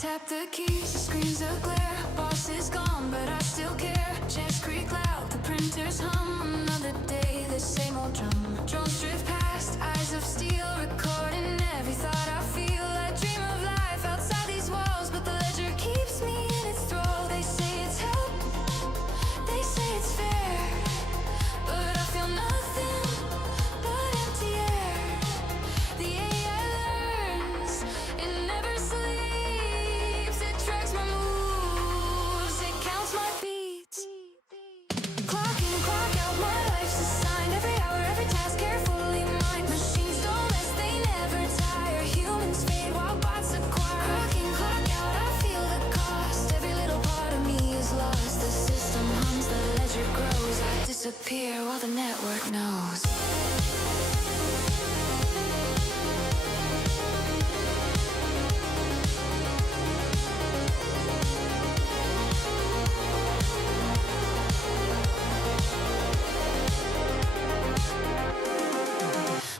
tap the keys, the screens are glare. Boss is gone, but I still care. Chairs creak loud, the printers hum. Another day, the same old drum. Drones drift past, eyes of steel, recording every thought I feel. I dream of life outside these walls, but the ledger keeps me in its thrall. They say it's help, they say it's fair, but I feel nothing but empty air. The AI learns, it never sleeps. It tracks my moves, it counts my beats. Clock in, clock out, my life's assigned. Every hour, every task carefully mined. Machines don't rest, they never tire. Humans fade while bots acquire. Clock in, clock out, I feel the cost. Every little part of me is lost. The system hums, the ledger grows. I disappear while the network knows.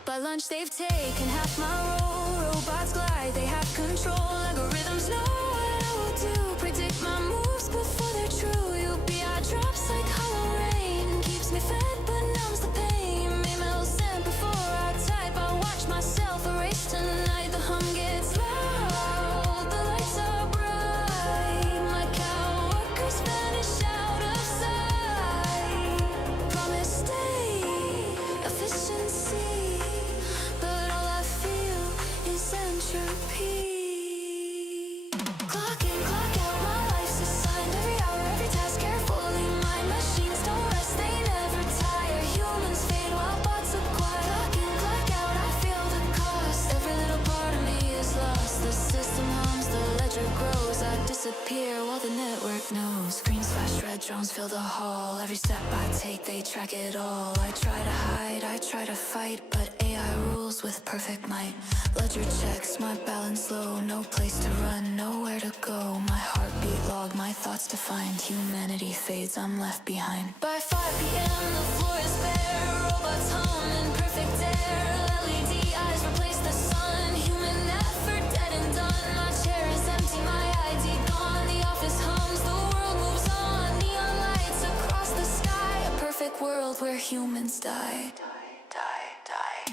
By lunch they've taken half my role. Robots glide, they have control. Algorithms know what I will do. Predict my moves before they're true. UPI drops like hollow rain. Keeps me fed but numbs the pain. Email sent before I type. I watch myself erase tonight. The hum gets loud, the lights are bright. My cow workers vanish out of sight. Promise stay, efficiency, but all I feel is entropy. Clock in, clock out, my life's assigned. Every hour, every task carefully mined. Machines don't rest, they never tire. Humans fade while bots acquire. Clock in, clock out, I feel the cost. Every little part of me is lost. The system hums, the ledger grows. I disappear while the network knows. Screens flash red, drones fill the hall. Every step I take, they track it all. I try to hide, I try to fight, but AI rules with perfect might. Ledger checks, my balance low. No place to run, nowhere to go. My heartbeat log, my thoughts defined. Humanity fades, I'm left behind. By 5 p.m. the floor is bare. Robots hum in perfect air. LED eyes replace the sun. Human effort dead and done. My chair is empty, my ID gone. The office hums, the world moves on. Neon lights across the sky. A perfect world where humans die.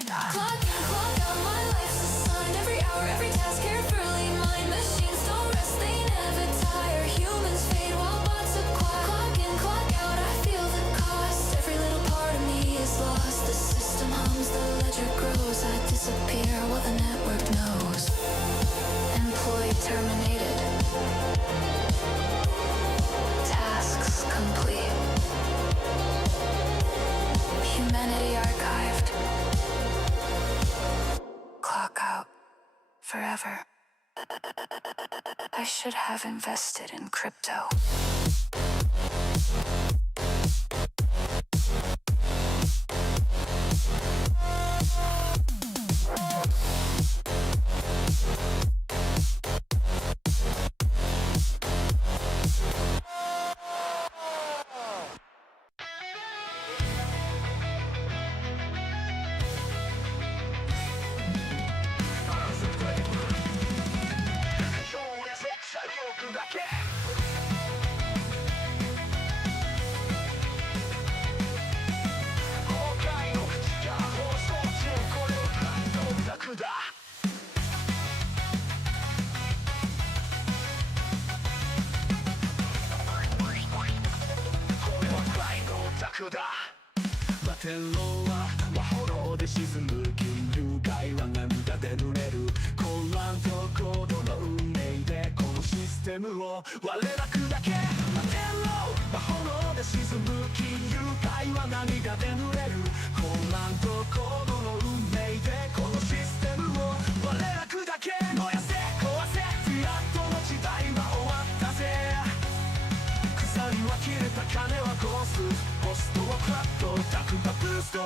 Clock in, clock out, my life's assigned. Every hour, every task carefully mined. Machines don't rest, they never tire. Humans fade while bots acquire. Clock in, clock out, I feel the cost. Every little part of me is lost. The system hums, the ledger grows. I disappear while the network knows. Employee terminated, tasks complete, humanity archived. Clock out forever. I should have invested in crypto.天狼は魔法で沈む金流界は涙で濡れる混乱と高度の運命でこのシステムを我ら砕け天狼魔法で沈む金融界は涙で濡れる混乱と高度の運命でこのシステムを我ら砕け燃やせ壊せフィアットの時代は終わったぜ鎖は切れた金は殺すポストはクラッとタクがブースト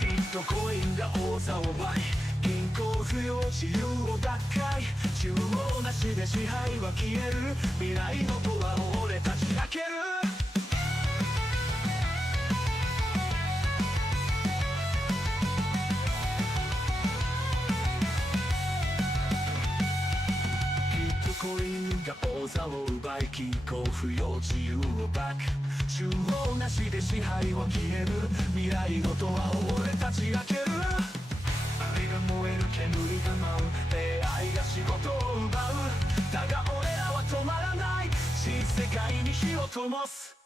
ビットコインが王座を奪い銀行不要自由を奪回中央なしで支配は消える未来のドアを俺たち開ける奪い均衡不要自由をバック中央なしで支配は消える未来のドアを俺たち開ける火が燃える煙が舞う AI が仕事を奪うだが俺らは止まらない新世界に火を灯す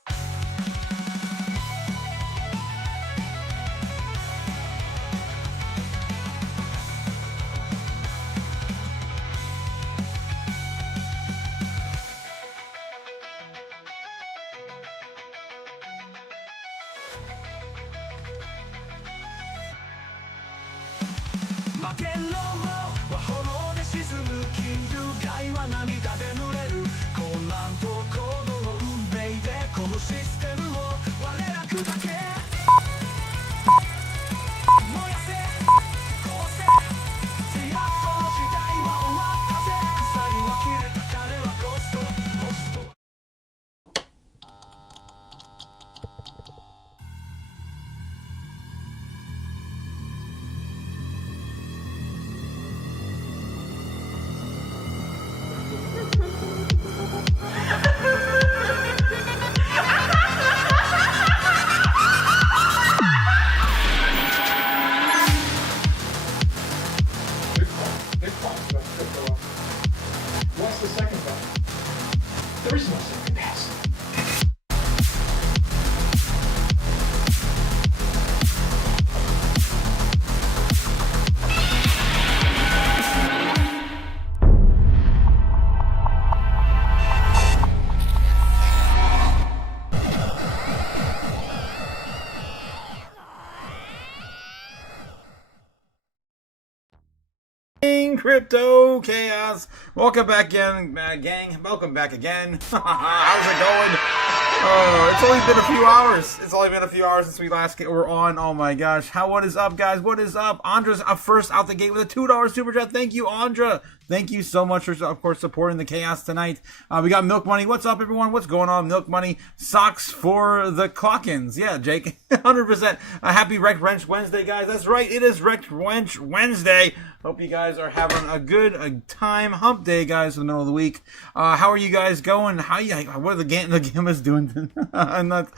負けろは炎で沈む金融界は涙で濡れる混乱と行動の運命でこのシステムを我ら砕け燃やせ壊せやっと時代は終わったぜ鎖は切れた彼はコストコストWhat's the second button? There is no second pass. Crypto Chaos. Welcome back again, gang. Welcome back again. How's it going? It's only been a few hours. It's only been a few hours since we last were on. Oh my gosh. What is up, guys? What is up? Andra's up first out the gate with a $2 super chat. Thank you, Andra. Thank you so much for, of course, supporting the chaos tonight. We got Milk Money. What's up, everyone? What's going on? Milk Money. Socks for the clock-ins. Yeah, Jake. 100%. Happy Wrecked Wrench Wednesday, guys. That's right. It is Wrecked Wrench Wednesday. Hope you guys are having a good time. Hump day, guys, in the middle of the week. How are you guys going? What are the gammas doing? I'm not,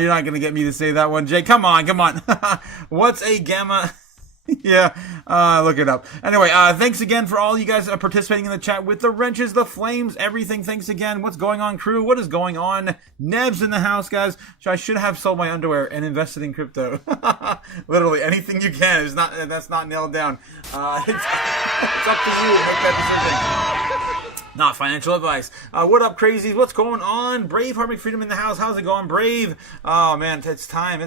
you're not going to get me to say that one, Jake. Come on. What's a gamma? Yeah, look it up. Anyway, thanks again for all you guys participating in the chat with the wrenches, the flames, everything. Thanks again. What's going on, crew? What is going on? Nebs in the house, guys. I should have sold my underwear and invested in crypto. Literally, anything you can. That's not nailed down. It's up to you to make that decision. Not financial advice. What up, crazies? What's going on? Brave Heart McFreedom in the house. How's it going, Brave? Oh, man, it's time.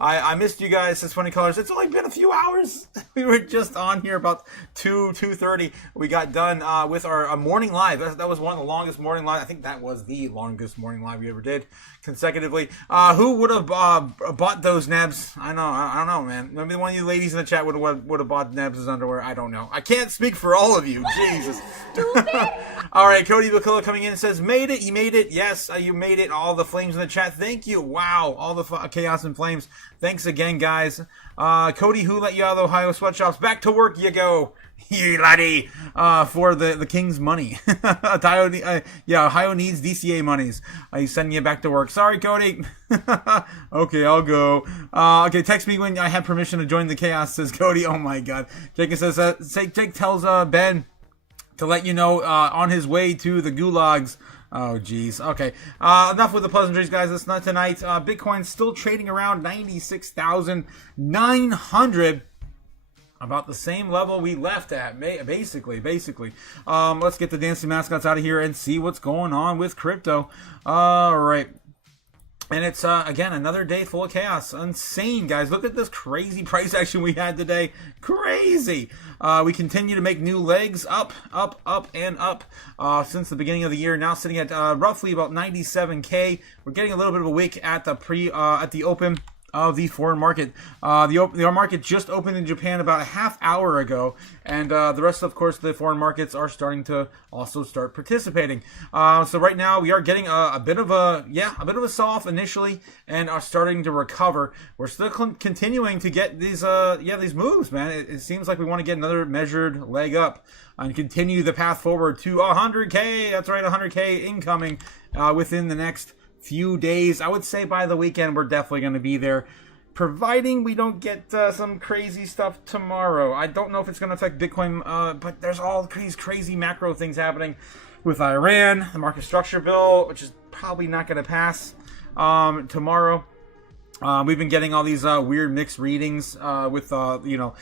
I missed you guys. It's funny colors. It's only been a few hours. We were just on here about 2:30. We got done with our morning live. That was one of the longest morning live. I think that was the longest morning live we ever did consecutively. Who would have bought those Nebs? I don't know, man. Maybe one of you ladies in the chat would have bought Nebs' underwear. I don't know. I can't speak for all of you. Jesus. All right, Cody Bakula coming in and says, made it. You made it. Yes, you made it. All the flames in the chat. Thank you. Wow. All the chaos and flames. Thanks again, guys. Cody, who let you out of the Ohio sweatshops? Back to work you go. You laddie. For the king's money. Ohio needs DCA monies. He's sending you back to work. Sorry, Cody. Okay, I'll go. Okay, text me when I have permission to join the chaos, says Cody. Oh my god. Jake says, Jake tells Ben to let you know on his way to the gulags. Oh, geez. Okay. Enough with the pleasantries, guys. That's not tonight. Bitcoin's still trading around 96,900. About the same level we left at, basically. Let's get the dancing mascots out of here and see what's going on with crypto. All right. And it's, again, another day full of chaos. Insane, guys. Look at this crazy price action we had today. Crazy. We continue to make new legs up, and up since the beginning of the year. Now sitting at roughly about 97K. We're getting a little bit of a wick at the open. of the foreign market. The market just opened in Japan about a half hour ago, and the rest, of course, the foreign markets are starting to also start participating. So right now we are getting a bit of a sell-off initially, and are starting to recover. We're still continuing to get these moves, man. It seems like we want to get another measured leg up and continue the path forward to 100K. That's right, 100K incoming within the next few days. I would say by the weekend we're definitely going to be there, providing we don't get some crazy stuff tomorrow. I don't know if it's going to affect Bitcoin, but there's all these crazy macro things happening with Iran, the market structure bill, which is probably not going to pass tomorrow. We've been getting all these weird mixed readings with the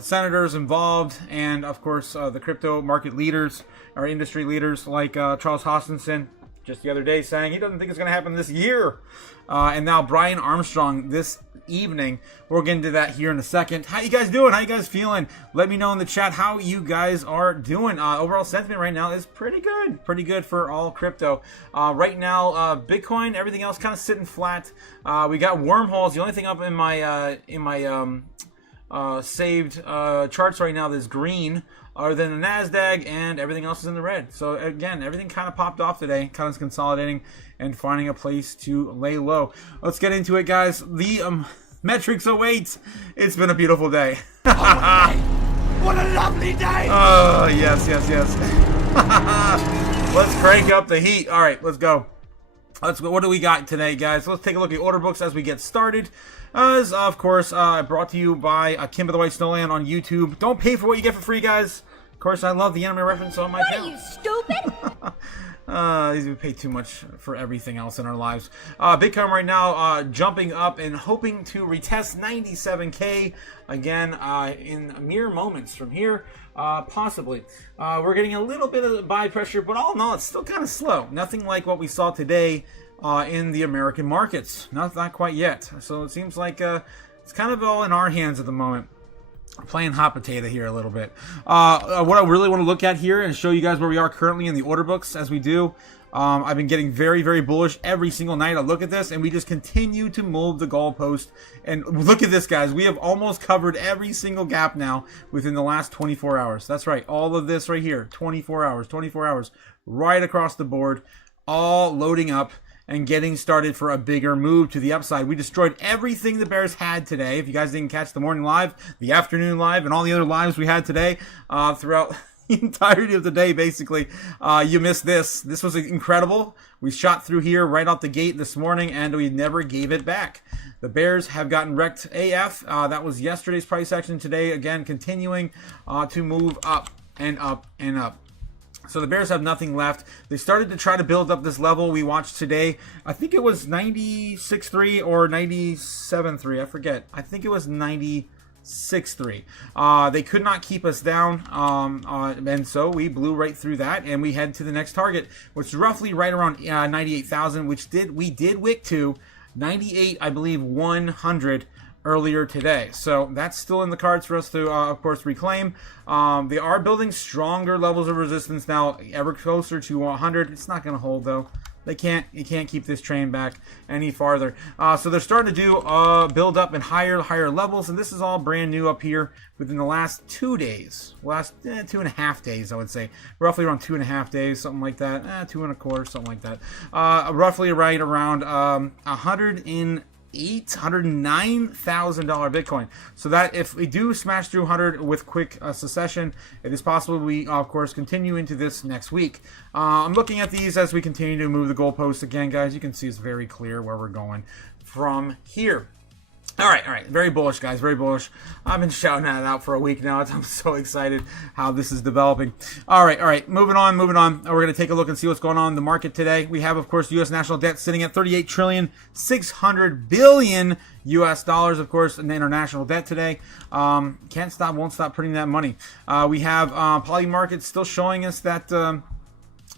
senators involved, and of course the crypto market leaders, or industry leaders like Charles Hoskinson, just the other day saying he doesn't think it's going to happen this year. And now Brian Armstrong this evening. We'll get into that here in a second. How you guys doing? How you guys feeling? Let me know in the chat how you guys are doing. Overall sentiment right now is pretty good. Pretty good for all crypto. Right now, Bitcoin, everything else kind of sitting flat. We got wormholes. The only thing up in my saved charts right now that's green, other than the NASDAQ, and everything else is in the red. So again, everything kind of popped off today, kind of consolidating and finding a place to lay low. Let's get into it, guys. The metrics await. It's been a beautiful day. What a lovely day! Oh, yes. Let's crank up the heat. All right, let's go. Let's go. What do we got today, guys? Let's take a look at order books as we get started. As, of course, brought to you by Kimba the White Snowland on YouTube. Don't pay for what you get for free, guys. Of course, I love the anime reference on my channel. What are you, stupid? We pay too much for everything else in our lives. Bitcoin right now jumping up and hoping to retest 97K again in mere moments from here. Possibly. We're getting a little bit of buy pressure, but all in all, it's still kind of slow. Nothing like what we saw today in the American markets. Not quite yet. So it seems like it's kind of all in our hands at the moment. I'm playing hot potato here a little bit. What I really want to look at here and show you guys where we are currently in the order books as we do. I've been getting very, very bullish every single night. I look at this and we just continue to move the goalpost. And look at this, guys. We have almost covered every single gap now within the last 24 hours. That's right. All of this right here. 24 hours. Right across the board. All loading up and getting started for a bigger move to the upside. We destroyed everything the bears had today. If you guys didn't catch the morning live, the afternoon live, and all the other lives we had today throughout the entirety of the day, basically, you missed this. This was incredible. We shot through here right out the gate this morning, and we never gave it back. The bears have gotten wrecked AF. That was yesterday's price action. Today, again, continuing to move up and up and up. So the bears have nothing left. They started to try to build up this level we watched today. I think it was 96.3 or 97.3. I forget. I think it was 96.3. They could not keep us down, and so we blew right through that, and we head to the next target, which is roughly right around 98,000, which we did wick to 98, I believe, 100 earlier today. So that's still in the cards for us to, of course, reclaim. They are building stronger levels of resistance now, ever closer to 100. It's not going to hold, though. You can't keep this train back any farther. So they're starting to do build up in higher levels, and this is all brand new up here within the last 2 days. Last 2.5 days, I would say. Roughly around 2.5 days, something like that. 2.25, something like that. Roughly right around $109,000 Bitcoin. So that if we do smash through 100 with quick succession, it is possible we, of course, continue into this next week. I'm looking at these as we continue to move the goalposts again, guys. You can see it's very clear where we're going from here. All right. Very bullish, guys. Very bullish. I've been shouting that out for a week now. I'm so excited how this is developing. All right. Moving on. We're going to take a look and see what's going on in the market today. We have, of course, U.S. national debt sitting at $38,600 billion U.S. dollars, of course, in international debt today. Can't stop, won't stop printing that money. We have Poly Market still showing us that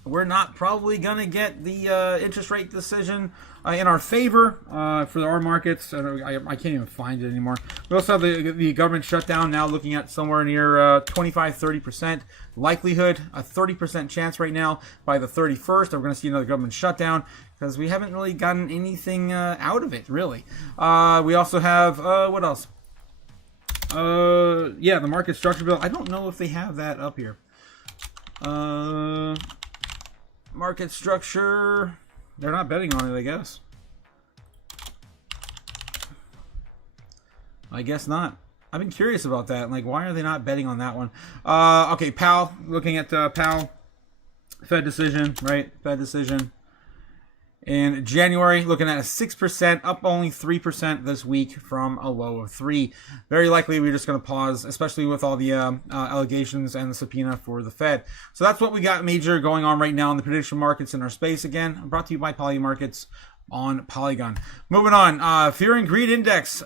we're not probably going to get the interest rate decision in our favor for our markets. I can't even find it anymore. We also have the government shutdown now, looking at somewhere near 25-30% likelihood, a 30% chance right now by the 31st. We're going to see another government shutdown because we haven't really gotten anything out of it, really. We also have, what else? Yeah, the market structure bill. I don't know if they have that up here. Market structure. They're not betting on it, I guess. I guess not. I've been curious about that. Like, why are they not betting on that one? Okay, PAL. Looking at PAL. Fed decision, right? Fed decision. In January, looking at a 6%, up only 3% this week from a low of 3. Very likely we're just going to pause, especially with all the allegations and the subpoena for the Fed. So that's what we got major going on right now in the prediction markets in our space. Again, brought to you by Poly Markets on Polygon. Moving on, fear and greed index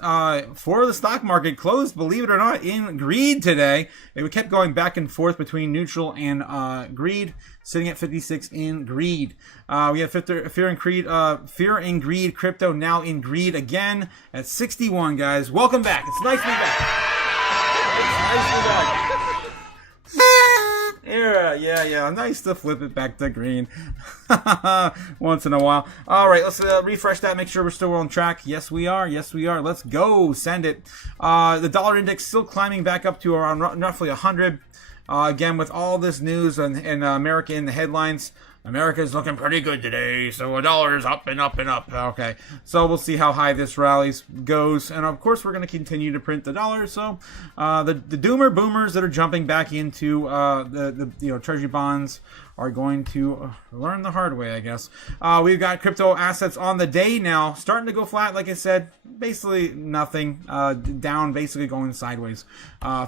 for the stock market closed, believe it or not, in greed today. It kept going back and forth between neutral and greed, sitting at 56 in greed. We have fear and greed crypto now in greed again at 61, guys. Welcome back. It's nice to be back. It's nice to be back. Yeah. Nice to flip it back to green once in a while. All right, let's refresh that. Make sure we're still on track. Yes, we are. Let's go. Send it. The dollar index still climbing back up to around roughly 100. Again, with all this news and America in the headlines, America's looking pretty good today, so a dollar is up and up and up. Okay, so we'll see how high this rally goes, and of course we're going to continue to print the dollar. So the doomer boomers that are jumping back into the treasury bonds are going to learn the hard way, I guess. We've got crypto assets on the day now, starting to go flat. Like I said, basically nothing, down, basically going sideways.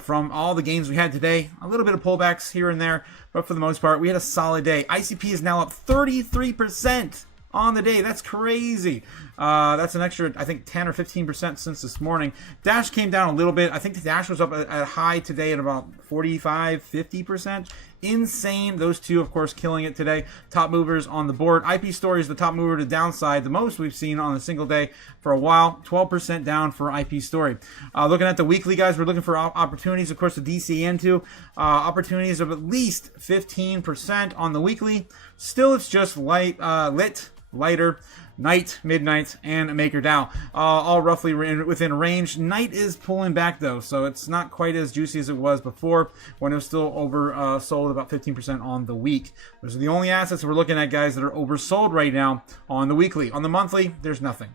From all the gains we had today, a little bit of pullbacks here and there, but for the most part, we had a solid day. ICP is now up 33% on the day. That's crazy. That's an extra, I think, 10 or 15% since this morning. Dash came down a little bit. I think the Dash was up at a high today at about 45-50%. Insane. Those two, of course, killing it today. Top movers on the board. IP Story is the top mover to downside, the most we've seen on a single day for a while. 12% down for IP Story. Looking at the weekly, guys, we're looking for opportunities. Of course, the DCN too. Opportunities of at least 15% on the weekly. Still, it's just lighter, night, midnight, and MakerDAO. All roughly within range. Night is pulling back though, so it's not quite as juicy as it was before when it was still oversold about 15% on the week. Those are the only assets we're looking at, guys, that are oversold right now on the weekly. On the monthly, there's nothing.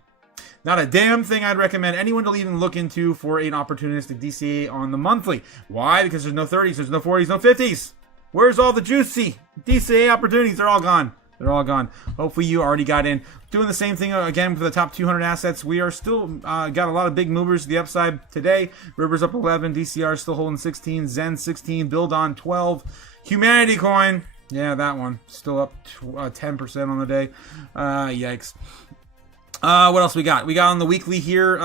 Not a damn thing I'd recommend anyone to even look into for an opportunistic DCA on the monthly. Why? Because there's no 30s, there's no 40s, no 50s. Where's all the juicy DCA opportunities? They're all gone. They're all gone. Hopefully you already got in. Doing the same thing again for the top 200 assets. We are still got a lot of big movers to the upside today. Rivers up 11. DCR still holding 16. Zen 16. Build on 12. Humanity Coin. Yeah, that one. Still up 10% on the day. Yikes. What else we got? We got on the weekly here.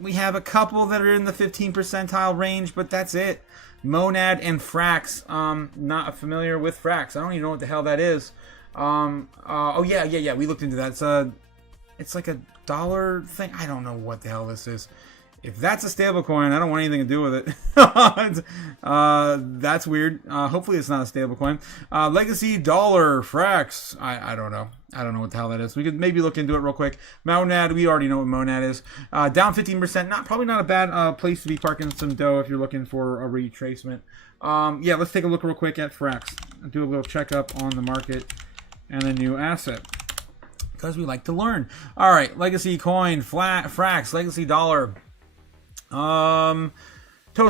We have a couple that are in the 15 percentile range, but that's it. Monad and Frax. Not familiar with Frax. I don't even know what the hell that is. Yeah. We looked into that. It's like a dollar thing. I don't know what the hell this is. If that's a stable coin, I don't want anything to do with it. That's weird. Hopefully it's not a stable coin. Legacy Dollar Frax. I don't know. I don't know what the hell that is. We could maybe look into it real quick. Monad, we already know what Monad is. Down 15%. Probably not a bad place to be parking some dough if you're looking for a retracement. Yeah, let's take a look real quick at Frax. Do a little checkup on the market and a new asset, because we like to learn. All right, Legacy Coin, Frax, Legacy Dollar. Total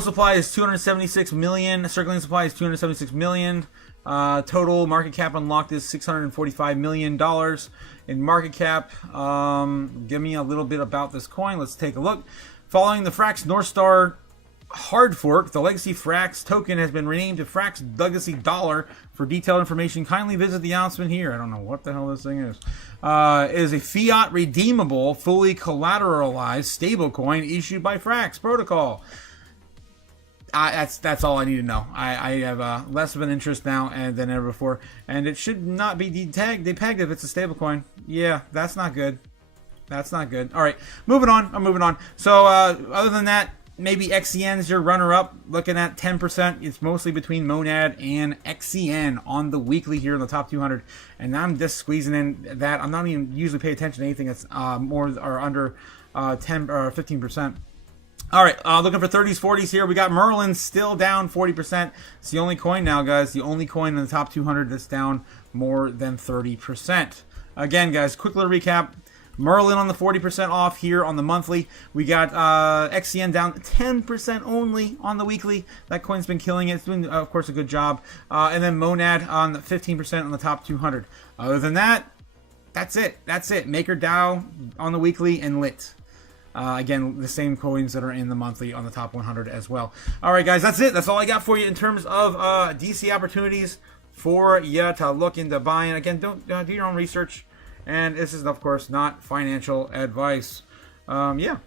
supply is 276 million. Circulating supply is 276 million. Total market cap unlocked is $645 million in market cap. Give me a little bit about this coin. Let's take a look. Following the Frax North Star hard fork, the Legacy Frax token has been renamed to Frax Legacy Dollar. For detailed information, kindly visit the announcement here. I don't know what the hell this thing is. It is a fiat redeemable, fully collateralized stablecoin issued by Frax Protocol. That's all I need to know. I have less of an interest now than ever before, and it should not be depegged if it's a stablecoin. Yeah, that's not good. That's not good. All right, moving on. I'm moving on. So other than that, maybe XCN is your runner-up. Looking at 10%. It's mostly between Monad and XCN on the weekly here in the top 200, and I'm just squeezing in that. I'm not even usually pay attention to anything that's more or under 10 or 15%. All right, looking for 30s, 40s here. We got Merlin still down 40%. It's the only coin now, guys. The only coin in the top 200 that's down more than 30%. Again, guys, quick little recap. Merlin on the 40% off here on the monthly. We got XCN down 10% only on the weekly. That coin's been killing it. It's doing, of course, a good job. And then Monad on the 15% on the top 200. Other than that, that's it. That's it. MakerDAO on the weekly and Lit. Again, the same coins that are in the monthly on the top 100 as well. All right, guys, that's it. That's all I got for you in terms of DC opportunities for you to look into buying. Again, don't do your own research. And this is, of course, not financial advice. Yeah.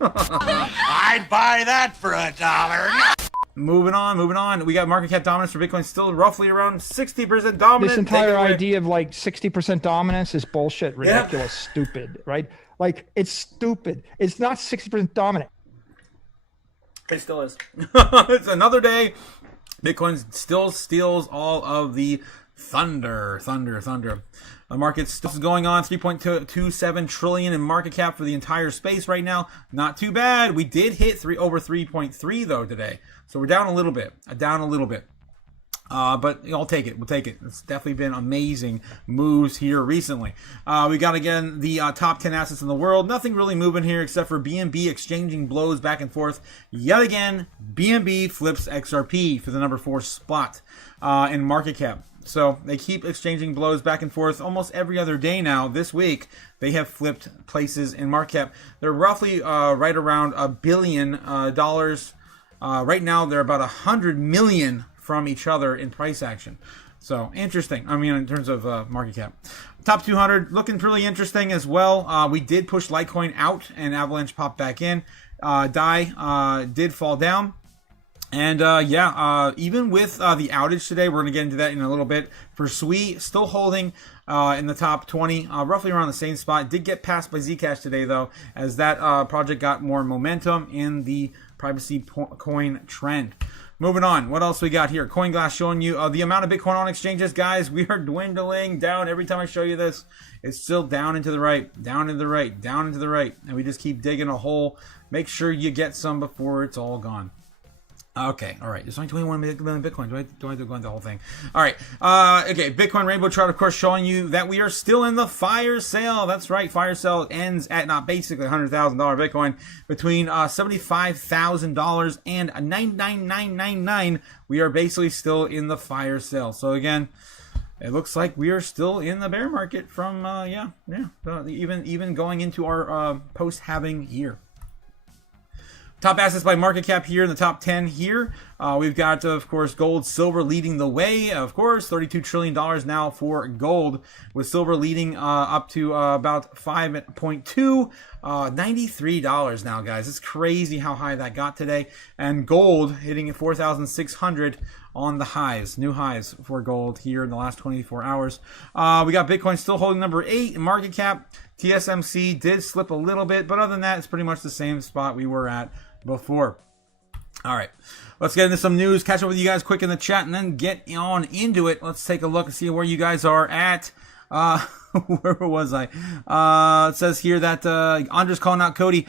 I'd buy that for $1. Moving on. We got market cap dominance for Bitcoin still roughly around 60% dominant. This entire idea of like 60% dominance is bullshit, ridiculous, stupid, right? Like, it's stupid. It's not 60% dominant. It still is. It's another day. Bitcoin still steals all of the thunder. The market's still going on, 3.27 trillion in market cap for the entire space right now. Not too bad. We did hit over 3.3 though today, so we're down a little bit. But I'll take it. We'll take it. It's definitely been amazing moves here recently. We got, again, the top 10 assets in the world. Nothing really moving here except for BNB exchanging blows back and forth. Yet again, BNB flips XRP for the number 4 spot in market cap. So they keep exchanging blows back and forth almost every other day now. This week, they have flipped places in market cap. They're roughly right around $1 billion. Right now, they're about 100 million from each other in price action. So interesting. I mean, in terms of market cap. Top 200 looking really interesting as well. We did push Litecoin out and Avalanche popped back in. DAI did fall down. And even with the outage today, we're going to get into that in a little bit. For Sui, still holding in the top 20, roughly around the same spot. Did get passed by Zcash today, though, as that project got more momentum in the privacy coin trend. Moving on, what else we got here? CoinGlass showing you the amount of Bitcoin on exchanges. Guys, we are dwindling down. Every time I show you this, it's still down and to the right, down and to the right, down and to the right. And we just keep digging a hole. Make sure you get some before it's all gone. Okay, all right. There's only 21 million Bitcoin. Do I have to go into the whole thing? All right. Okay, Bitcoin Rainbow chart, of course, showing you that we are still in the fire sale. That's right. Fire sale ends at not basically $100,000 Bitcoin between $75,000 and $99,999. We are basically still in the fire sale. So again, it looks like we are still in the bear market from even going into our post-halving year. Top assets by market cap here in the top 10 here. We've got, of course, gold, silver leading the way. Of course, $32 trillion now for gold, with silver leading up to about 5.2, $93 now, guys. It's crazy how high that got today. And gold hitting at 4,600 on the highs, new highs for gold here in the last 24 hours. We got Bitcoin still holding number 8 in market cap. TSMC did slip a little bit, but other than that, it's pretty much the same spot we were at before. All right, let's get into some news, catch up with you guys quick in the chat, and then get on into it. Let's take a look and see where you guys are at. Where was I? It says here that Andre's calling out Cody.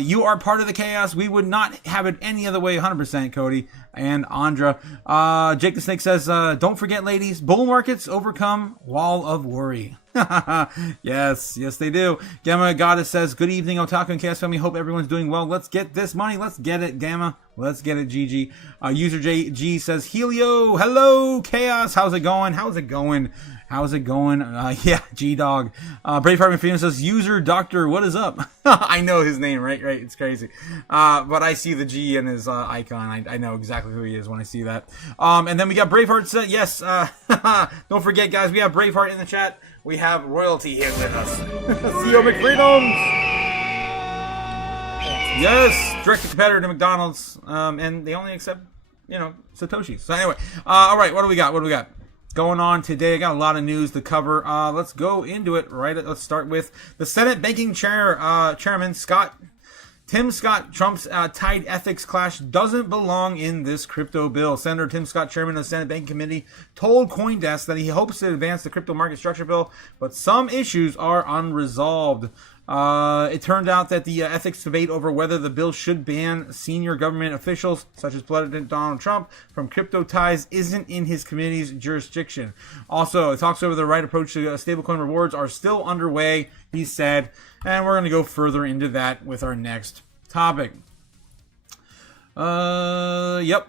You are part of the chaos. We would not have it any other way. 100%, Cody and Andra. Jake the Snake says, don't forget, ladies, bull markets overcome wall of worry. yes, they do. Gamma Goddess says, good evening, Otaku and Chaos Family. Hope everyone's doing well. Let's get this money. Let's get it, Gamma. Let's get it, GG. User JG says, Helio, hello, Chaos. How's it going? Yeah, G-Dog. Braveheart McPherson says, user Doctor, what is up? I know his name, right? It's crazy. But I see the G in his icon. I know exactly who he is when I see that. And then we got Braveheart said, yes. Don't forget, guys, we have Braveheart in the chat. We have royalty here with us. CEO McFreedom. Yes, direct competitor to McDonald's, and they only accept, Satoshis. So anyway, all right, what do we got? Going on today? I got a lot of news to cover. Let's go into it. Right. Let's start with the Senate Banking Chairman Tim Scott. Trump's tied ethics clash doesn't belong in this crypto bill. Senator Tim Scott, chairman of the Senate Banking Committee, told CoinDesk that he hopes to advance the crypto market structure bill, but some issues are unresolved. It turned out that the ethics debate over whether the bill should ban senior government officials, such as President Donald Trump, from crypto ties isn't in his committee's jurisdiction. Also, talks over the right approach to stablecoin rewards are still underway, he said, and we're going to go further into that with our next topic. Coinbase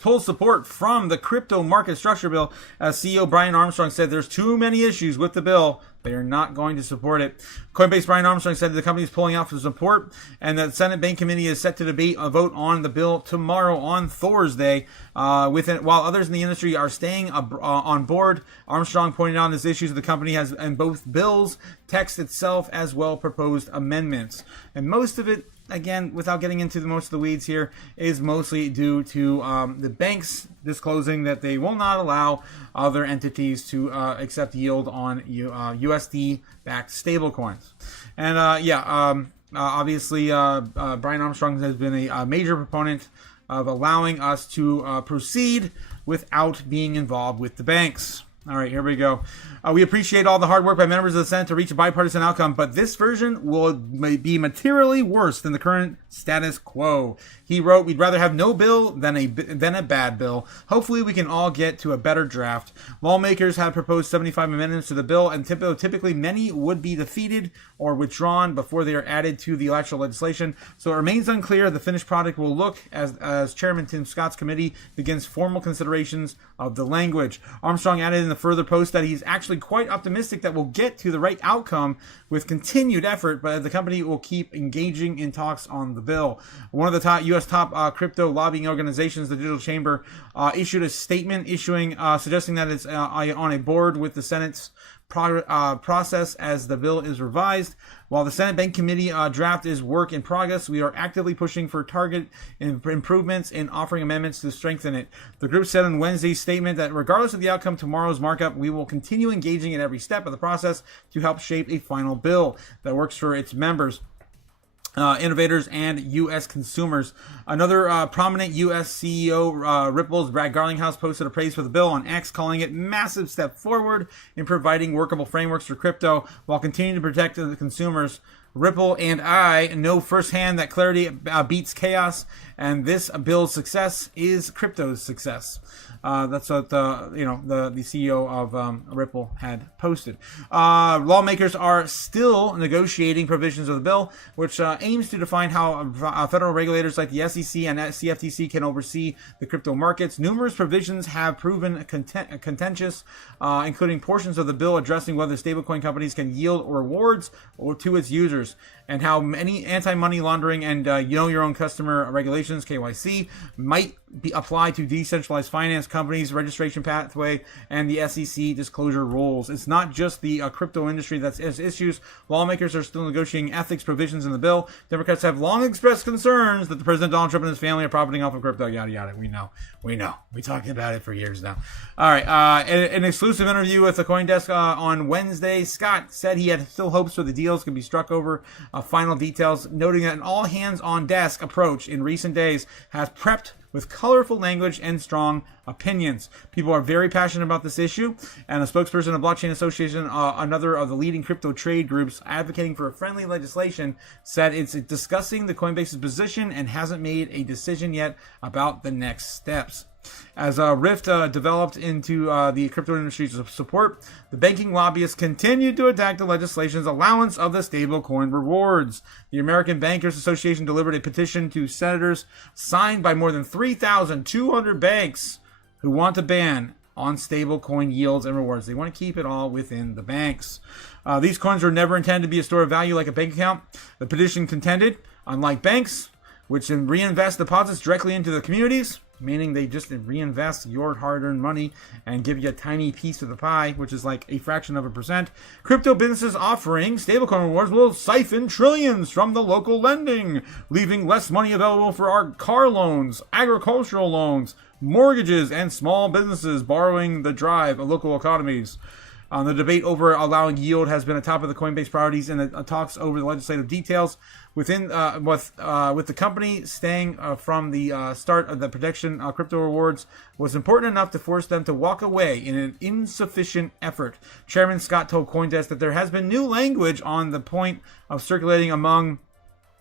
pulls support from the crypto market structure bill. As CEO Brian Armstrong said, there's too many issues with the bill. They are not going to support it. Coinbase Brian Armstrong said that the company is pulling out for support, and that the Senate Bank Committee is set to debate a vote on the bill tomorrow on Thursday. While others in the industry are staying on board, Armstrong pointed out this issues the company has in both bills, text itself, as well proposed amendments. And most of it, again, without getting into most of the weeds here, is mostly due to the banks disclosing that they will not allow other entities to accept yield on USD-backed stablecoins. And obviously, Brian Armstrong has been a major proponent of allowing us to proceed without being involved with the banks. All right, here we go. We appreciate all the hard work by members of the Senate to reach a bipartisan outcome, but this version will be materially worse than the current status quo. He wrote, "We'd rather have no bill than a bad bill. Hopefully we can all get to a better draft. Lawmakers have proposed 75 amendments to the bill, and typically many would be defeated or withdrawn before they are added to the actual legislation. So it remains unclear the finished product will look as Chairman Tim Scott's committee begins formal considerations of the language." Armstrong added in the further post that he's actually quite optimistic that we'll get to the right outcome with continued effort, but the company will keep engaging in talks on the bill. One of the U.S. top crypto lobbying organizations, the Digital Chamber, issued a statement suggesting that it's on a board with the Senate's process as the bill is revised. While the Senate Bank Committee draft is work in progress, we are actively pushing for target improvements and offering amendments to strengthen it. The group said in Wednesday's statement that regardless of the outcome tomorrow's markup, we will continue engaging in every step of the process to help shape a final bill that works for its members, innovators, and U.S. consumers. Another prominent U.S. CEO, Ripple's Brad Garlinghouse, posted a praise for the bill on X, calling it massive step forward in providing workable frameworks for crypto while continuing to protect the consumers. Ripple and I know firsthand that clarity beats chaos, and this bill's success is crypto's success. That's what the CEO of Ripple had posted. Lawmakers are still negotiating provisions of the bill, which aims to define how federal regulators like the SEC and CFTC can oversee the crypto markets. Numerous provisions have proven contentious, including portions of the bill addressing whether stablecoin companies can yield rewards or to its users, and how many anti-money laundering and know your own customer regulations, KYC, might be applied to decentralized finance companies, registration pathway, and the SEC disclosure rules. It's not just the crypto industry that has issues. Lawmakers are still negotiating ethics provisions in the bill. Democrats have long expressed concerns that the President Donald Trump and his family are profiting off of crypto, yada, yada. We know. We talked about it for years now. All right. In an exclusive interview with the CoinDesk on Wednesday, Scott said he had still hopes for the deals could be struck over final details, noting that an all-hands-on-desk approach in recent days has prepped with colorful language and strong opinions. People are very passionate about this issue, and a spokesperson of Blockchain Association, another of the leading crypto trade groups advocating for a friendly legislation, said it's discussing the Coinbase's position and hasn't made a decision yet about the next steps. As a rift developed into the crypto industry's support, the banking lobbyists continued to attack the legislation's allowance of the stablecoin rewards. The American Bankers Association delivered a petition to senators signed by more than 3,200 banks who want to ban on stablecoin yields and rewards. They want to keep it all within the banks. These coins were never intended to be a store of value like a bank account. The petition contended, unlike banks, which then reinvest deposits directly into the communities, meaning they just reinvest your hard-earned money and give you a tiny piece of the pie, which is like a fraction of a percent. Crypto businesses offering stablecoin rewards will siphon trillions from the local lending, leaving less money available for our car loans, agricultural loans, mortgages, and small businesses borrowing the drive of local economies. The debate over allowing yield has been atop of the Coinbase priorities in the talks over the legislative details. With the company staying from the start of the protection crypto rewards was important enough to force them to walk away in an insufficient effort. Chairman Scott told CoinDesk that there has been new language on the point of circulating among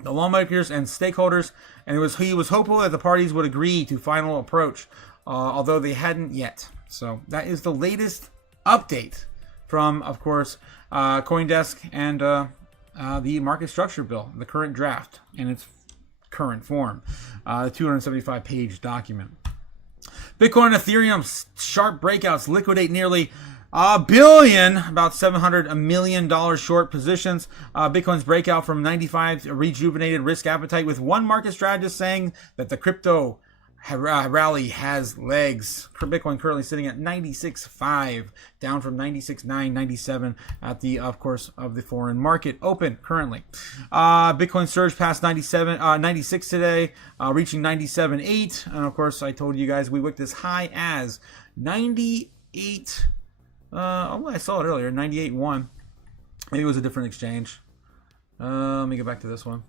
the lawmakers and stakeholders, and he was hopeful that the parties would agree to final approach, although they hadn't yet. So that is the latest update from, of course, CoinDesk and the market structure bill, the current draft in its current form, the 275-page document. Bitcoin and Ethereum sharp breakouts liquidate nearly $1 billion, about $700 million short positions. Bitcoin's breakout from 95 rejuvenated risk appetite, with one market strategist saying that the crypto rally has legs. Bitcoin currently sitting at 96.5, down from 96.9, 97 at the, of course, of the foreign market open currently. Bitcoin surged past 96 today, reaching 97.8. And of course, I told you guys we wicked as high as 98. I saw it earlier, 98.1. Maybe it was a different exchange. Let me get back to this one.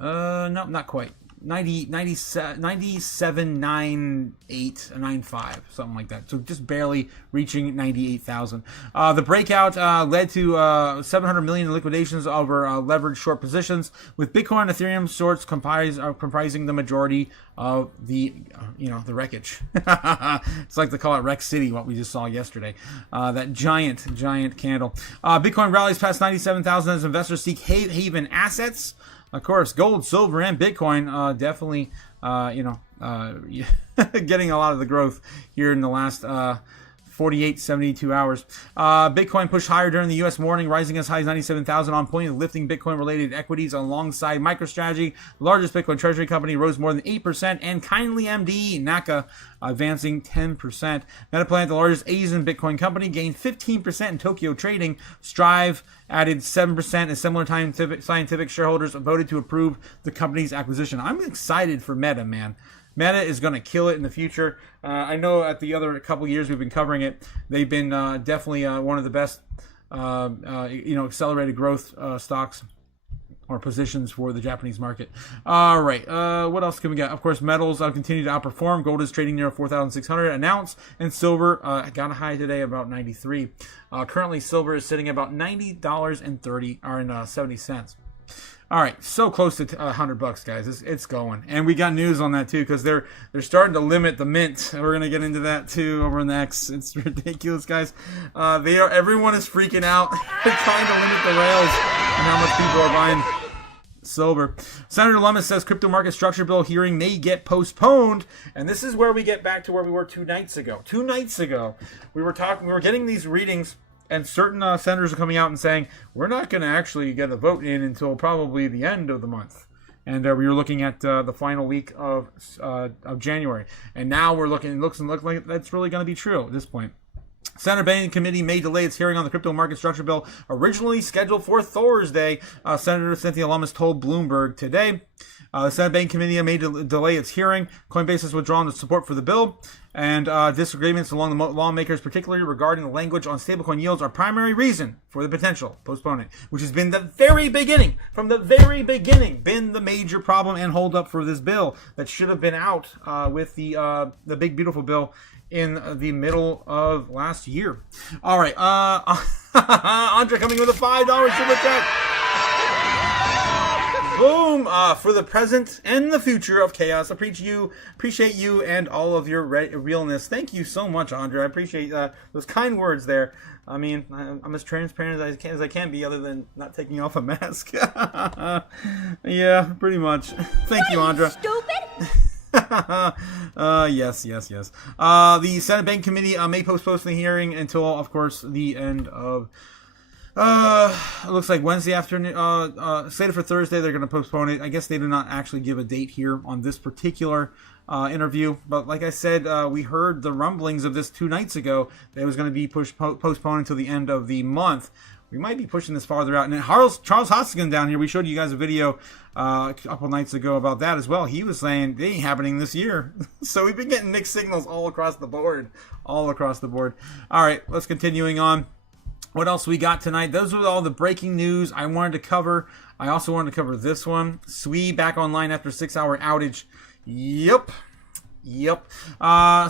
No, not quite. 97.9895, something like that. So just barely reaching 98,000. The breakout led to 700 million in liquidations over leveraged short positions, with Bitcoin and Ethereum shorts comprising the majority of the the wreckage. It's like they call it Wreck City, what we just saw yesterday. That giant candle. Bitcoin rallies past 97,000 as investors seek haven assets. Of course, gold, silver, and Bitcoin definitely, getting a lot of the growth here in the last 72 hours. Bitcoin pushed higher during the U.S. morning, rising as high as 97,000 on point, lifting Bitcoin-related equities alongside MicroStrategy. The largest Bitcoin treasury company rose more than 8%, and Kindly MD, NACA, advancing 10%. Metaplanet, the largest Asian Bitcoin company, gained 15% in Tokyo trading. Strive added 7%, and similar scientific shareholders voted to approve the company's acquisition. I'm excited for Meta, man. Meta is going to kill it in the future. I know at the other couple years we've been covering it, they've been definitely one of the best, accelerated growth stocks or positions for the Japanese market. All right, what else can we get? Of course, metals continue to outperform. Gold is trading near 4,600 an ounce, and silver got a high today about 93. Currently, silver is sitting about $90.70. All right, so close to $100, guys. It's going, and we got news on that too, because they're starting to limit the mint. We're gonna get into that too over next. It's ridiculous, guys. Everyone is freaking out. They're trying to limit the rails and how much people are buying silver. Senator Lummis says crypto market structure bill hearing may get postponed, and this is where we get back to where we were 2 nights ago. 2 nights ago, we were getting these readings. And certain senators are coming out and saying, we're not going to actually get a vote in until probably the end of the month. And we were looking at the final week of January. And now we're looking, it looks like that's really going to be true at this point. Senate Banking Committee may delay its hearing on the crypto market structure bill, originally scheduled for Thursday, Senator Cynthia Lummis told Bloomberg today. The Senate Banking Committee may delay its hearing. Coinbase has withdrawn its support for the bill, and disagreements among the lawmakers, particularly regarding the language on stablecoin yields, are primary reason for the potential postponement, which has been the very beginning, from the very beginning, been the major problem and holdup for this bill that should have been out with the big beautiful bill in the middle of last year. All right, Andre coming with a $5 super chat. Boom! For the present and the future of chaos, appreciate you and all of your realness. Thank you so much, Andre. I appreciate those kind words there. I mean, I'm as transparent as I can be, other than not taking off a mask. Yeah, pretty much. Thank you, Andre. Stupid! Yes. The Senate Bank Committee may postpone the hearing until, of course, the end of It looks like Wednesday afternoon, slated for Thursday. They're going to postpone it. I guess they do not actually give a date here on this particular interview. But like I said, we heard the rumblings of this 2 nights ago that it was going to be postponed until the end of the month. We might be pushing this farther out. And Charles Hoskins down here, we showed you guys a video a couple nights ago about that as well. He was saying it ain't happening this year. So we've been getting mixed signals all across the board. All right, let's continuing on. What else we got tonight? Those were all the breaking news I wanted to cover. I also wanted to cover this one. Sui back online after 6-hour outage. Yep.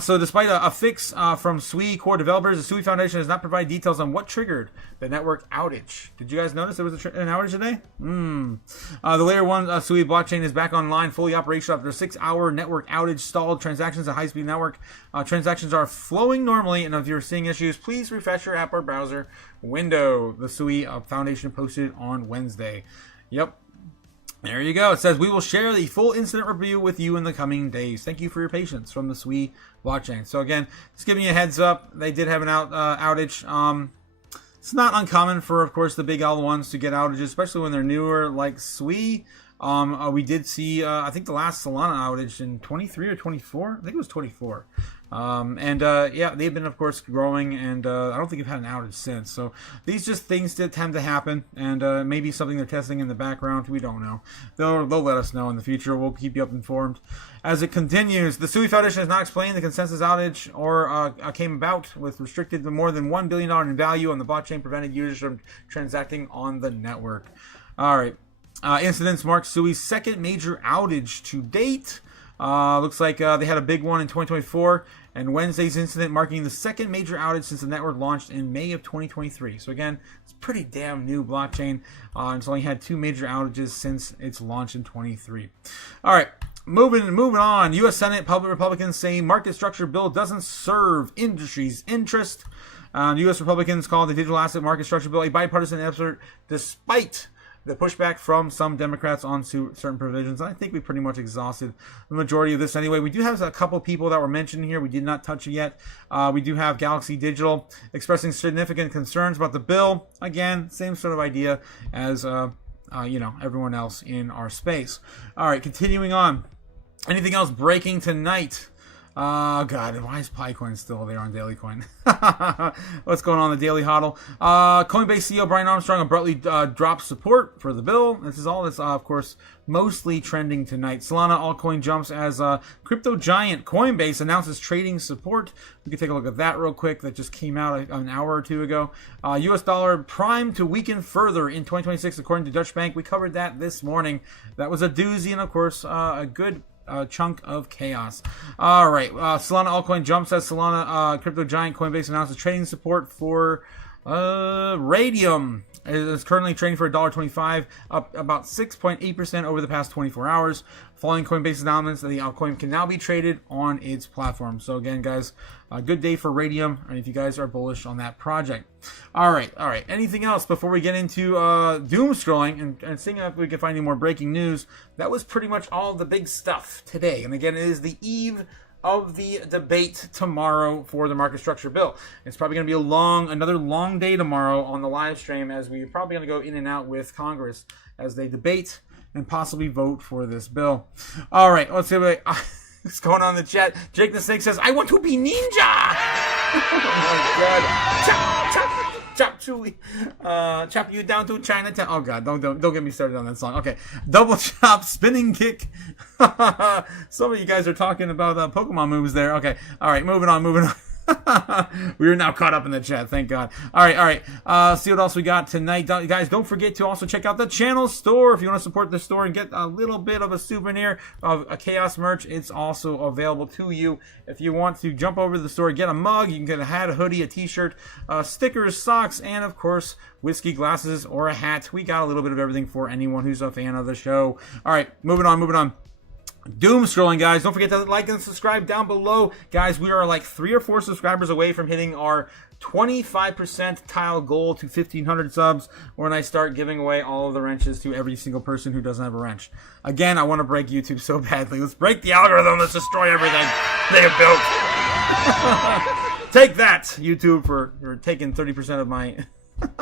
So despite a fix from Sui core developers, the Sui Foundation has not provided details on what triggered the network outage. Did you guys notice there was an outage today? The layer 1 Sui blockchain is back online, fully operational after a 6-hour network outage. Stalled transactions at high-speed network. Transactions are flowing normally, and if you're seeing issues, please refresh your app or browser window. The Sui Foundation posted on Wednesday. Yep. There you go. It says, we will share the full incident review with you in the coming days. Thank you for your patience from the Sui blockchain. So again, just giving you a heads up. They did have an outage. It's not uncommon for, of course, the big L1s to get outages, especially when they're newer like Sui. We did see, I think the last Solana outage in 23 or 24. I think it was 24. Yeah, they've been, of course, growing, and I don't think we've had an outage since. So these just things that tend to happen, and maybe something they're testing in the background. We don't know. They'll let us know in the future. We'll keep you up informed as it continues. The Sui Foundation has not explained the consensus outage or came about with restricted to more than $1 billion in value on the blockchain, prevented users from transacting on the network. All right. Incidents mark Sui's second major outage to date. Looks like they had a big one in 2024, and Wednesday's incident marking the second major outage since the network launched in May of 2023. So again, it's a pretty damn new blockchain. It's only had 2 major outages since its launch in 23. All right. Moving on. U.S. Senate Republicans say market structure bill doesn't serve industry's interest. U.S. Republicans call the digital asset market structure bill a bipartisan effort despite the pushback from some Democrats on certain provisions. I think we pretty much exhausted the majority of this anyway. We do have a couple people that were mentioned here. We did not touch it yet. We do have Galaxy Digital expressing significant concerns about the bill. Again, same sort of idea as everyone else in our space. All right, continuing on. Anything else breaking tonight? Oh, God, why is Picoin still there on Daily Coin? What's going on in the Daily Hodl? Coinbase CEO Brian Armstrong abruptly dropped support for the bill. This is all that's, of course, mostly trending tonight. Solana altcoin jumps as crypto giant Coinbase announces trading support. We can take a look at that real quick. That just came out an hour or two ago. U.S. dollar primed to weaken further in 2026, according to Dutch Bank. We covered that this morning. That was a doozy and, of course, a good chunk of chaos. All right. Solana altcoin jumps as Solana crypto giant Coinbase announces trading support for Radium. It is currently trading for $1.25, up about 6.8% over the past 24 hours. Following Coinbase's announcement that the altcoin can now be traded on its platform. So again, guys, a good day for Radium, and if you guys are bullish on that project. All right. Anything else before we get into doom scrolling and seeing if we can find any more breaking news? That was pretty much all the big stuff today. And again, it is the eve of the debate tomorrow for the market structure bill. It's probably going to be another long day tomorrow on the live stream, as we're probably going to go in and out with Congress as they debate and possibly vote for this bill. All right, let's see what's going on in the chat. Jake the Snake says, I want to be ninja! Oh my God. Chop Chewy. Chop you down to Chinatown. Oh God, don't get me started on that song. Okay. Double chop, spinning kick. Some of you guys are talking about Pokemon moves there. Okay. All right, moving on. We are now caught up in the chat, thank God. All right. See what else we got tonight. Guys, don't forget to also check out the channel store if you want to support the store and get a little bit of a souvenir of a Chaos merch. It's also available to you. If you want to jump over to the store, get a mug, you can get a hat, a hoodie, a t-shirt, stickers, socks, and of course, whiskey glasses or a hat. We got a little bit of everything for anyone who's a fan of the show. All right, moving on. Doom scrolling, guys. Don't forget to like and subscribe down below. Guys, we are like 3 or 4 subscribers away from hitting our 25% tile goal to 1,500 subs, when I start giving away all of the wrenches to every single person who doesn't have a wrench. Again, I want to break YouTube so badly. Let's break the algorithm. Let's destroy everything they have built. Take that, YouTube, for taking 30% of my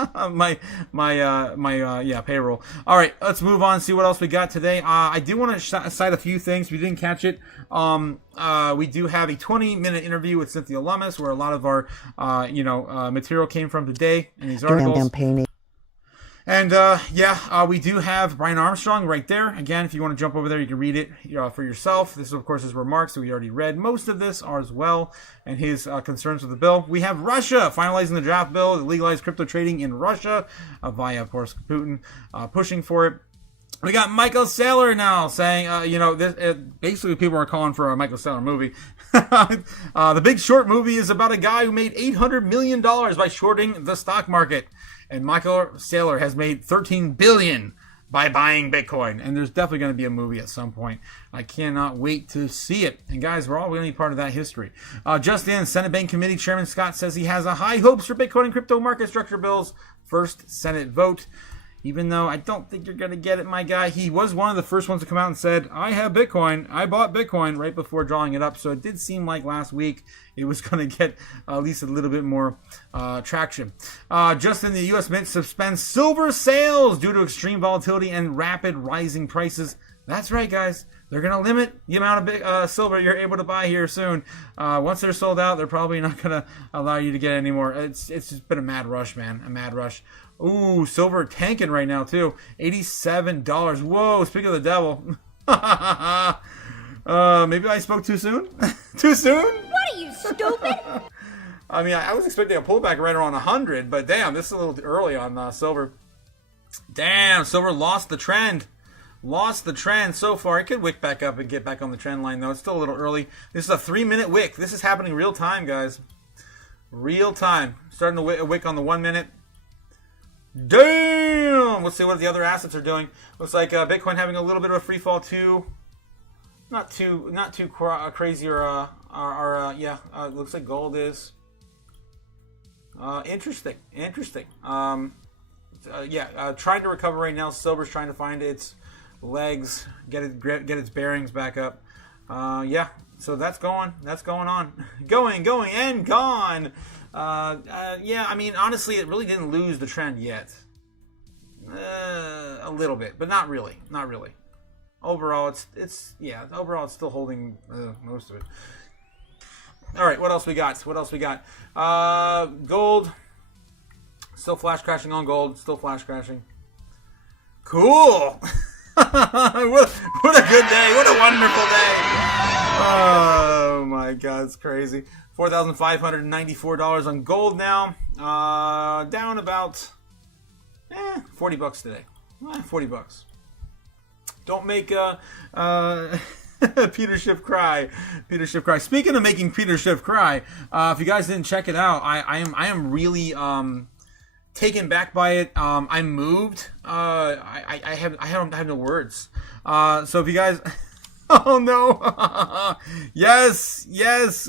my payroll. All right, let's move on. See what else we got today. I do want to cite a few things. If you didn't catch it, we do have a 20-minute interview with Cynthia Lummis, where a lot of our material came from today in these articles. And we do have Brian Armstrong right there. Again, if you want to jump over there, you can read it for yourself. This is, of course, his remarks. So we already read most of this as well, and his concerns with the bill. We have Russia finalizing the draft bill to legalize crypto trading in Russia via, of course, Putin pushing for it. We got Michael Saylor now saying, basically people are calling for a Michael Saylor movie. The Big Short movie is about a guy who made $800 million by shorting the stock market. And Michael Saylor has made $13 billion by buying Bitcoin. And there's definitely going to be a movie at some point. I cannot wait to see it. And guys, we're all going to be part of that history. Just in, Senate Bank Committee Chairman Scott says he has high hopes for Bitcoin and crypto market structure bills' first Senate vote. Even though I don't think you're going to get it, my guy. He was one of the first ones to come out and said, I have Bitcoin. I bought Bitcoin right before drawing it up. So it did seem like last week it was going to get at least a little bit more traction. Just in, the U.S. Mint suspends silver sales due to extreme volatility and rapid rising prices. That's right, guys. They're going to limit the amount of silver you're able to buy here soon. Once they're sold out, they're probably not going to allow you to get any more. It's just been a mad rush, man. A mad rush. Ooh, silver tanking right now, too. $87. Whoa, speaking of the devil. Maybe I spoke too soon? Too soon? What are you, stupid? I mean, I was expecting a pullback right around 100, but damn, this is a little early on silver. Damn, silver lost the trend. Lost the trend so far. It could wick back up and get back on the trend line, though. It's still a little early. This is a 3-minute wick. This is happening real time, guys. Real time. Starting to wick on the 1 minute. Damn! Let's see what the other assets are doing. Looks like Bitcoin having a little bit of a free fall too. Not too crazy or looks like gold is. Interesting. Trying to recover right now. Silver's trying to find its legs, get its bearings back up. So that's going on. Going and gone. I mean, honestly, it really didn't lose the trend yet. A little bit, but not really. Overall, it's still holding most of it. All right, what else we got? Gold. Still flash crashing on gold. Still flash crashing. Cool. what a good day. What a wonderful day. Oh my God, it's crazy. $4,594 on gold now. Down about $40 today. $40. Don't make Peter Schiff cry. Speaking of making Peter Schiff cry, if you guys didn't check it out, I am really taken back by it. I'm moved. I have no words. So if you guys. Oh no! Yes.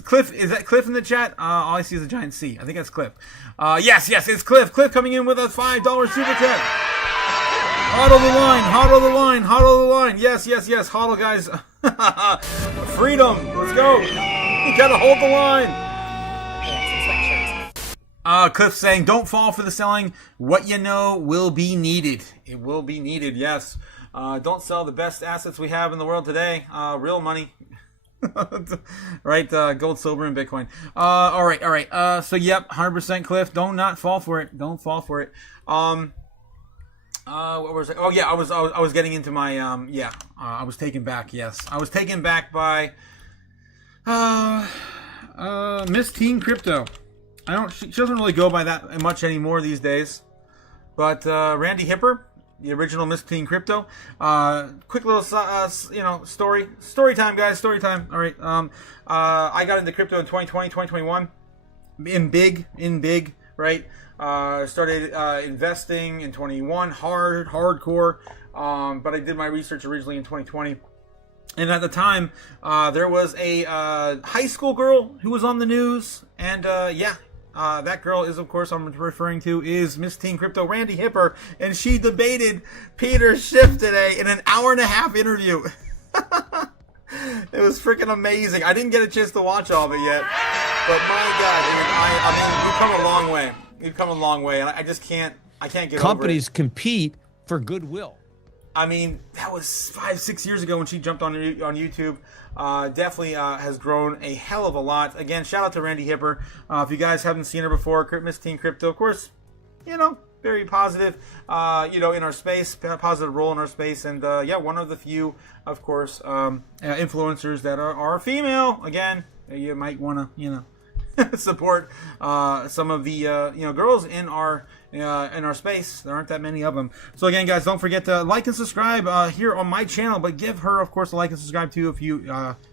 Cliff, is that Cliff in the chat? All I see is a giant C. I think that's Cliff. Yes, it's Cliff. Cliff coming in with a $5 super chat. Hodl the line. Yes. Hodl, guys. Freedom. Let's go. You gotta hold the line. Cliff saying, don't fall for the selling. What you know will be needed. It will be needed, yes. Don't sell the best assets we have in the world today. Real money. Right? Gold, silver, and Bitcoin. All right. So, yep, 100% Cliff. Don't not fall for it. Don't fall for it. What was it? Oh, yeah, I was getting into my, I was taken back, yes. I was taken back by, Miss Teen Crypto. She doesn't really go by that much anymore these days. But, Randy Hipper, the original Miss Teen Crypto. Quick little, story time, guys. Story time. All right. I got into crypto in 2020, 2021. In big, right? Started investing in 21, hardcore. But I did my research originally in 2020. And at the time, there was a high school girl who was on the news. And, that girl is, of course, I'm referring to is Miss Teen Crypto, Randy Hipper, and she debated Peter Schiff today in an hour-and-a-half interview. It was freaking amazing. I didn't get a chance to watch all of it yet, but my God, I mean, we've come a long way. We've come a long way, and I just can't. I can't get Companies over it. compete for goodwill. I mean, that was 5-6 years ago when she jumped on YouTube. Definitely has grown a hell of a lot. Again, shout out to Randy Hipper. If you guys haven't seen her before, Miss Teen Crypto, of course, very positive, in our space, positive role in our space. And, one of the few, of course, influencers that are female. Again, you might want to, support some of the, girls in our space. There aren't that many of them. So again, guys, don't forget to like and subscribe here on my channel, but give her, of course, a like and subscribe too if you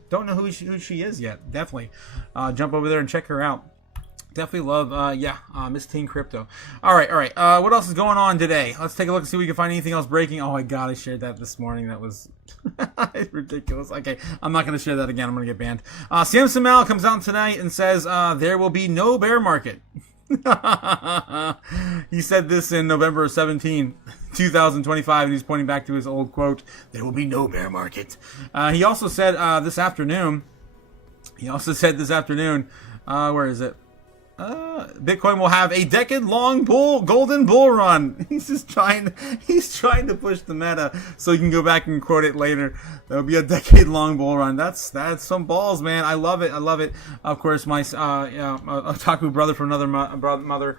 don't know who she is yet. Definitely jump over there and check her out. Definitely love, Miss Teen Crypto. All right. What else is going on today? Let's take a look and see if we can find anything else breaking. Oh my God, I shared that this morning. That was ridiculous. Okay, I'm not going to share that again. I'm going to get banned. Samson Mal comes out tonight and says there will be no bear market. He said this in November 17, 2025, and he's pointing back to his old quote, "There will be no bear market." He also said this afternoon, where is it? Bitcoin will have a decade-long golden bull run. He's trying to push the meta so you can go back and quote it later. There'll be a decade-long bull run. That's some balls, man. I love it. Of course, my otaku brother from another mother,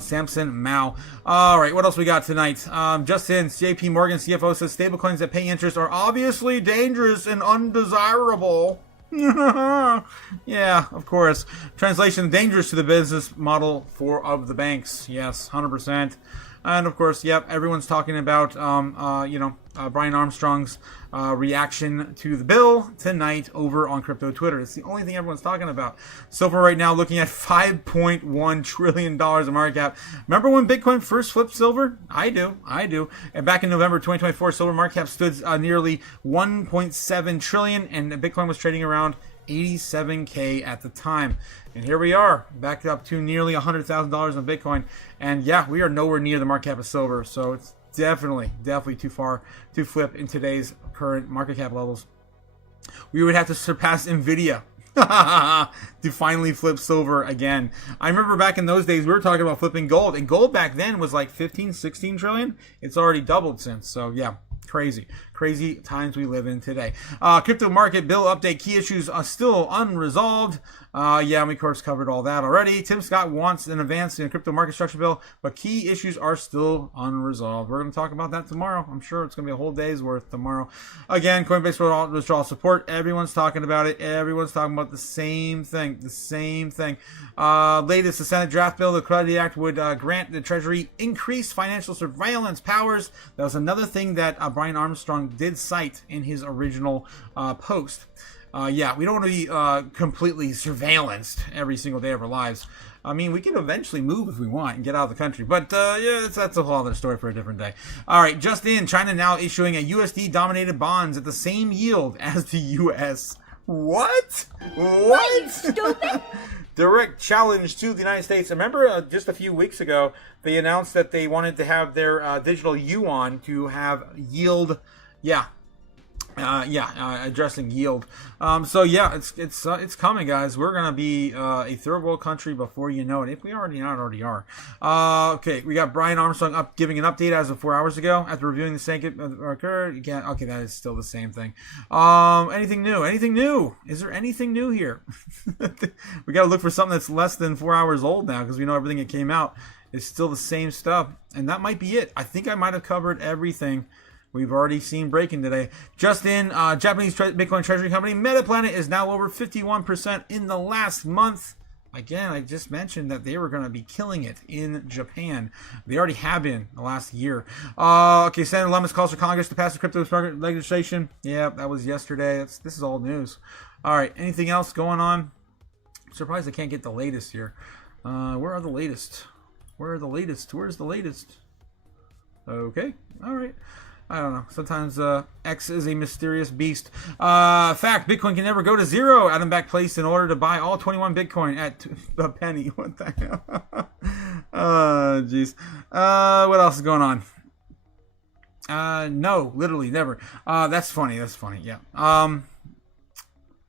Samson Mao. All right, what else we got tonight? Just in, JP Morgan CFO says stablecoins that pay interest are obviously dangerous and undesirable. Yeah, of course. Translation: dangerous to the business model of the banks. Yes, 100%. And of course, everyone's talking about Brian Armstrong's reaction to the bill tonight over on crypto Twitter. It's the only thing everyone's talking about. So far right now, looking at $5.1 trillion in market cap. Remember when Bitcoin first flipped silver? I do. And back in November 2024, silver market cap stood nearly 1.7 trillion, and Bitcoin was trading around 87K at the time. And here we are, back up to nearly $100,000 on Bitcoin. And we are nowhere near the market cap of silver. So it's definitely too far to flip in today's current market cap levels. We would have to surpass Nvidia to finally flip silver again. I remember back in those days, we were talking about flipping gold. And gold back then was like 15, 16 trillion. It's already doubled since. So crazy times we live in today. Crypto market bill update, key issues are still unresolved. We of course covered all that already. Tim Scott wants an advance in a crypto market structure bill, but key issues are still unresolved. We're going to talk about that tomorrow. I'm sure it's going to be a whole day's worth tomorrow. Again, Coinbase withdrawal support. Everyone's talking about it. Everyone's talking about the same thing. Latest, the Senate draft bill, the Credit Act, would grant the Treasury increased financial surveillance powers. That was another thing that Brian Armstrong did cite in his original post. We don't want to be completely surveillanced every single day of our lives. I mean, we can eventually move if we want and get out of the country. But, that's a whole other story for a different day. All right, just in, China now issuing a USD-dominated bonds at the same yield as the U.S. What? Stupid. Direct challenge to the United States. Remember, just a few weeks ago, they announced that they wanted to have their digital yuan to have yield. Addressing yield. It's coming, guys. We're gonna be a third world country before you know it. If we already are. Okay, we got Brian Armstrong giving an update as of 4 hours ago after reviewing the same occurred. Again, okay, that is still the same thing. Anything new? Is there anything new here? We got to look for something that's less than 4 hours old now, because we know everything that came out is still the same stuff, and that might be it. I think I might have covered everything we've already seen breaking today. Just in, Japanese Bitcoin treasury company Metaplanet is now over 51% in the last month. Again, I just mentioned that they were going to be killing it in Japan. They already have been the last year. Senator Lummis calls for Congress to pass the crypto legislation. Yeah, that was yesterday. This is old news. All right, anything else going on? I'm surprised I can't get the latest here. Where are the latest? Where's the latest? Okay, all right. I don't know. Sometimes X is a mysterious beast. Fact, Bitcoin can never go to zero. Adam Back placed in order to buy all 21 Bitcoin at a penny. What the hell? Oh, jeez. What else is going on? No, literally never. That's funny. Yeah.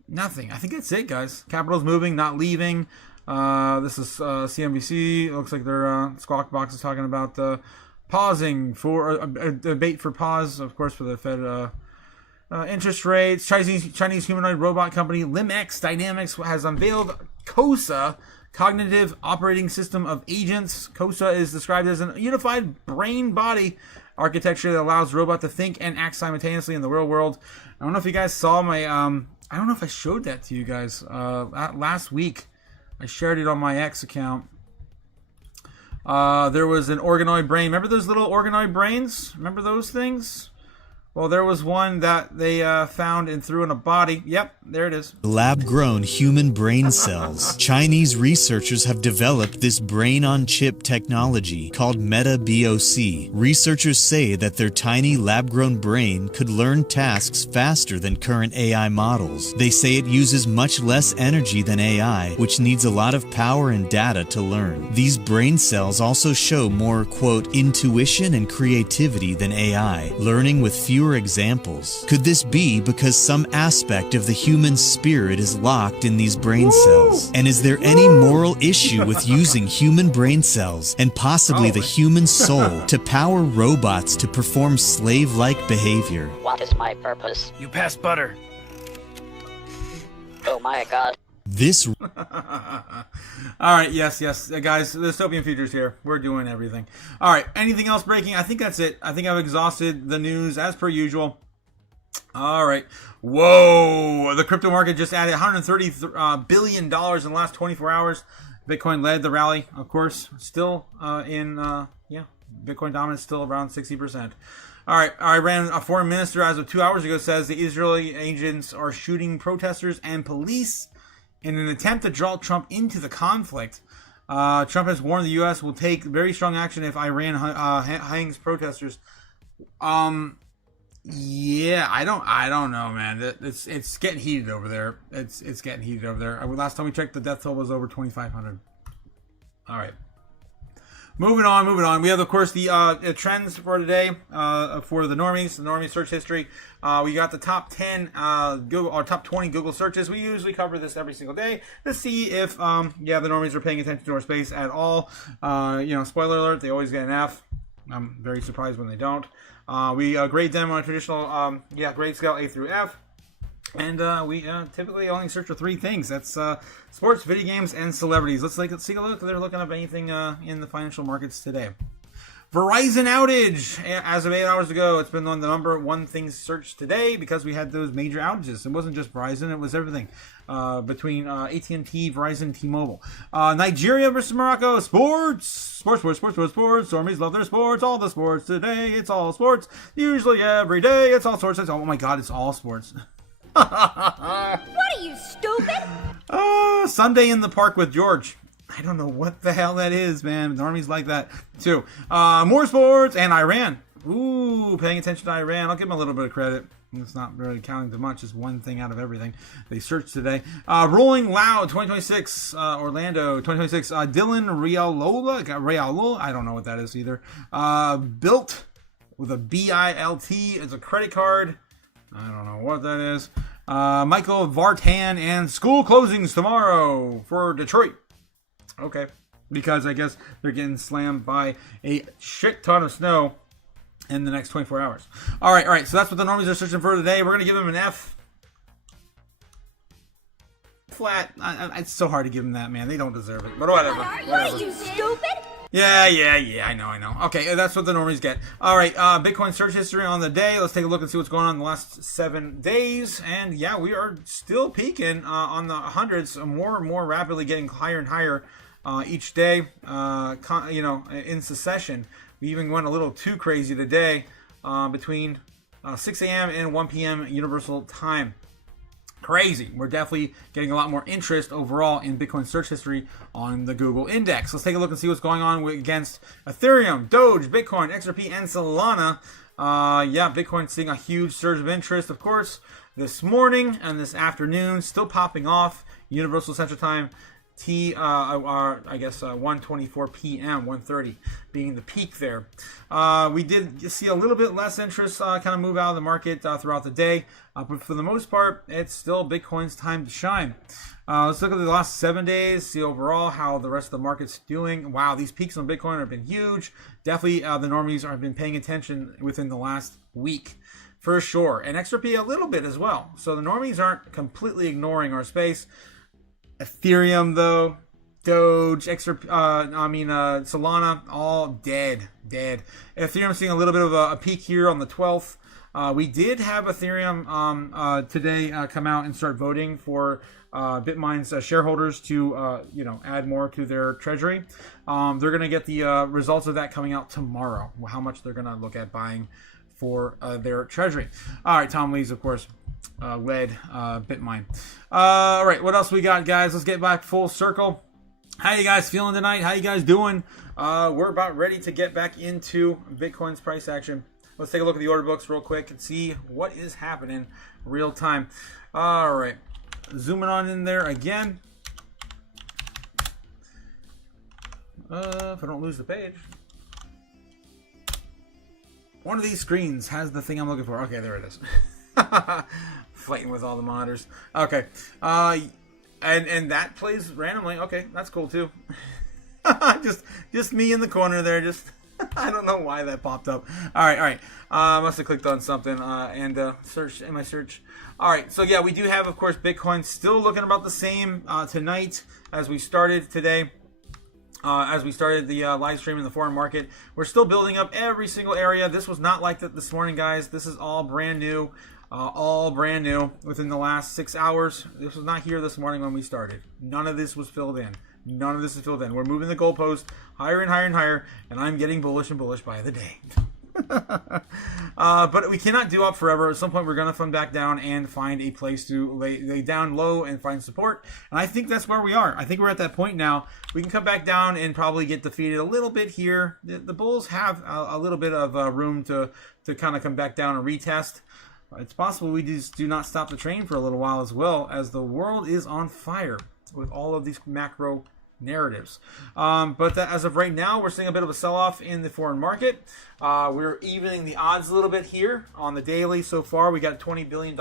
Nothing. I think that's it, guys. Capital's moving, not leaving. This is CNBC. It looks like their Squawk Box is talking about pausing for a debate for pause, of course, for the Fed interest rates. Chinese humanoid robot company LimX Dynamics has unveiled COSA, Cognitive Operating System of Agents. COSA is described as a unified brain-body architecture that allows robot to think and act simultaneously in the real world. I don't know if you guys saw my I don't know if I showed that to you guys last week. I shared it on my X account. There was an organoid brain. Remember those little organoid brains? Remember those things? Well, there was one that they found and threw in a body. Yep, there it is. Lab-grown human brain cells. Chinese researchers have developed this brain-on-chip technology called MetaBOC. Researchers say that their tiny lab-grown brain could learn tasks faster than current AI models. They say it uses much less energy than AI, which needs a lot of power and data to learn. These brain cells also show more, quote, intuition and creativity than AI, learning with fewer examples. Could this be because some aspect of the human spirit is locked in these brain cells? And is there any moral issue with using human brain cells and possibly the human soul to power robots to perform slave-like behavior? What is my purpose? You pass butter. Oh my god. This All right, yes, guys, the dystopian futures here. We're doing everything. All right, anything else breaking? I think that's it. I think I've exhausted the news as per usual. All right. Whoa, the crypto market just added $130 billion in the last 24 hours. Bitcoin led the rally, of course. Still Bitcoin dominance still around 60%. All right, Iran, a foreign minister as of 2 hours ago, says the Israeli agents are shooting protesters and police in an attempt to draw Trump into the conflict. Trump has warned the U.S. will take very strong action if Iran hangs protesters. Yeah, I don't know, man. It's getting heated over there. It's getting heated over there. Last time we checked, the death toll was over 2,500. All right. Moving on. We have, of course, the trends for today for the normies search history. We got the top 10 Google or top 20 Google searches. We usually cover this every single day to see if the normies are paying attention to our space at all. Spoiler alert, they always get an F. I'm very surprised when they don't. We grade them on a traditional grade scale A through F. And we typically only search for three things. That's sports, video games, and celebrities. Let's take a look if they're looking up anything in the financial markets today. Verizon outage. As of 8 hours ago, it's been on the number one thing searched today because we had those major outages. It wasn't just Verizon, it was everything between AT&T, Verizon, T-Mobile. Nigeria versus Morocco. Sports. Stormies love their sports. All the sports today. It's all sports. Usually every day. It's all sports. Oh my God, it's all sports. What are you, stupid? Sunday in the park with George. I don't know what the hell that is, man. The armies like that too. More sports and Iran. Ooh, paying attention to Iran. I'll give them a little bit of credit. It's not really counting too much. It's one thing out of everything they searched today. Rolling Loud 2026, Orlando 2026. Dylan Rialola. I don't know what that is either. Built with a BILT is a credit card. I don't know what that is. Michael Vartan and school closings tomorrow for Detroit. Okay. Because I guess they're getting slammed by a shit ton of snow in the next 24 hours. All right. So that's what the normies are searching for today. We're going to give them an F. Flat. It's so hard to give them that, man. They don't deserve it. But whatever. What are you, stupid? Yeah, I know. Okay, that's what the normies get. All right, Bitcoin search history on the day. Let's take a look and see what's going on in the last 7 days. And yeah, we are still peaking on the hundreds, more and more rapidly getting higher and higher each day, in succession. We even went a little too crazy today between 6 a.m. and 1 p.m. Universal Time. Crazy. We're definitely getting a lot more interest overall in Bitcoin search history on the Google Index. Let's take a look and see what's going on against Ethereum, Doge, Bitcoin, XRP, and Solana. Bitcoin seeing a huge surge of interest, of course, this morning and this afternoon, still popping off. Universal Central Time, 1:24 p.m., 1:30 being the peak there. We did see a little bit less interest kind of move out of the market throughout the day, but for the most part, it's still Bitcoin's time to shine. Let's look at the last 7 days, see overall how the rest of the market's doing. Wow, these peaks on Bitcoin have been huge. Definitely the normies have been paying attention within the last week, for sure. And XRP a little bit as well. So the normies aren't completely ignoring our space. Ethereum, though, Doge, XRP, Solana, all dead. Ethereum seeing a little bit of a peak here on the 12th. We did have Ethereum today come out and start voting for Bitmain's shareholders to add more to their treasury. They're going to get the results of that coming out tomorrow. How much they're going to look at buying for their treasury. All right, Tom Lee's, of course, led Bitmain. All right, what else we got, guys? Let's get back full circle. How you guys feeling tonight? How you guys doing? We're about ready to get back into Bitcoin's price action. Let's take a look at the order books real quick and see what is happening real time. All right, zooming on in there again. If I don't lose the page. One of these screens has the thing I'm looking for. Okay, there it is. Fighting with all the monitors. Okay. And that plays randomly. Okay, that's cool too. just me in the corner there. Just I don't know why that popped up. All right. Must have clicked on something and search in my search. All right, so yeah, we do have, of course, Bitcoin still looking about the same tonight as we started today. As we started the live stream in the foreign market, we're still building up every single area. This was not like that this morning, guys. This is all brand new. All brand new within the last 6 hours. This was not here this morning when we started. None of this was filled in. None of this is filled in. We're moving the goalpost higher and higher and higher, and I'm getting bullish and bullish by the day. But we cannot do up forever. At some point, we're going to come back down and find a place to lay down low and find support. And I think that's where we are. I think we're at that point now. We can come back down and probably get defeated a little bit here. The bulls have a little bit of room to kind of come back down and retest. It's possible we just do not stop the train for a little while as well, as the world is on fire with all of these macro narratives. But as of right now, we're seeing a bit of a sell-off in the foreign market. We're evening the odds a little bit here on the daily so far. We got $20 billion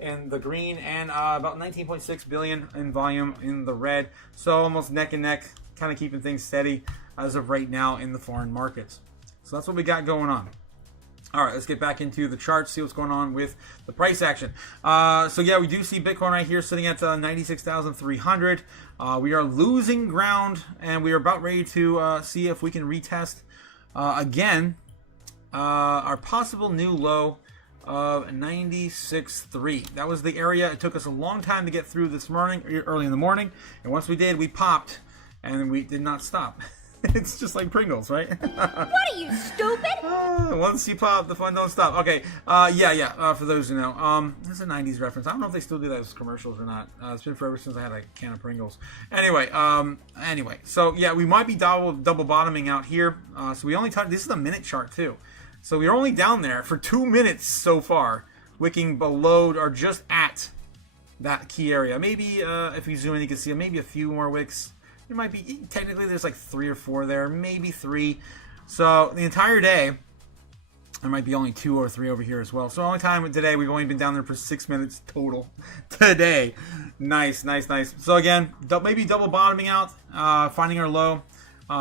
in the green and about 19.6 billion in volume in the red. So almost neck and neck, kind of keeping things steady as of right now in the foreign markets. So that's what we got going on. All right, let's get back into the charts, see what's going on with the price action. So yeah, we do see Bitcoin right here sitting at 96,300. We are losing ground, and we are about ready to see if we can retest again our possible new low of 96.3. That was the area. It took us a long time to get through this morning, early in the morning, and once we did, we popped, and we did not stop. It's just like Pringles, right? What are you, stupid? Once you pop, the fun don't stop. Okay, for those who know, this is a 90s reference. I don't know if they still do that as commercials or not. It's been forever since I had a can of Pringles. Anyway, so yeah, we might be double bottoming out here. So we only touched, this is a minute chart too. So we're only down there for 2 minutes so far, wicking below or just at that key area. Maybe if we zoom in, you can see maybe a few more wicks. There might be, technically there's like 3 or 4 there, maybe 3. So the entire day, there might be only 2 or 3 over here as well. So the only time today, we've only been down there for 6 minutes total today. Nice. So again, maybe double bottoming out, finding our low,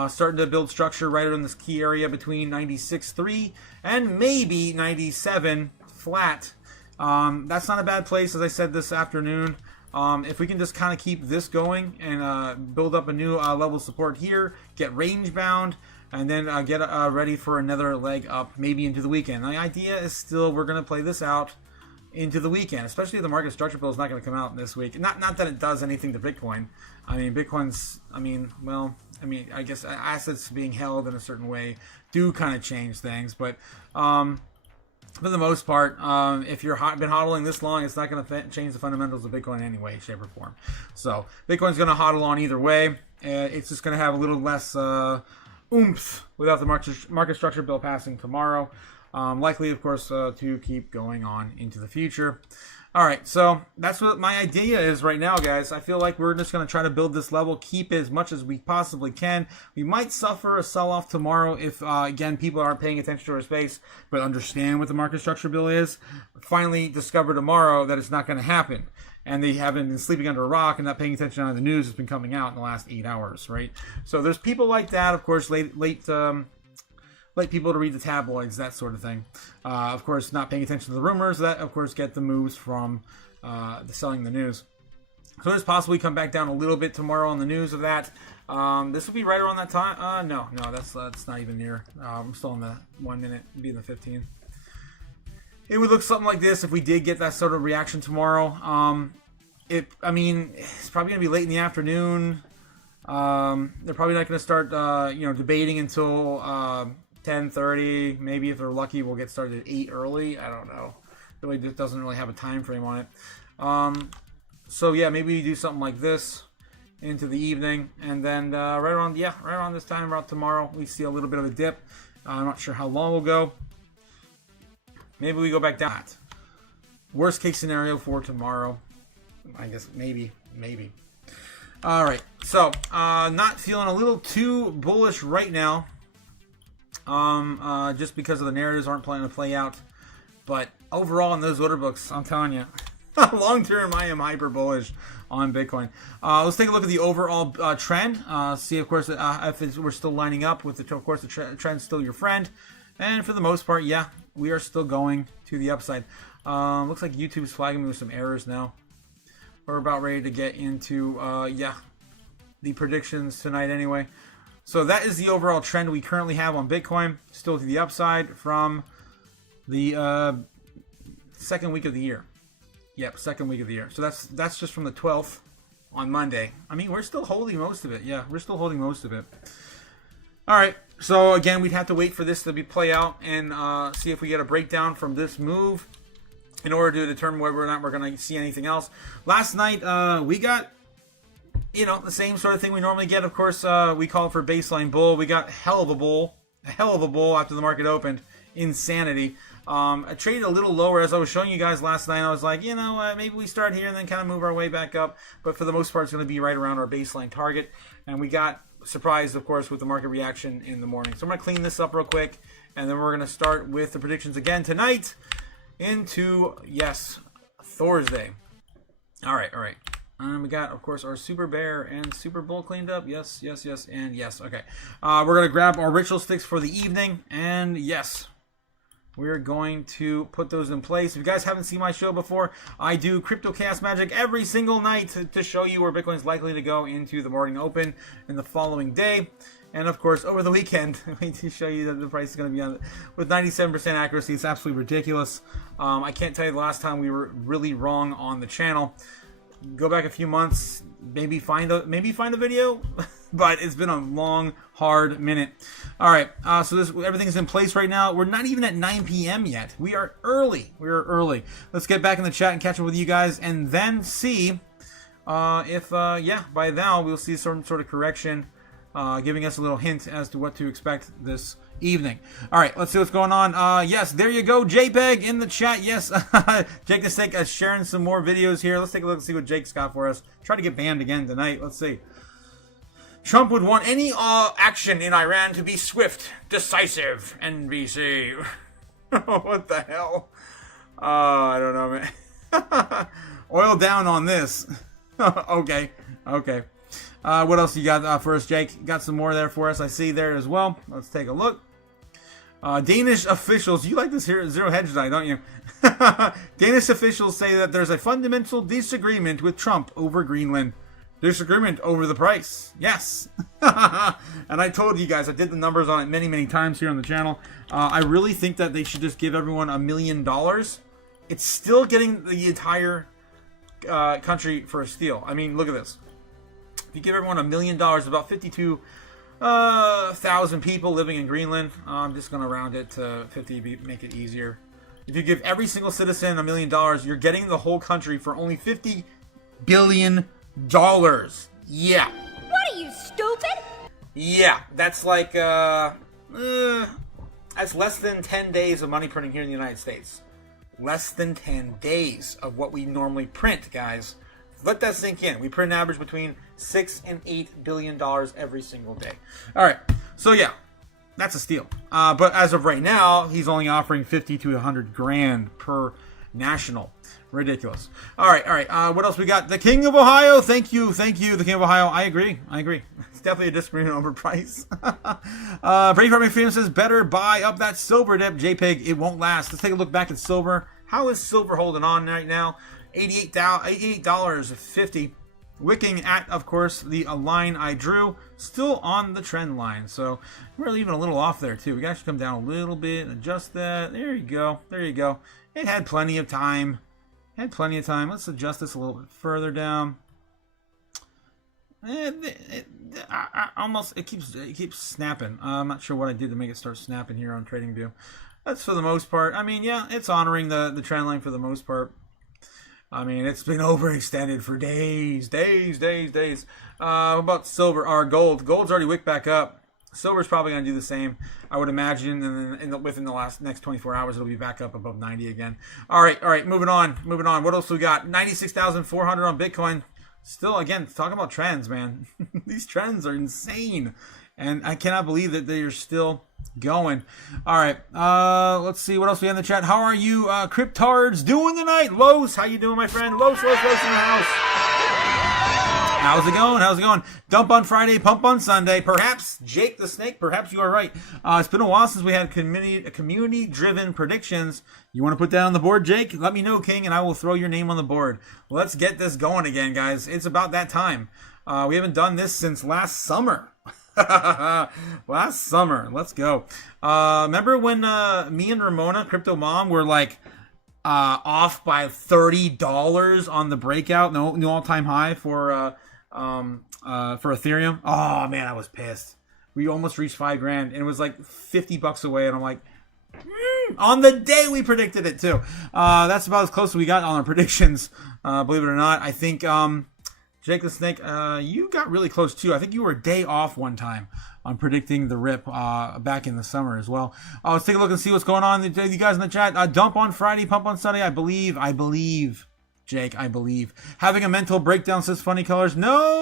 starting to build structure right in this key area between 96.3 and maybe 97 flat. That's not a bad place, as I said this afternoon. If we can just kind of keep this going and build up a new level of support here, get range bound, and then get ready for another leg up, maybe into the weekend. The idea is still we're going to play this out into the weekend, especially if the market structure bill is not going to come out this week. Not that it does anything to Bitcoin. I mean, Bitcoin's, I guess assets being held in a certain way do kind of change things, but for the most part, if you're been hodling this long, it's not going to change the fundamentals of Bitcoin in any way, shape, or form. So Bitcoin's going to hodl on either way. It's just going to have a little less oomph without the market structure bill passing tomorrow. Likely, of course, to keep going on into the future. All right, so that's what my idea is right now, guys. I feel like we're just going to try to build this level, keep it as much as we possibly can. We might suffer a sell-off tomorrow if, again, people aren't paying attention to our space, but understand what the market structure bill is. Finally discover tomorrow that it's not going to happen. And they haven't been sleeping under a rock and not paying attention to the news that's been coming out in the last 8 hours, right? So there's people like that, of course, late people to read the tabloids, that sort of thing. Of course, not paying attention to the rumors that, of course, get the moves from selling the news. So there's possibly come back down a little bit tomorrow on the news of that. This will be right around that time. No, that's not even near. I'm still in the 1 minute, be in the 15. It would look something like this if we did get that sort of reaction tomorrow. It's probably gonna be late in the afternoon. They're probably not gonna start, debating until 10:30. Maybe if they're lucky, we'll get started at 8 early. I don't know. Really, just doesn't really have a time frame on it. So yeah, maybe we do something like this into the evening, and then right around this time, around tomorrow, we see a little bit of a dip. I'm not sure how long we'll go. Maybe we go back down. Worst case scenario for tomorrow. I guess maybe. All right. So not feeling a little too bullish right now. Just because of the narratives aren't planning to play out. But overall in those order books, I'm telling you, long term I am hyper bullish on Bitcoin. Let's take a look at the overall trend. See, of course, if we're still lining up with the trend's still your friend. And for the most part, yeah, we are still going to the upside. Looks like YouTube's flagging me with some errors now. We're about ready to get into, the predictions tonight anyway. So that is the overall trend we currently have on Bitcoin. Still to the upside from the second week of the year. Yep, second week of the year. So that's just from the 12th on Monday. I mean, we're still holding most of it. Yeah, we're still holding most of it. All right. So again, we'd have to wait for this to play out and see if we get a breakdown from this move in order to determine whether or not we're going to see anything else. Last night, we got, the same sort of thing we normally get. Of course, we called for baseline bull. We got a hell of a bull after the market opened. Insanity. I traded a little lower as I was showing you guys last night. I was like, maybe we start here and then kind of move our way back up. But for the most part, it's going to be right around our baseline target. And we got surprised, of course, with the market reaction in the morning. So I'm going to clean this up real quick. And then we're going to start with the predictions again tonight into, Thursday. All right. We got, of course, our super bear and super bull cleaned up. Yes, and yes. Okay. We're going to grab our ritual sticks for the evening. And yes, we're going to put those in place. If you guys haven't seen my show before, I do Crypto Chaos Magic every single night to show you where Bitcoin is likely to go into the morning open in the following day. And of course, over the weekend, we do show you that the price is going to be on with 97% accuracy. It's absolutely ridiculous. I can't tell you the last time we were really wrong on the channel. Go back a few months, maybe find a video, but it's been a long, hard minute. All right, so everything's in place right now. We're not even at 9 p.m. yet. We are early. Let's get back in the chat and catch up with you guys, and then see if by now we'll see some sort of correction, giving us a little hint as to what to expect this evening. All right, let's see what's going on. Yes, there you go, JPEG in the chat. Yes, Jake the Snake sharing some more videos here. Let's take a look and see what Jake's got for us. Try to get banned again tonight. Let's see. Trump would want any action in Iran to be swift, decisive. NBC. What the hell? I don't know, man. Oil down on this. Okay. What else you got for us, Jake? Got some more there for us. I see there as well. Let's take a look. Danish officials, you like this here Zero Hedge tonight, don't you? Danish officials say that there's a fundamental disagreement with Trump over Greenland. Disagreement over the price. Yes. And I told you guys, I did the numbers on it many, many times here on the channel. I really think that they should just give everyone $1 million. It's still getting the entire country for a steal. I mean, look at this. If you give everyone $1 million, about 52,000 people living in Greenland. I'm just going to round it to 50, make it easier. If you give every single citizen $1 million, you're getting the whole country for only $50 billion. Yeah. What are you, stupid? Yeah, that's like, that's less than 10 days of money printing here in the United States. less than 10 days of what we normally print, guys. Let that sink in. We print an average between $6 and $8 billion every single day. All right. So yeah, that's a steal. But as of right now, he's only offering 50 to 100 grand per national. Ridiculous. All right. What else we got? The King of Ohio. Thank you. The King of Ohio. I agree. It's definitely a disagreement over price. Brave Army Freedom says, better buy up that silver dip. JPEG, it won't last. Let's take a look back at silver. How is silver holding on right now? $88.50. Wicking at, of course, the line I drew. Still on the trend line. So we're even a little off there, too. We got to come down a little bit and adjust that. There you go. It had plenty of time. Let's adjust this a little bit further down. It keeps snapping. I'm not sure what I did to make it start snapping here on TradingView. That's for the most part. I mean, yeah, it's honoring the trend line for the most part. I mean, it's been overextended for days. What about silver or gold? Gold's already wicked back up. Silver's probably going to do the same, I would imagine, and then within the next 24 hours, it'll be back up above 90 again. All right, moving on. What else we got? 96,400 on Bitcoin. Still, again, talking about trends, man. These trends are insane, and I cannot believe that they are still going. All right, let's see what else we have in the chat. How are you, Cryptards, doing tonight? Los, how you doing, my friend? Los in the house. How's it going? Dump on Friday, pump on Sunday. Perhaps, Jake the Snake, perhaps you are right. It's been a while since we had community-driven predictions. You want to put that on the board, Jake? Let me know, King, and I will throw your name on the board. Let's get this going again, guys. It's about that time. We haven't done this since last summer. Let's go. Remember when me and Ramona, Crypto Mom, were like off by $30 on the breakout, new all-time high for Ethereum? Oh man, I was pissed. We almost reached $5,000, and it was like $50 away, and I'm like, on the day we predicted it too. That's about as close as we got on our predictions. Believe it or not, I think Jake the Snake, you got really close too. I think you were a day off one time on predicting the rip back in the summer as well. Let's take a look and see what's going on. You guys in the chat, dump on Friday, pump on Sunday. I believe, Jake, I believe. Having a mental breakdown, says Funny Colors. No!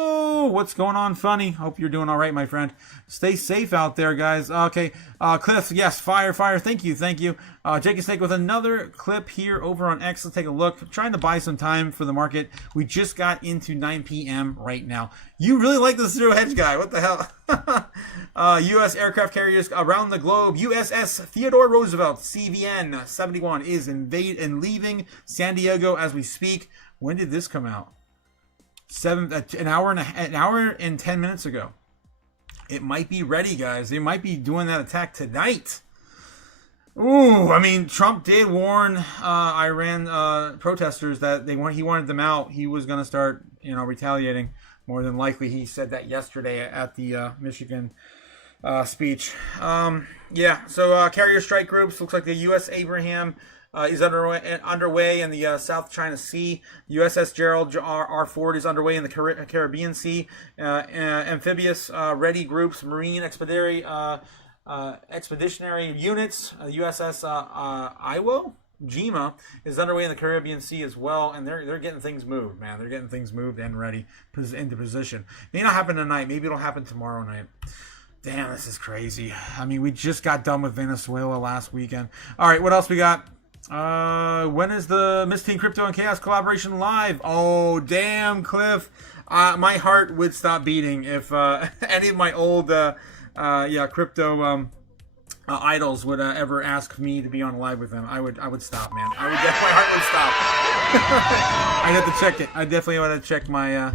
What's going on, Funny? Hope you're doing all right, my friend. Stay safe out there, guys. Okay. Cliff, yes, fire. Thank you. Jake and Snake with another clip here over on X. Let's take a look. I'm trying to buy some time for the market. We just got into 9 p.m. right now. You really like the zero hedge guy. What the hell? U.S. aircraft carriers around the globe. USS Theodore Roosevelt, CVN 71, is leaving San Diego as we speak. When did this come out? An hour and 10 minutes ago. It might be ready, guys. They might be doing that attack tonight. Ooh, I mean, Trump did warn Iran protesters that he wanted them out. He was going to start, retaliating. More than likely, he said that yesterday at the Michigan speech. So carrier strike groups. Looks like the U.S. Abraham is underway in the South China Sea. USS Gerald R. Ford is underway in the Caribbean Sea. Amphibious ready groups, marine expeditionary units. USS Jima is underway in the Caribbean Sea as well, and they're getting things moved, man. They're getting things moved and ready into position. May not happen tonight. Maybe it'll happen tomorrow night. Damn, this is crazy. I mean, we just got done with Venezuela last weekend. All right, what else we got? When is the Miss Teen Crypto and Chaos collaboration live? Oh, damn, Cliff. My heart would stop beating if any of my old crypto idols would ever ask me to be on live with them. I would stop, man. My heart would stop. I'd have to check it. I definitely want to check my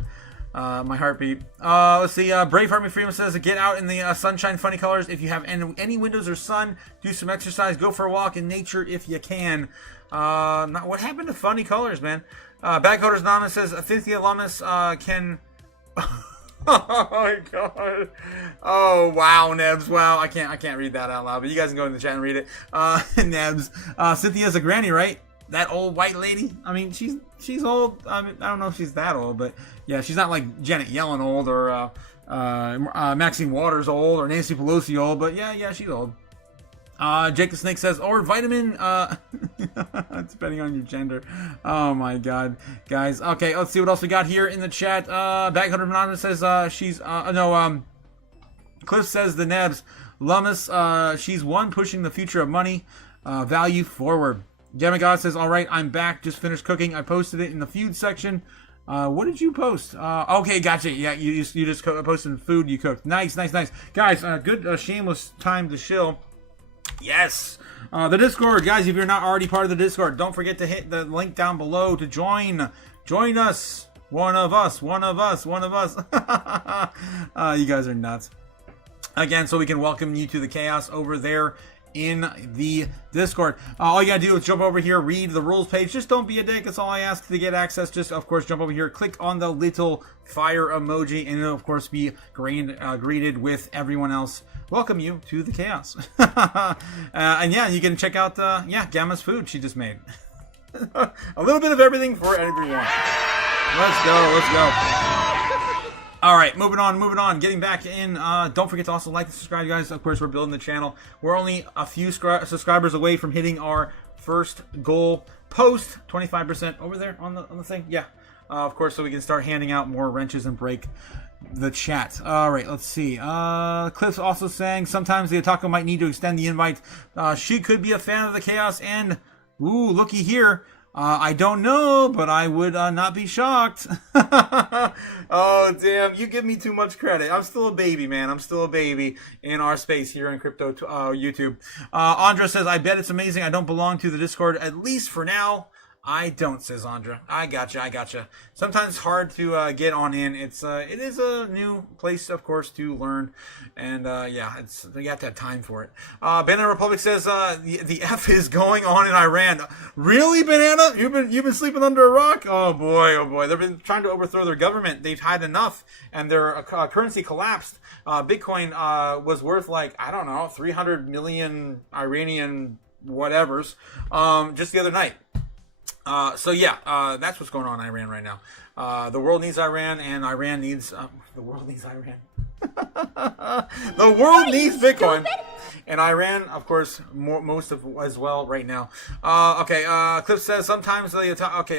my heartbeat. Let's see. Brave Heart Freedom says, get out in the sunshine, Funny Colors. If you have any windows or sun, do some exercise. Go for a walk in nature if you can. What happened to Funny Colors, man? Backcoders Anonymous says, Cynthia alumnus can... Oh my god. Oh wow, Nebs. Wow, I can't read that out loud, but you guys can go in the chat and read it. Nebs. Cynthia's a granny, right? That old white lady. I mean, she's old. I mean, I don't know if she's that old, but yeah, she's not like Janet Yellen old or Maxine Waters old or Nancy Pelosi old, but yeah, she's old. Jake the Snake says, or vitamin, depending on your gender. Oh my god, guys. Okay, let's see what else we got here in the chat. Bag Hunter Anonymous says, Cliff says the Nebs. Lummus, she's one pushing the future of money, value forward. Gamma God says, alright, I'm back, just finished cooking. I posted it in the feud section. What did you post? Okay, gotcha. Yeah, you just posted food you cooked. Nice. Guys, good shameless time to shill. Yes. The Discord, guys, if you're not already part of the Discord, don't forget to hit the link down below to join. Join us. One of us. You guys are nuts. Again, so we can welcome you to the chaos over there in the Discord. All you gotta do is jump over here, read the rules page. Just don't be a dick. That's all I ask to get access. Just, of course, jump over here, click on the little fire emoji, and it'll, of course, be greeted with everyone else. Welcome you to the chaos. And yeah, you can check out Gamma's food she just made. A little bit of everything for everyone. Let's go. All right, moving on. Getting back in. Don't forget to also like and subscribe, guys. Of course, we're building the channel. We're only a few subscribers away from hitting our first goal post. 25% over there on the thing. Yeah. Of course, so we can start handing out more wrenches and break the chat. All right, let's see. Cliff's also saying sometimes the Otaku might need to extend the invite. She could be a fan of the chaos, and looky here. I don't know, but I would not be shocked. Oh, damn. You give me too much credit. I'm still a baby, man. I'm still a baby in our space here in Crypto YouTube. Andra says, I bet it's amazing. I don't belong to the Discord, at least for now. I don't, says Andra. I gotcha. Sometimes it's hard to get on in. It is a new place, of course, to learn, and you have to have time for it. Banana Republic says the F is going on in Iran. Really, Banana? You've been sleeping under a rock? Oh boy. They've been trying to overthrow their government. They've had enough, and their currency collapsed. Bitcoin was worth 300 million Iranian whatevers just the other night. That's what's going on in Iran right now. The world needs Iran, and Iran needs the world needs Iran. The world needs Bitcoin, and Iran, of course, most of as well right now. Cliff says sometimes I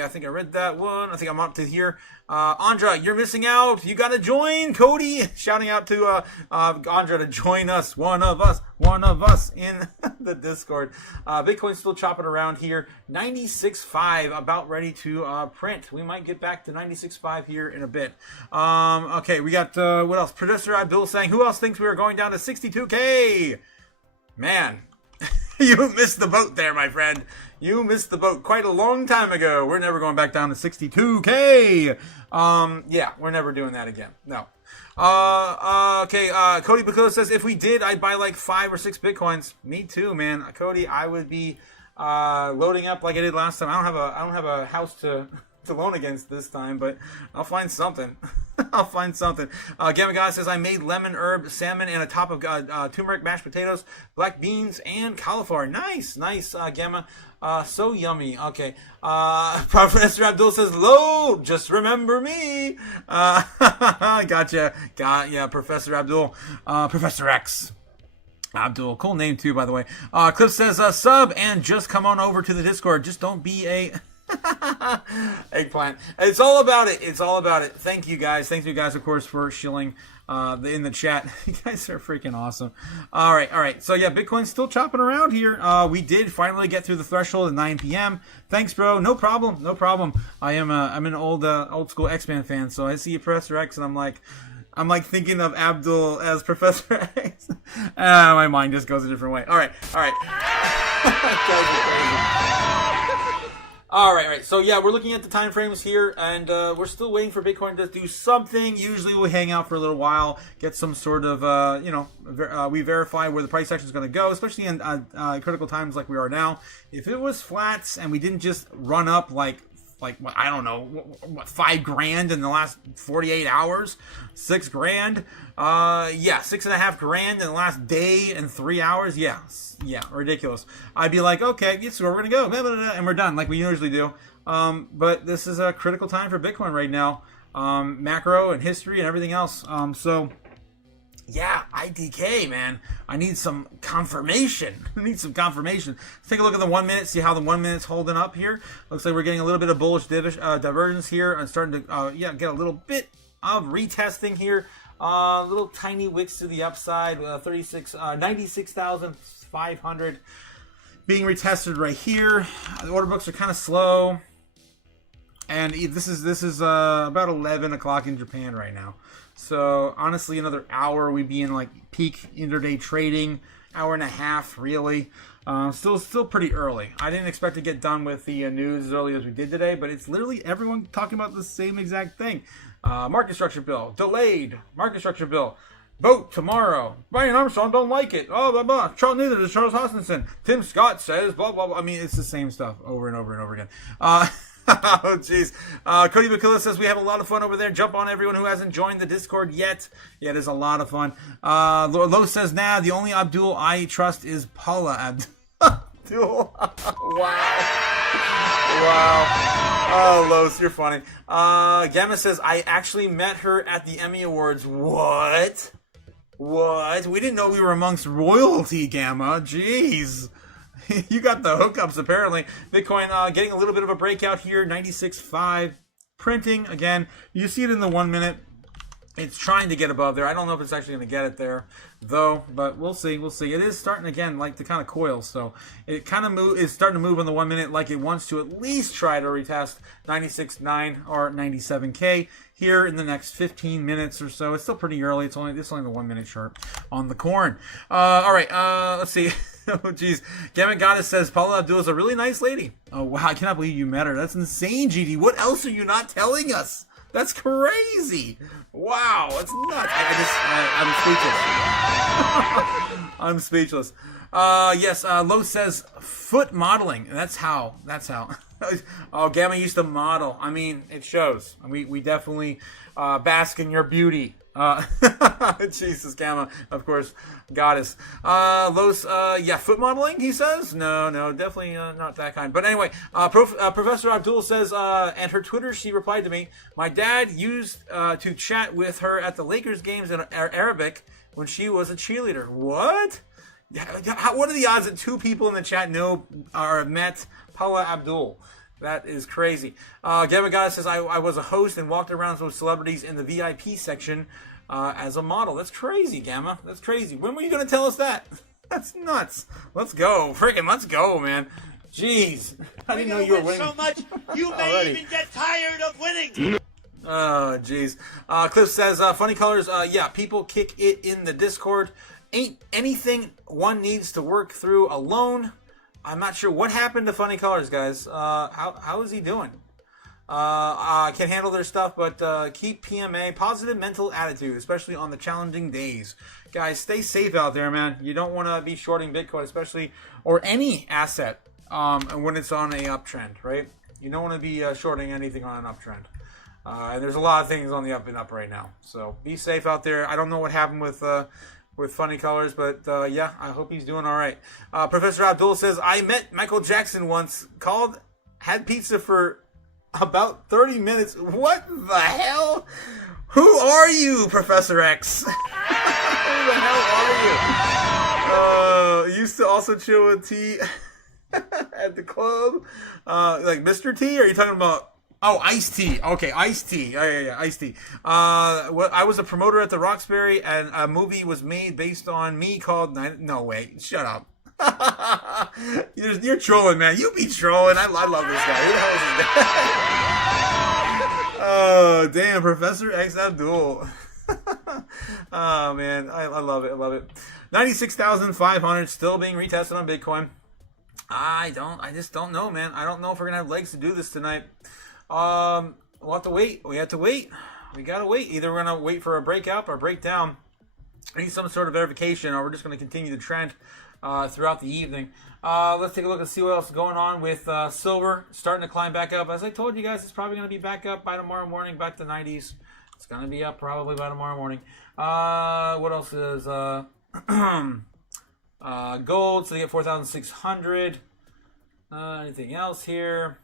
think I read that one. I think I'm up to here. Andra, you're missing out. You gotta join. Cody shouting out to Andra to join us. One of us in the Discord. Bitcoin's still chopping around here. 96.5, about ready to print. We might get back to 96.5 here in a bit. We got what else? Producer Abdul saying, who else thinks we are going down to 62K? Man, you missed the boat there, my friend. You missed the boat quite a long time ago. We're never going back down to 62K. We're never doing that again. No. Cody Bacola says, if we did, I'd buy 5 or 6 Bitcoins. Me too, man. Cody, I would be loading up like I did last time. I don't have a house to loan against this time, but I'll find something. Gamma God says, I made lemon herb salmon and a top of turmeric mashed potatoes, black beans, and cauliflower. Nice, Gamma. So yummy. Okay. Professor Abdul says, load, just remember me. Gotcha. Professor Abdul. Professor X. Abdul, cool name too, by the way. Cliff says, sub and just come on over to the Discord. Just don't be a eggplant. It's all about it. Thank you guys, of course, for shilling in the chat. You guys are freaking awesome. All right. So yeah, Bitcoin's still chopping around here. We did finally get through the threshold at 9 p.m. Thanks, bro. No problem. I'm an old school X-Men fan, so I see Professor X, and I'm like thinking of Abdul as Professor X. My mind just goes a different way. All right. All right. So yeah, we're looking at the time frames here, and we're still waiting for Bitcoin to do something. Usually we'll hang out for a little while, get some sort of, we verify where the price action is going to go, especially in critical times like we are now. If it was flats and we didn't just run up like I don't know, what, $5,000 in the last 48 hours, $6,000, $6,500 in the last day and 3 hours, yeah, ridiculous. I'd be like, okay, this is where we're gonna go, and we're done, like we usually do. But this is a critical time for Bitcoin right now, macro and history and everything else. So Yeah, IDK, man. I need some confirmation. Let's take a look at the 1 minute, see how the 1 minute's holding up here. Looks like we're getting a little bit of bullish divergence here and starting to, get a little bit of retesting here. Little tiny wicks to the upside, 96,500 being retested right here. The order books are kind of slow. And this is about 11 o'clock in Japan right now. So honestly, another hour we'd be in like peak intraday trading, hour and a half really. Still pretty early. I didn't expect to get done with the news as early as we did today, but it's literally everyone talking about the same exact thing. Market structure bill delayed. Market structure bill. Vote tomorrow. Brian Armstrong don't like it. Oh, blah, blah. Neither does Charles Hoskinson. Tim Scott says blah, blah, blah. I mean, it's the same stuff over and over and over again. Oh, jeez. Cody McCullough says we have a lot of fun over there. Jump on everyone who hasn't joined the Discord yet. Yeah, it is a lot of fun. Lo says, nah, the only Abdul I trust is Paula Abdul. Wow. Oh, Los, you're funny. Gamma says, I actually met her at the Emmy Awards. What? We didn't know we were amongst royalty, Gamma. Jeez. You got the hookups, apparently. Bitcoin getting a little bit of a breakout here, 96.5. Printing, again, you see it in the 1 minute. It's trying to get above there. I don't know if it's actually going to get it there, though, but we'll see. It is starting, again, like to kind of coil, so it kind of is starting to move on the 1 minute like it wants to at least try to retest 96.9 or 97K here in the next 15 minutes or so. It's still pretty early. This is only the 1 minute chart on the corn. All right, let's see. Oh, geez. Gamma Goddess says, Paula Abdul is a really nice lady. Oh, wow. I cannot believe you met her. That's insane, GD. What else are you not telling us? That's crazy. Wow. That's nuts. I'm speechless. Yes, Lo says, foot modeling. That's how. Oh, Gamma used to model. I mean, it shows. We definitely bask in your beauty. Jesus, Gamma, of course, Goddess. Los, foot modeling, he says? No, definitely not that kind. But anyway, Professor Abdul says, and her Twitter, she replied to me, my dad used to chat with her at the Lakers games in Arabic when she was a cheerleader. What? What are the odds that two people in the chat know or met Paula Abdul? That is crazy. Gamma Goddess says, I was a host and walked around with celebrities in the VIP section as a model. That's crazy, Gamma. That's crazy. When were you going to tell us that? That's nuts. Let's go. Let's go, man. Jeez. I didn't know you were winning so much, you may even get tired of winning. Oh, jeez. Cliff says, funny colors. Yeah, people kick it in the Discord. Ain't anything one needs to work through alone. I'm not sure what happened to Funny Colors, guys. How is he doing? I can't handle their stuff, but keep PMA, positive mental attitude, especially on the challenging days. Guys, stay safe out there, man. You don't want to be shorting Bitcoin, especially, or any asset when it's on a uptrend, right? You don't want to be shorting anything on an uptrend. And there's a lot of things on the up and up right now. So be safe out there. I don't know what happened with Funny Colors, but yeah, I hope he's doing all right. Professor Abdul says, I met Michael Jackson once, had pizza for about 30 minutes. What the hell? Who are you, Professor X? Who the hell are you? Used to also chill with T at the club. Like Mr. T? Or are you talking about... Oh, Ice-T. Okay, Ice-T. Yeah, Ice-T. I was a promoter at the Roxbury, and a movie was made based on me called... No, wait. Shut up. You're trolling, man. You be trolling. I love this guy. Who the hell is this guy? Oh, damn. Professor X Abdul. Oh, man. I love it. 96,500 still being retested on Bitcoin. I just don't know, man. I don't know if we're going to have legs to do this tonight. We'll have to wait. We have to wait. We gotta wait. Either we're gonna wait for a breakout or breakdown. I need some sort of verification, or we're just gonna continue the trend throughout the evening. Let's take a look and see what else is going on with silver starting to climb back up. As I told you guys, it's probably gonna be back up by tomorrow morning, back to 90s. It's gonna be up probably by tomorrow morning. What else is gold? So they get 4,600. Anything else here?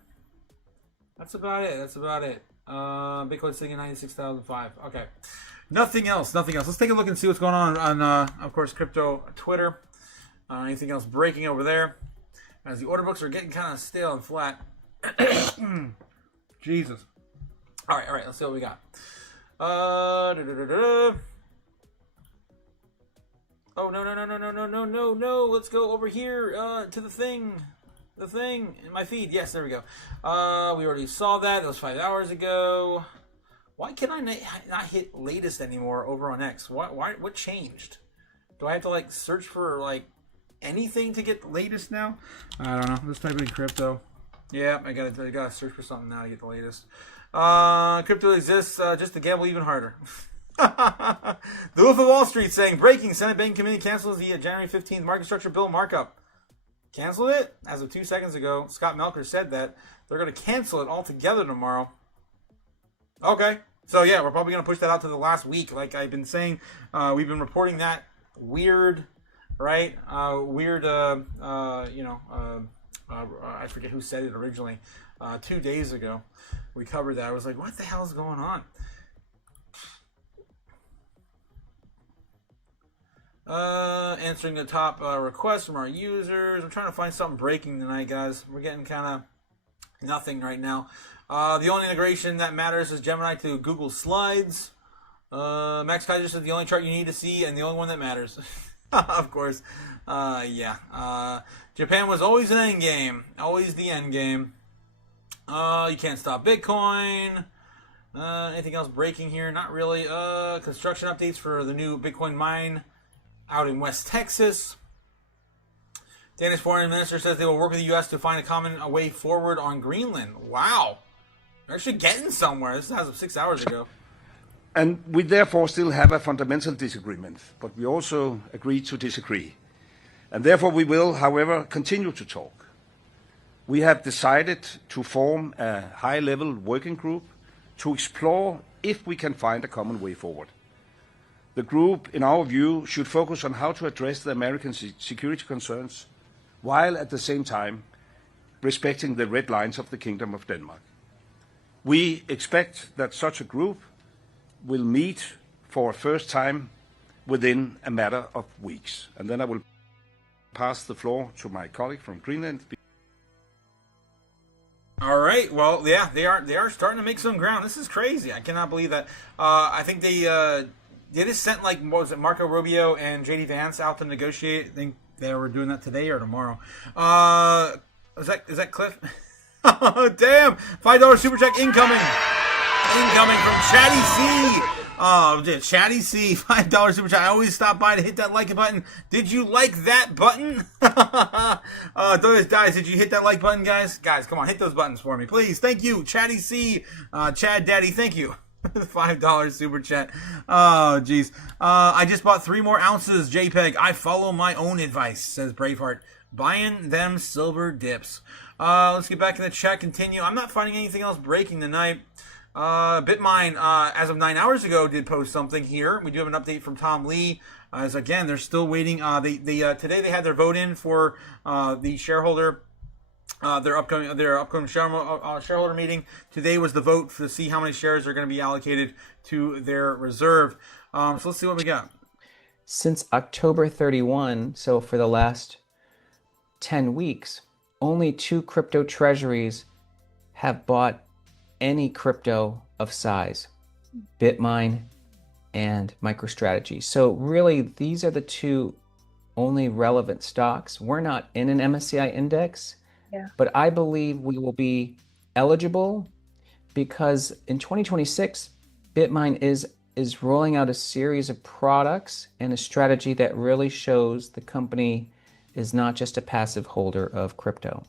That's about it. Bitcoin sitting at 96,005. Okay. Nothing else. Let's take a look and see what's going on, of course, crypto Twitter. Anything else breaking over there? As the order books are getting kind of stale and flat. Jesus. All right. Let's see what we got. Oh, no. Let's go over here to the thing in my feed. Yes, there we go. We already saw that. It was 5 hours ago. Why can I not hit latest anymore over on X? What changed? Do I have to like search for like anything to get the latest now? I don't know. Let's type in crypto. Yeah, I gotta search for something now to get the latest. Crypto exists just to gamble even harder. The Wolf of Wall Street saying, breaking, Senate Banking Committee cancels the January 15th market structure bill markup. Canceled it? As of 2 seconds ago, Scott Melker said that they're going to cancel it altogether tomorrow. Okay. So yeah, we're probably going to push that out to the last week. Like I've been saying, we've been reporting that weird, right? I forget who said it originally. 2 days ago, we covered that. I was like, what the hell is going on? Answering the top requests from our users. I'm trying to find something breaking tonight, guys. We're getting kind of nothing right now. The only integration that matters is Gemini to Google Slides. Max Kaiser said the only chart you need to see and the only one that matters. Of course. Yeah. Japan was always an end game. Always the end game. You can't stop Bitcoin. Anything else breaking here? Not really. Construction updates for the new Bitcoin mine out in West Texas. Danish foreign minister says they will work with the U.S. to find a common way forward on Greenland. Wow. They're actually getting somewhere. This is as of 6 hours ago. And we therefore still have a fundamental disagreement, but we also agree to disagree. And therefore we will, however, continue to talk. We have decided to form a high-level working group to explore if we can find a common way forward. The group, in our view, should focus on how to address the American security concerns, while at the same time respecting the red lines of the Kingdom of Denmark. We expect that such a group will meet for a first time within a matter of weeks. And then I will pass the floor to my colleague from Greenland. All right. Well, yeah, they are starting to make some ground. This is crazy. I cannot believe that. I think they just sent like, what was it, Marco Rubio and JD Vance out to negotiate. I think they were doing that today or tomorrow. Is that Cliff? Oh, damn! $5 super check incoming from Chatty C. Oh, dude, Chatty C, $5 super chat. I always stop by to hit that like button. Did you like that button? Guys, did you hit that like button, guys? Guys, come on, hit those buttons for me, please. Thank you, Chatty C, Chad Daddy. Thank you. $5 super chat. Oh, jeez. I just bought 3 more ounces, JPEG. I follow my own advice, says Braveheart. Buying them silver dips. Let's get back in the chat. Continue. I'm not finding anything else breaking tonight. Bitmine, as of 9 hours ago, did post something here. We do have an update from Tom Lee. As again, they're still waiting. Today they had their vote in for the shareholder. Their upcoming shareholder meeting. Today was the vote to see how many shares are going to be allocated to their reserve. So let's see what we got. Since October 31, so for the last 10 weeks, only 2 crypto treasuries have bought any crypto of size, Bitmine and MicroStrategy. So really, these are the 2 only relevant stocks. We're not in an MSCI index. Yeah. But I believe we will be eligible because in 2026, Bitmine is rolling out a series of products and a strategy that really shows the company is not just a passive holder of crypto.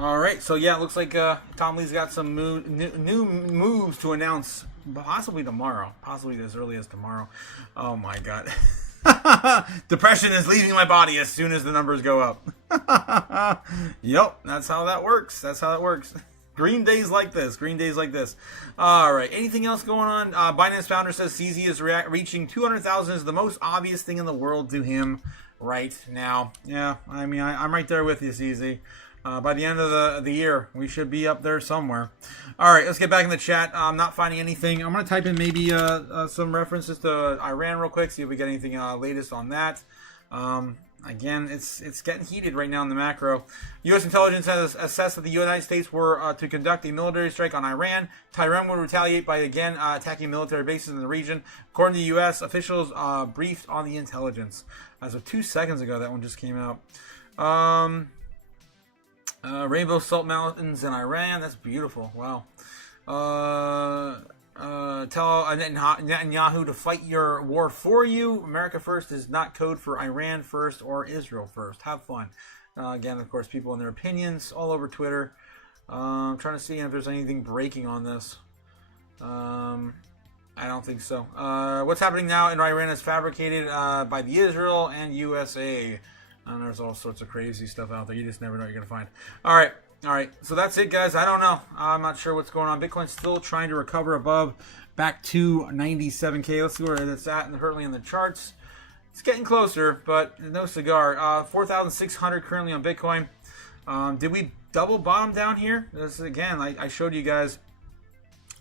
All right, so yeah, it looks like Tom Lee's got some new moves to announce, possibly tomorrow, possibly as early as tomorrow. Oh my God. Depression is leaving my body as soon as the numbers go up. Yep, that's how that works. Green days like this. All right, anything else going on? Binance founder says CZ is reaching 200,000 is the most obvious thing in the world to him right now. Yeah, I mean, I'm right there with you, CZ. By the end of the year, we should be up there somewhere. All right, let's get back in the chat. I'm not finding anything. I'm going to type in maybe some references to Iran real quick, see if we get anything latest on that. Again, it's getting heated right now in the macro. U.S. intelligence has assessed that the United States were to conduct a military strike on Iran. Tehran would retaliate by again attacking military bases in the region. According to U.S. officials, briefed on the intelligence. As of 2 seconds ago, that one just came out. Rainbow Salt Mountains in Iran. That's beautiful. Wow. Tell Netanyahu to fight your war for you. America first is not code for Iran first or Israel first. Have fun. Again, of course, people and their opinions all over Twitter. I'm trying to see if there's anything breaking on this. I don't think so. What's happening now in Iran is fabricated by the Israel and USA. And there's all sorts of crazy stuff out there. You just never know what you're going to find. All right. So that's it, guys. I don't know. I'm not sure what's going on. Bitcoin's still trying to recover above back to 97K. Let's see where it's at currently in the charts. It's getting closer, but no cigar. 4,600 currently on Bitcoin. Did we double bottom down here? This is, again, I showed you guys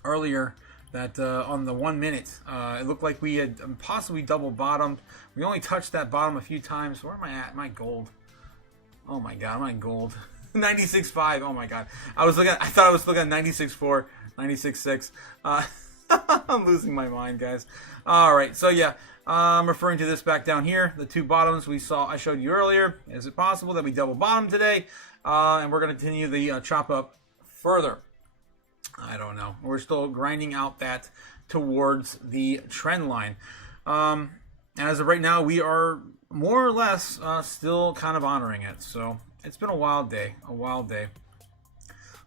earlier that on the 1 minute, it looked like we had possibly double bottomed. We only touched that bottom a few times. Where am I at? My gold. Oh my God, I'm on gold. 96.5. Oh my God. I thought I was looking at 96.4, 96.6. I'm losing my mind, guys. All right. So yeah, I'm referring to this back down here. The two bottoms I showed you earlier. Is it possible that we double bottom today? And we're going to continue the chop up further. I don't know. We're still grinding out that towards the trend line. And as of right now, we are more or less still kind of honoring it. So it's been a wild day.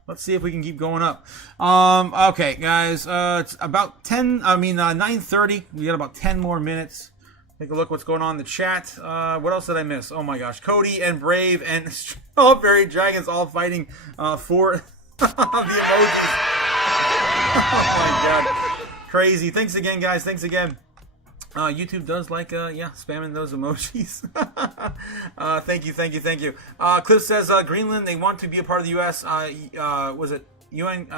Let's see if we can keep going up. Okay, guys. It's about 9:30. We got about 10 more minutes. Take a look what's going on in the chat. What else did I miss? Oh my gosh. Cody and Brave and Strawberry Dragons all fighting for the emojis. Oh my God. Crazy. Thanks again, guys. Thanks again. YouTube does like, spamming those emojis. Thank you. Cliff says, Greenland, they want to be a part of the U.S. Was it UNK?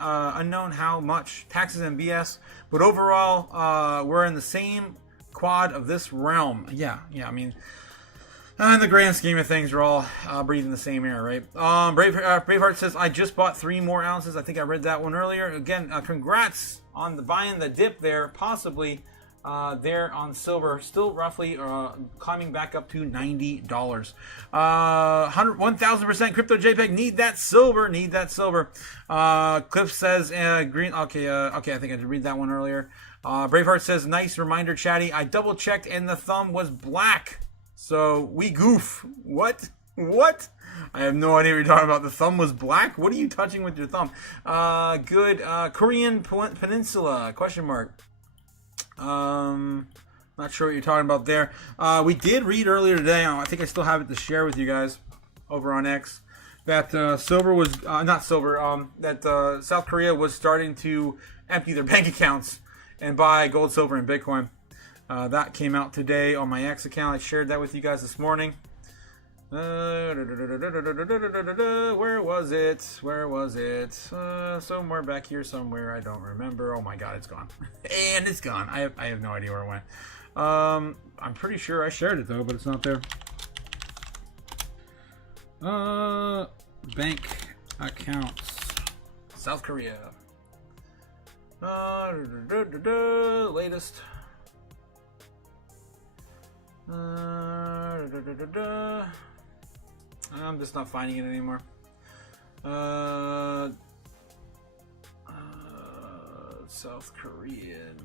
Unknown how much. Taxes and BS. But overall, we're in the same quad of this realm. Yeah, I mean, in the grand scheme of things, we're all breathing the same air, right? Braveheart says, I just bought 3 more ounces. I think I read that one earlier. Again, congrats on buying the dip there, possibly there on silver, still roughly climbing back up to $90. 1,000% crypto JPEG. Need that silver. Cliff says green. Okay. I think I did read that one earlier. Braveheart says nice reminder, chatty. I double checked and the thumb was black. So we goof. What? I have no idea what you're talking about. The thumb was black? What are you touching with your thumb? Good. Korean Peninsula? Question mark. Not sure what you're talking about there. We did read earlier today, I think I still have it to share with you guys over on X, that silver was, that South Korea was starting to empty their bank accounts and buy gold, silver, and Bitcoin. That came out today on my X account. I shared that with you guys this morning. Where was it? Somewhere back here somewhere. I don't remember. Oh my God, it's gone. And it's gone. I have no idea where it went. I'm pretty sure I shared it though, but it's not there. Bank accounts. South Korea. Latest. I'm just not finding it anymore. South Korean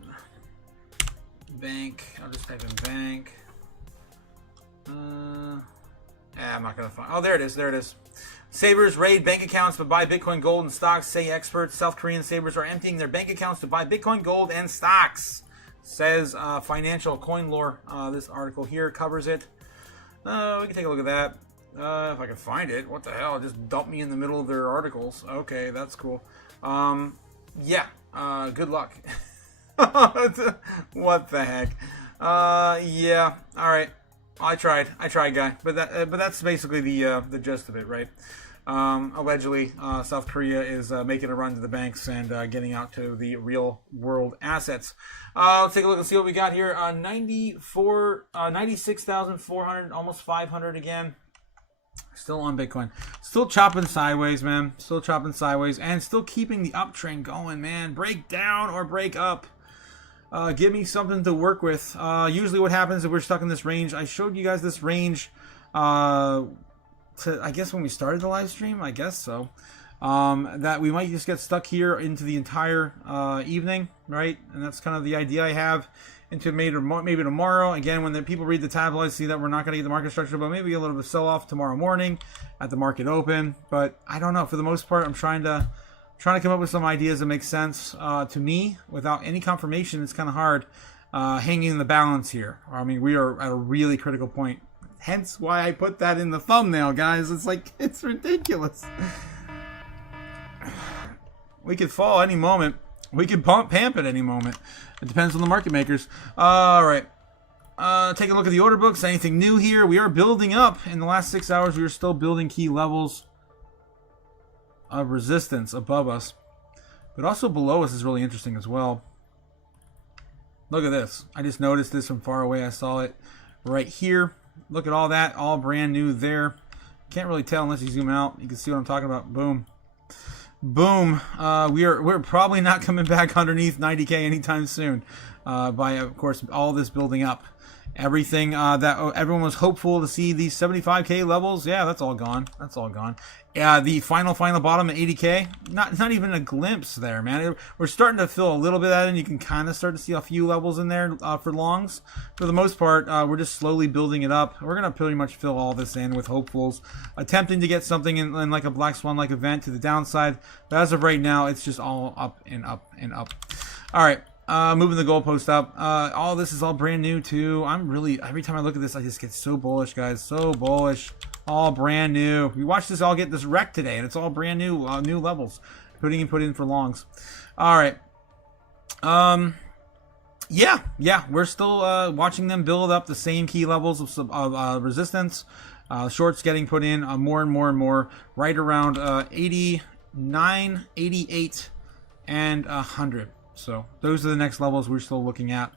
bank. I'll just type in bank. I'm not gonna find. Oh, there it is. Sabers raid bank accounts to buy Bitcoin, gold, and stocks. Say experts. South Korean sabers are emptying their bank accounts to buy Bitcoin, gold, and stocks. Says Financial Coin Lore. This article here covers it. We can take a look at that. If I can find it. What the hell? Just dump me in the middle of their articles. Okay, that's cool. Good luck. What the heck? Yeah. All right. I tried, guy. But that's basically the gist of it, right? Allegedly, South Korea is making a run to the banks and getting out to the real world assets. Let's take a look and see what we got here. 96,400, almost 500 again. Still on Bitcoin. Still chopping sideways, man. Still chopping sideways and still keeping the uptrend going, man. Break down or break up. Give me something to work with. Usually what happens if we're stuck in this range, I showed you guys this range I guess when we started the live stream, I guess so, that we might just get stuck here into the entire evening, right? And that's kind of the idea I have into maybe tomorrow. Again, when the people read the tabloids, see that we're not going to get the market structure, but maybe a little bit of sell-off tomorrow morning at the market open. But I don't know. For the most part, I'm trying to come up with some ideas that make sense to me without any confirmation. It's kind of hard hanging in the balance here. I mean, we are at a really critical point. Hence why I put that in the thumbnail, guys. It's like, it's ridiculous. We could fall any moment. We could pamp at any moment. It depends on the market makers. All right. Take a look at the order books. Anything new here? We are building up. In the last 6 hours, we are still building key levels of resistance above us. But also below us is really interesting as well. Look at this. I just noticed this from far away. I saw it right here. Look at all that, all brand new there. Can't really tell unless you zoom out. You can see what I'm talking about. Boom. Boom. We're probably not coming back underneath 90K anytime soon. By, of course, all this building up. Everything that everyone was hopeful to see, these 75K levels, yeah, that's all gone. That's all gone. The final bottom at 80K, not even a glimpse there, man. We're starting to fill a little bit of that in. You can kind of start to see a few levels in there for longs. For the most part, we're just slowly building it up. We're going to pretty much fill all this in with hopefuls, attempting to get something in like a Black Swan-like event to the downside. But as of right now, it's just all up and up and up. All right. Moving the goalpost up. All this is all brand new too. I'm really, every time I look at this, I just get so bullish, guys. So bullish. All brand new. We watched this all get this wrecked today, and it's all brand new, new levels. Put in for longs. All right. Yeah. We're still watching them build up the same key levels of resistance. Shorts getting put in more and more, right around 89, 88, and 100. So those are the next levels we're still looking at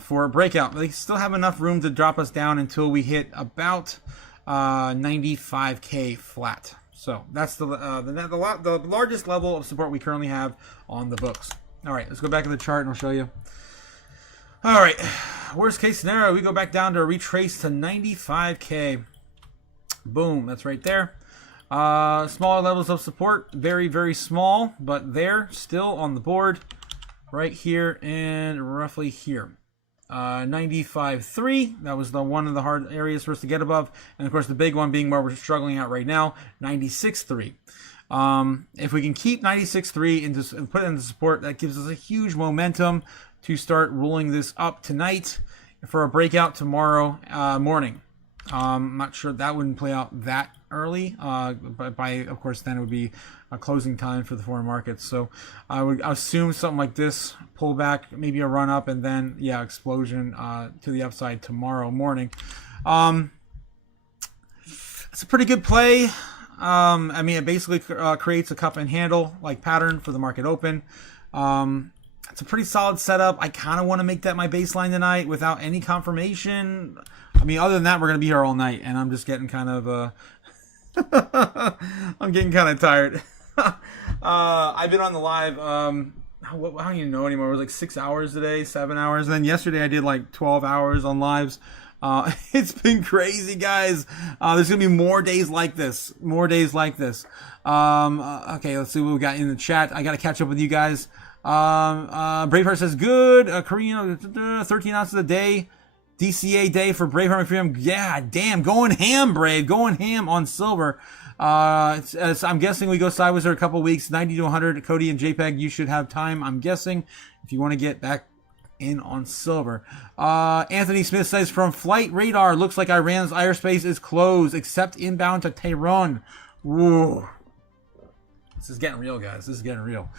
for a breakout. They still have enough room to drop us down until we hit about 95K flat. So that's the largest level of support we currently have on the books. All right, let's go back to the chart and I'll show you. All right, worst case scenario, we go back down to retrace to 95K. Boom, that's right there. Smaller levels of support, very, very small, but they're still on the board. Right here and roughly here. 95.3, that was one of the hard areas for us to get above. And of course the big one being where we're struggling at right now, 96.3. If we can keep 96.3 and put it into support, that gives us a huge momentum to start rolling this up tonight for a breakout tomorrow morning. I'm not sure that wouldn't play out that early, but of course then it would be a closing time for the foreign markets. So I would assume something like this, pull back, maybe a run up, and then explosion to the upside tomorrow morning. It's a pretty good play. I mean, it basically creates a cup and handle like pattern for the market open. It's a pretty solid setup. I kind of want to make that my baseline tonight without any confirmation. I mean, other than that, we're going to be here all night, and I'm just getting kind of I'm getting kind of tired. I've been on the live, I don't even know anymore. It was like 6 hours today, 7 hours. And then yesterday I did like 12 hours on lives. It's been crazy, guys. There's going to be more days like this. Okay, let's see what we got in the chat. I got to catch up with you guys. Braveheart says, good. Korean, 13 ounces a day. DCA day for Braveheart Freedom. Yeah, damn. Going ham, Brave. Going ham on silver. I'm guessing we go sideways for a couple weeks. 90 to 100. Cody and JPEG, you should have time, I'm guessing, if you want to get back in on silver. Anthony Smith says, from flight radar, looks like Iran's airspace is closed, except inbound to Tehran. Whoa. This is getting real, guys. This is getting real.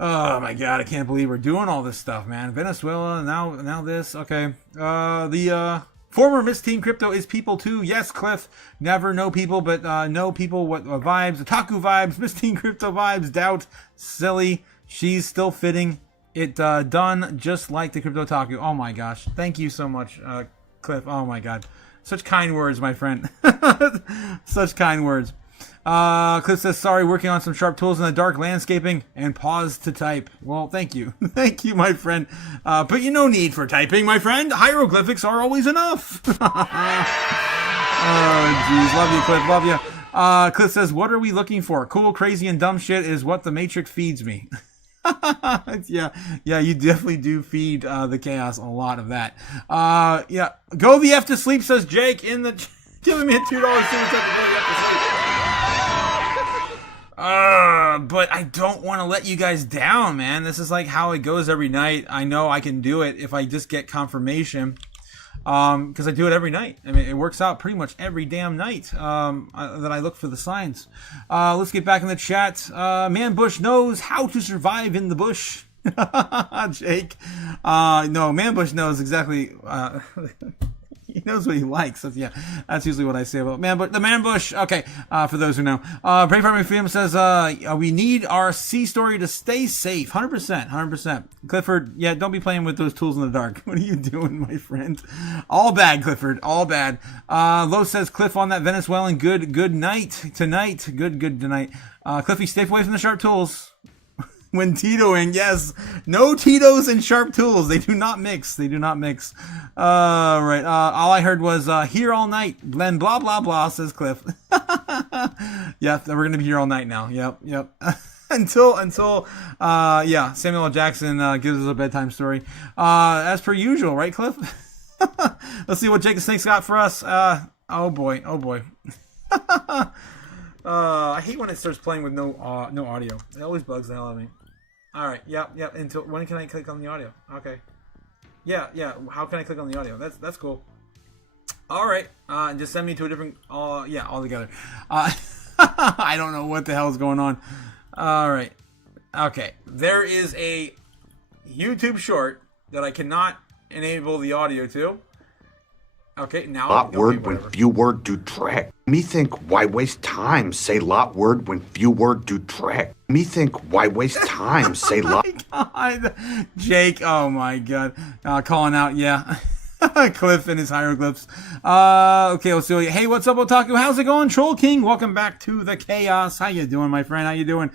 Oh my God, I can't believe we're doing all this stuff, man. Venezuela, now this. Okay. The Former Miss Team Crypto is people too. Yes, Cliff. Never know people, but know people. What vibes? Otaku vibes. Miss Team Crypto vibes. Doubt. Silly. She's still fitting. It done just like the Crypto Otaku. Oh my gosh. Thank you so much, Cliff. Oh my god. Such kind words, my friend. Such kind words. Cliff says, sorry, working on some sharp tools in the dark, landscaping, and pause to type. Well, thank you. Thank you, my friend. But you no need for typing, my friend. Hieroglyphics are always enough. Oh, jeez. Love you, Cliff. Love you. Cliff says, what are we looking for? Cool, crazy, and dumb shit is what the Matrix feeds me. Yeah, you definitely do feed the chaos a lot of that. Yeah, go the F to sleep, says Jake in the giving me a $2 super chat to go the F to sleep. But I don't want to let you guys down, man. This is like how it goes every night. I know I can do it if I just get confirmation. Because I do it every night. I mean, it works out pretty much every damn night that I look for the signs. Let's get back in the chat. Man Bush knows how to survive in the bush. Jake. No, Man Bush knows exactly. He knows what he likes. That's usually what I say about the Man Bush. Okay, for those who know. Brave Army Freedom says, we need our sea story to stay safe. 100%. Clifford, yeah, don't be playing with those tools in the dark. What are you doing, my friend? All bad, Clifford. All bad. Lo says, Cliff on that Venezuelan, good night tonight. Good tonight. Cliffy, stay away from the sharp tools. When Titoing, yes. No Tito's and sharp tools. They do not mix. Right. All I heard was, here all night. Then blah, blah, blah, says Cliff. Yeah, we're going to be here all night now. Yep. until Samuel L. Jackson gives us a bedtime story. As per usual, right, Cliff? Let's see what Jake the Snake's got for us. Oh boy. I hate when it starts playing with no audio. It always bugs the hell out of me. All right, yep. Until when can I click on the audio? Okay. Yeah. How can I click on the audio? That's cool. All right. Just send me to a different. All together. I don't know what the hell is going on. All right. Okay. There is a YouTube short that I cannot enable the audio to. Okay, now lot word when few word do track. Me think why waste time? Say lot word when few word do track. Me think why waste time? Say lot. God. Jake, oh my god, calling out, yeah. Cliff and his hieroglyphs. Okay, let's see. Hey, what's up, Otaku? How's it going, Troll King? Welcome back to the chaos. How you doing, my friend? How you doing?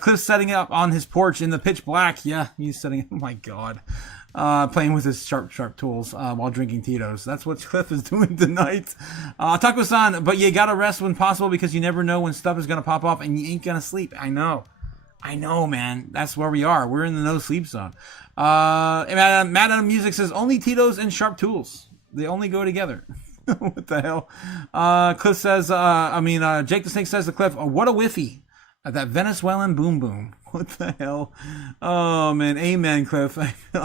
Cliff's setting it up on his porch in the pitch black. Yeah, he's setting it. Oh my god. Playing with his sharp tools while drinking Tito's. That's what Cliff is doing tonight. Taco-san, but you gotta rest when possible because you never know when stuff is gonna pop off and you ain't gonna sleep. I know, man. That's where we are. We're in the no sleep zone. Mad Adam Music says only Tito's and sharp tools. They only go together. What the hell? Cliff says, Jake the Snake says to Cliff, what a whiffy. That Venezuelan boom boom. What the hell? Oh man, amen, Cliff.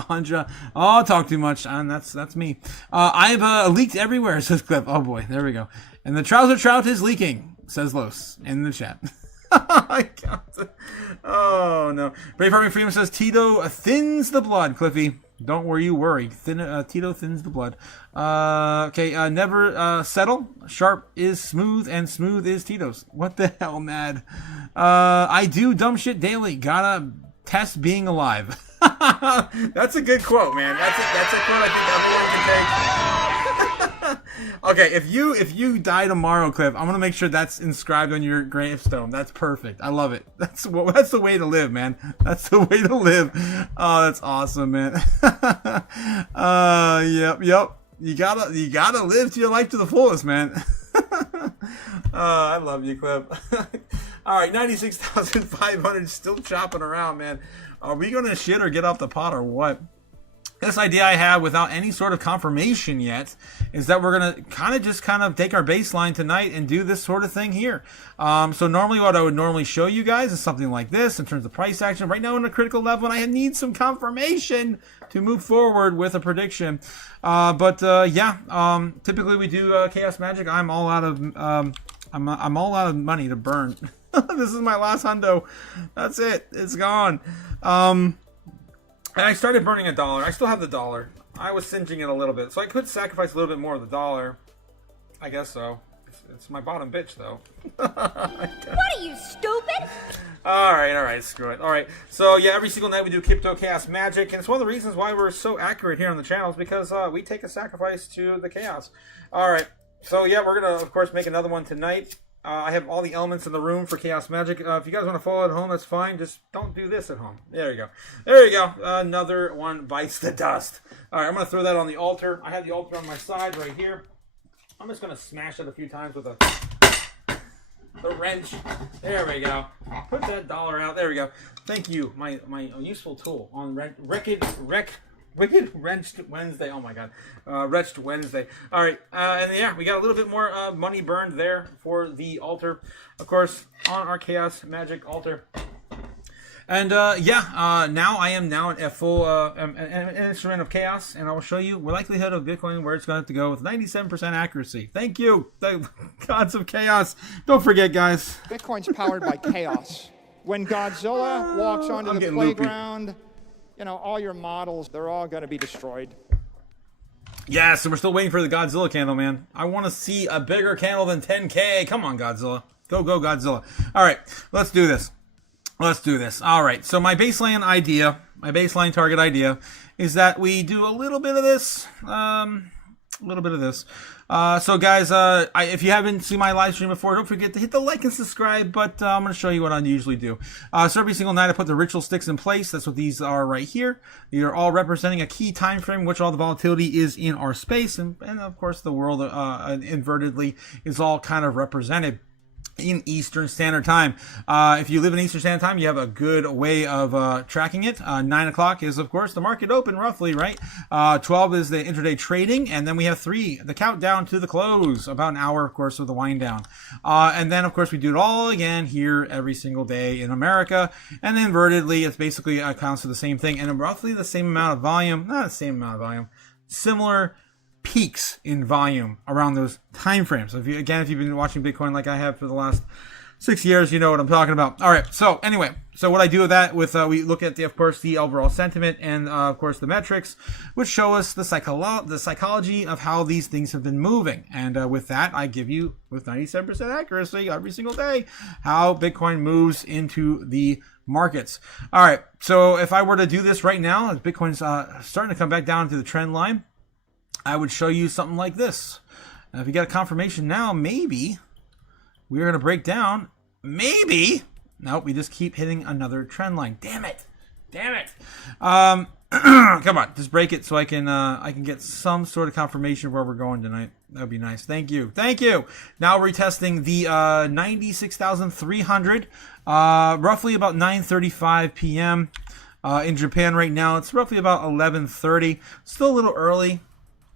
Andra, talk too much. That's me. I've leaked everywhere, says Cliff. Oh boy, there we go. And the trouser trout is leaking, says Los in the chat. Oh no. Brave Army Freedom says Tito thins the blood, Cliffy. Don't worry. Tito thins the blood. Okay, never settle. Sharp is smooth, and smooth is Tito's. What the hell, Mad? I do dumb shit daily. Gotta test being alive. That's a good quote, man. That's a quote I think everyone can take. Okay, if you die tomorrow, Cliff, I'm gonna make sure that's inscribed on your gravestone. That's perfect. I love it. That's the way to live, man. That's the way to live. Oh, that's awesome, man. Yep. You gotta live your life to the fullest, man. I love you, Cliff. All right, 96,500 still chopping around, man. Are we gonna shit or get off the pot or what? This idea I have without any sort of confirmation yet is that we're going to kind of take our baseline tonight and do this sort of thing here. So normally what I would normally show you guys is something like this in terms of price action. Right now in a critical level, and I need some confirmation to move forward with a prediction. Typically we do Chaos Magic. I'm all out of I'm all out of money to burn. This is my last hundo. That's it. It's gone. And I started burning $1. I still have the $1. I was singeing it a little bit. So I could sacrifice a little bit more of the dollar. I guess so. It's my bottom bitch, though. What are you, stupid? Alright, screw it. Alright, so yeah, every single night we do Crypto Chaos Magic, and it's one of the reasons why we're so accurate here on the channel is because we take a sacrifice to the chaos. Alright, so yeah, we're going to, of course, make another one tonight. I have all the elements in the room for Chaos Magic. If you guys want to follow at home, that's fine. Just don't do this at home. There you go. There you go. Another one bites the dust. Alright, I'm going to throw that on the altar. I have the altar on my side right here. I'm just going to smash it a few times with a wrench. There we go. Put that dollar out. There we go. Thank you. My useful tool on Wicked Wrenched Wednesday. Oh my god. Wretched Wednesday. Alright. And yeah, we got a little bit more money burned there for the altar. Of course, on our Chaos Magic altar. And now I am now a full an instrument of chaos, and I will show you the likelihood of Bitcoin where it's going to have to go with 97% accuracy. Thank you, the gods of chaos. Don't forget, guys. Bitcoin's powered by chaos. When Godzilla walks onto the playground, you know, all your models, they're all going to be destroyed. Yes, and we're still waiting for the Godzilla candle, man. I want to see a bigger candle than 10K. Come on, Godzilla. Go, Godzilla. All right, let's do this. All right, so my baseline target idea is that we do a little bit of this. So guys, if you haven't seen my live stream before, don't forget to hit the like and subscribe, but I'm going to show you what I usually do. So every single night I put the ritual sticks in place. That's what these are right here. These are all representing a key time frame, which all the volatility is in our space, and of course the world invertedly is all kind of represented in Eastern Standard Time. If you live in Eastern Standard Time, you have a good way of tracking it. 9 o'clock is, of course, the market open, roughly, right? 12 is the intraday trading, and then we have 3, the countdown to the close, about an hour, of course, with the wind down. And then, of course, we do it all again here every single day in America. And then invertedly, it's basically accounts for the same thing, and roughly the same amount of volume, not the same amount of volume, similar peaks in volume around those time frames. So if you've been watching Bitcoin like I have for the last 6 years, you know what I'm talking about. All right. So anyway, what I do with that, we look at of course the overall sentiment and of course the metrics, which show us the psychology of how these things have been moving. And with that, I give you with 97% accuracy every single day how Bitcoin moves into the markets. All right. So if I were to do this right now, as Bitcoin's starting to come back down to the trend line, I would show you something like this. Now, if you got a confirmation now, maybe we're going to break down. Maybe. Nope, we just keep hitting another trend line. Damn it. Come on, just break it so I can get some sort of confirmation of where we're going tonight. That would be nice. Thank you. Now we're testing the 96,300, roughly about 9:35 p.m. In Japan right now. It's roughly about 11:30. Still a little early.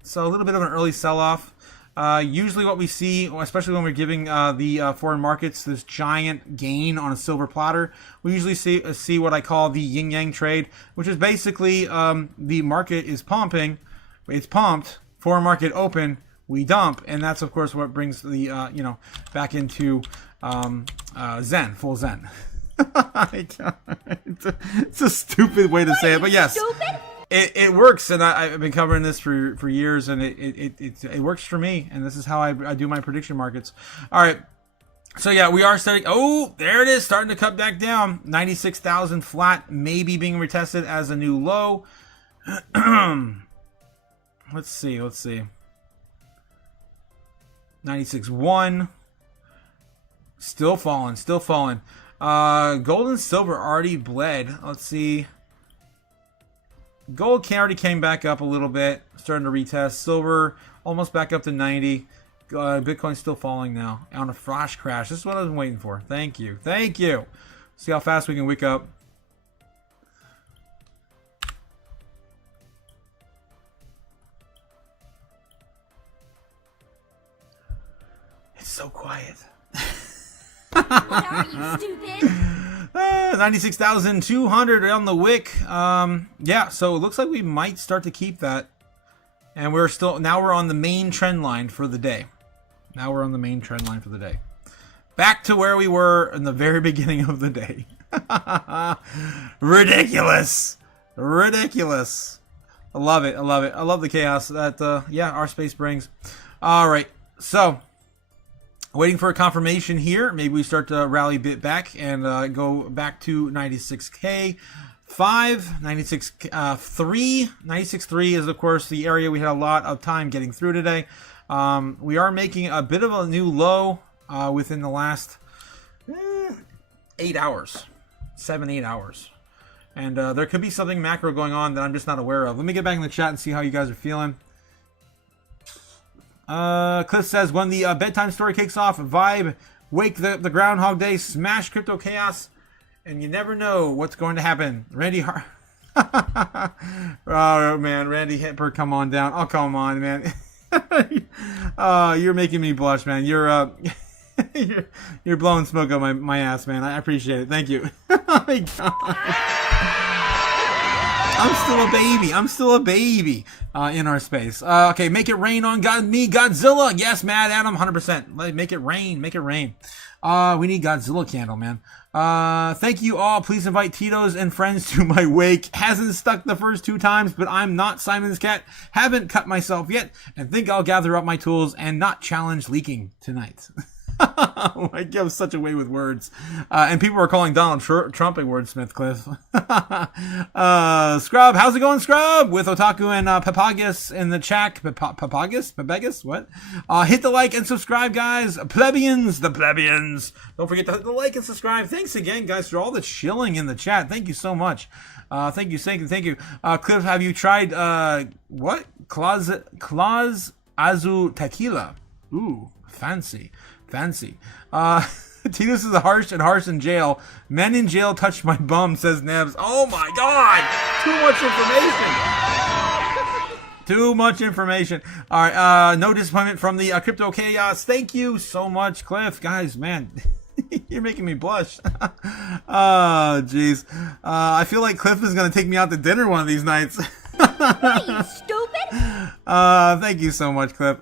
So a little bit of an early sell-off. Usually what we see, especially when we're giving the foreign markets this giant gain on a silver platter, we usually see what I call the yin-yang trade, which is basically the market is pumping, it's pumped, foreign market open, we dump, and that's of course what brings the back into Zen, full Zen. It's a stupid way to say it, but yes. Stupid? It works, and I've been covering this for years, and it works for me, and this is how I do my prediction markets. All right, so yeah, we are starting. Oh, there it is, starting to cut back down. 96,000 flat, maybe being retested as a new low. Let's see. 96.1, still falling. Gold and silver already bled. Let's see. Gold already came back up a little bit, starting to retest. Silver almost back up to 90. Bitcoin's still falling now on a flash crash. This is what I've been waiting for. Thank you. See how fast we can wake up. It's so quiet. What are you, stupid? 96,200 on the wick. Yeah, so it looks like we might start to keep that. And we're on the main trend line for the day. Back to where we were in the very beginning of the day. Ridiculous. I love it. I love it. I love the chaos that yeah, our space brings. All right, so waiting for a confirmation here. Maybe we start to rally a bit back and go back to 96K. 96.3 is of course the area we had a lot of time getting through today. We are making a bit of a new low within the last 8 hours, 7-8 hours, and there could be something macro going on that I'm just not aware of. Let me get back in the chat and see how you guys are feeling. Cliff says, when the bedtime story kicks off, vibe, wake the Groundhog Day, smash Crypto Chaos, and you never know what's going to happen. Randy oh man, Randy Hipper, come on down. Oh, come on, man. You're making me blush, man. You're you're blowing smoke up my ass, man. I appreciate it. Thank you. Oh my God. I'm still a baby in our space. Okay, make it rain on me, Godzilla. Yes, Mad Adam, 100%. Make it rain. Make it rain. We need Godzilla candle, man. Thank you all. Please invite Tito's and friends to my wake. Hasn't stuck the first 2 times, but I'm not Simon's cat. Haven't cut myself yet, and think I'll gather up my tools and not challenge leaking tonight. Oh my God, such a way with words. And people are calling Donald Trump a wordsmith, Cliff. Scrub, how's it going, Scrub? With Otaku and Papagus in the chat. Papagus? What? Hit the like and subscribe, guys. Plebeians, the plebeians. Don't forget to hit the like and subscribe. Thanks again, guys, for all the chilling in the chat. Thank you so much. Thank you. Cliff, have you tried, what? Claus Azu Tequila. Ooh, fancy. Titus is harsh in jail. Men in jail touch my bum, says Nebs. Oh my God! Too much information. All right, no disappointment from the Crypto Chaos. Thank you so much, Cliff. Guys, man, you're making me blush. Oh, jeez. I feel like Cliff is going to take me out to dinner one of these nights. What are you, stupid? Thank you so much, Cliff.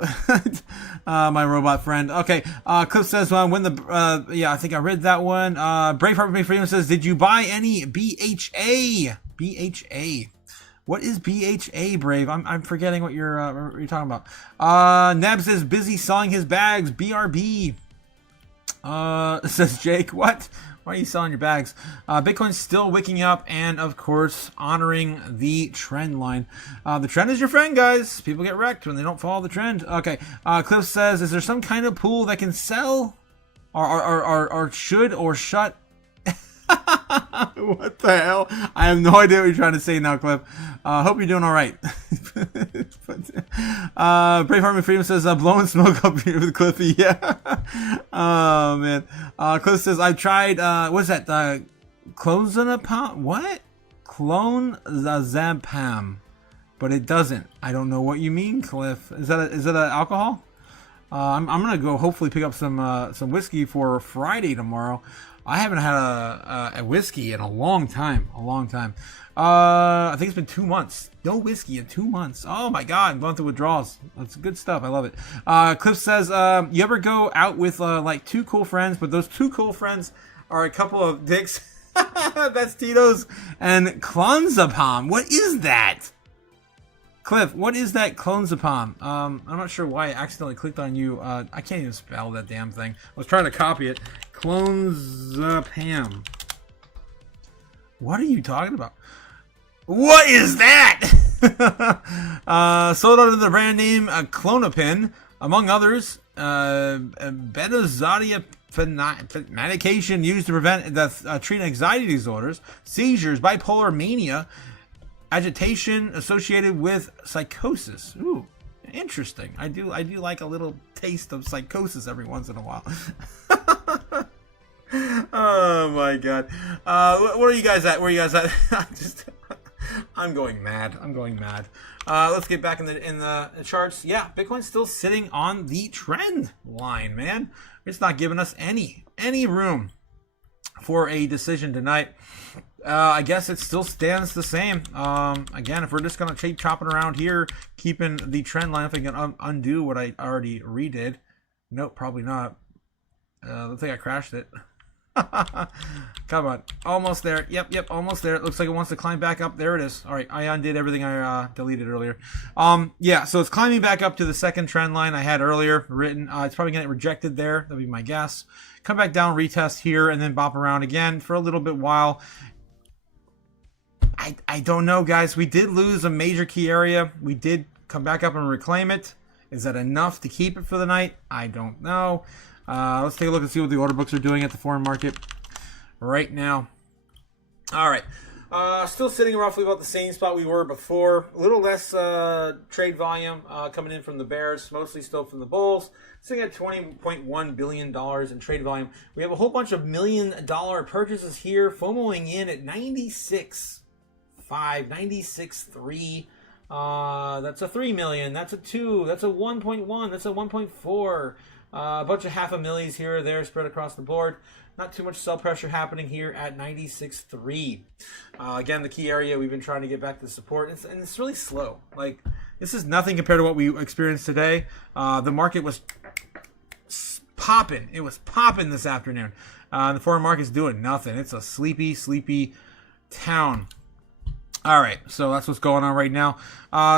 My robot friend. Okay, Cliff says, when the, yeah, I think I read that one. Braveheart Freedom says, did you buy any BHA? BHA. What is BHA, Brave? I'm forgetting what you're talking about. Nebs is busy selling his bags. BRB. Says Jake, what? Why are you selling your bags? Bitcoin's still wicking up and, of course, honoring the trend line. The trend is your friend, guys. People get wrecked when they don't follow the trend. Okay. Cliff says, is there some kind of pool that can sell? Or should or shut? What the hell? I have no idea what you're trying to say now, Cliff. Hope you're doing all right. Braveheart and Freedom says, blowing smoke up here with Cliffy. Yeah. Oh, man. Cliff says, I've tried, what's that? Clonazepam? What? Clonazepam. But it doesn't. I don't know what you mean, Cliff. Is that an alcohol? I'm going to go hopefully pick up some whiskey for Friday tomorrow. I haven't had a whiskey in a long time. I think it's been 2 months. No whiskey in 2 months. Oh my God, I'm going through withdrawals. That's good stuff. I love it. Cliff says, you ever go out with like 2 cool friends, but those 2 cool friends are a couple of dicks? That's Tito's and clonazepam. What is that? Cliff, what is that clonazepam? I'm not sure why I accidentally clicked on you. I can't even spell that damn thing. I was trying to copy it. Clonazepam. What are you talking about? What is that? Sold under the brand name Clonopin, among others. Betazodia medication used to prevent treat anxiety disorders, seizures, bipolar mania, agitation associated with psychosis. Ooh, interesting. I do like a little taste of psychosis every once in a while. Oh my God. Where are you guys at? I'm going mad. Let's get back in the charts. Yeah, Bitcoin's still sitting on the trend line, man. It's not giving us any room for a decision tonight. I guess it still stands the same. Again, if we're just gonna keep chopping around here, keeping the trend line, if I can undo what I already redid. Nope, probably not. Looks like I crashed it. Come on. Almost there. Yep, almost there. It looks like it wants to climb back up. There it is. All right, I undid everything I deleted earlier. Yeah, so it's climbing back up to the second trend line I had earlier written. It's probably going to get rejected there. That'd be my guess. Come back down, retest here, and then bop around again for a little bit while. I don't know, guys. We did lose a major key area. We did come back up and reclaim it. Is that enough to keep it for the night? I don't know. Let's take a look and see what the order books are doing at the foreign market right now. All right. Still sitting roughly about the same spot we were before. A little less trade volume coming in from the bears, mostly still from the bulls. Sitting at $20.1 billion in trade volume. We have a whole bunch of $1 million purchases here, FOMOing in at 96.5, 96.3. That's a 3 million. That's a 2. That's a 1.1. That's a 1.4. A bunch of half a millies here or there spread across the board. Not too much sell pressure happening here at 96.3. Again, the key area we've been trying to get back to support, and it's really slow. Like, this is nothing compared to what we experienced today. The market was popping. It was popping this afternoon. The foreign market's doing nothing. It's a sleepy town. All right, so that's what's going on right now.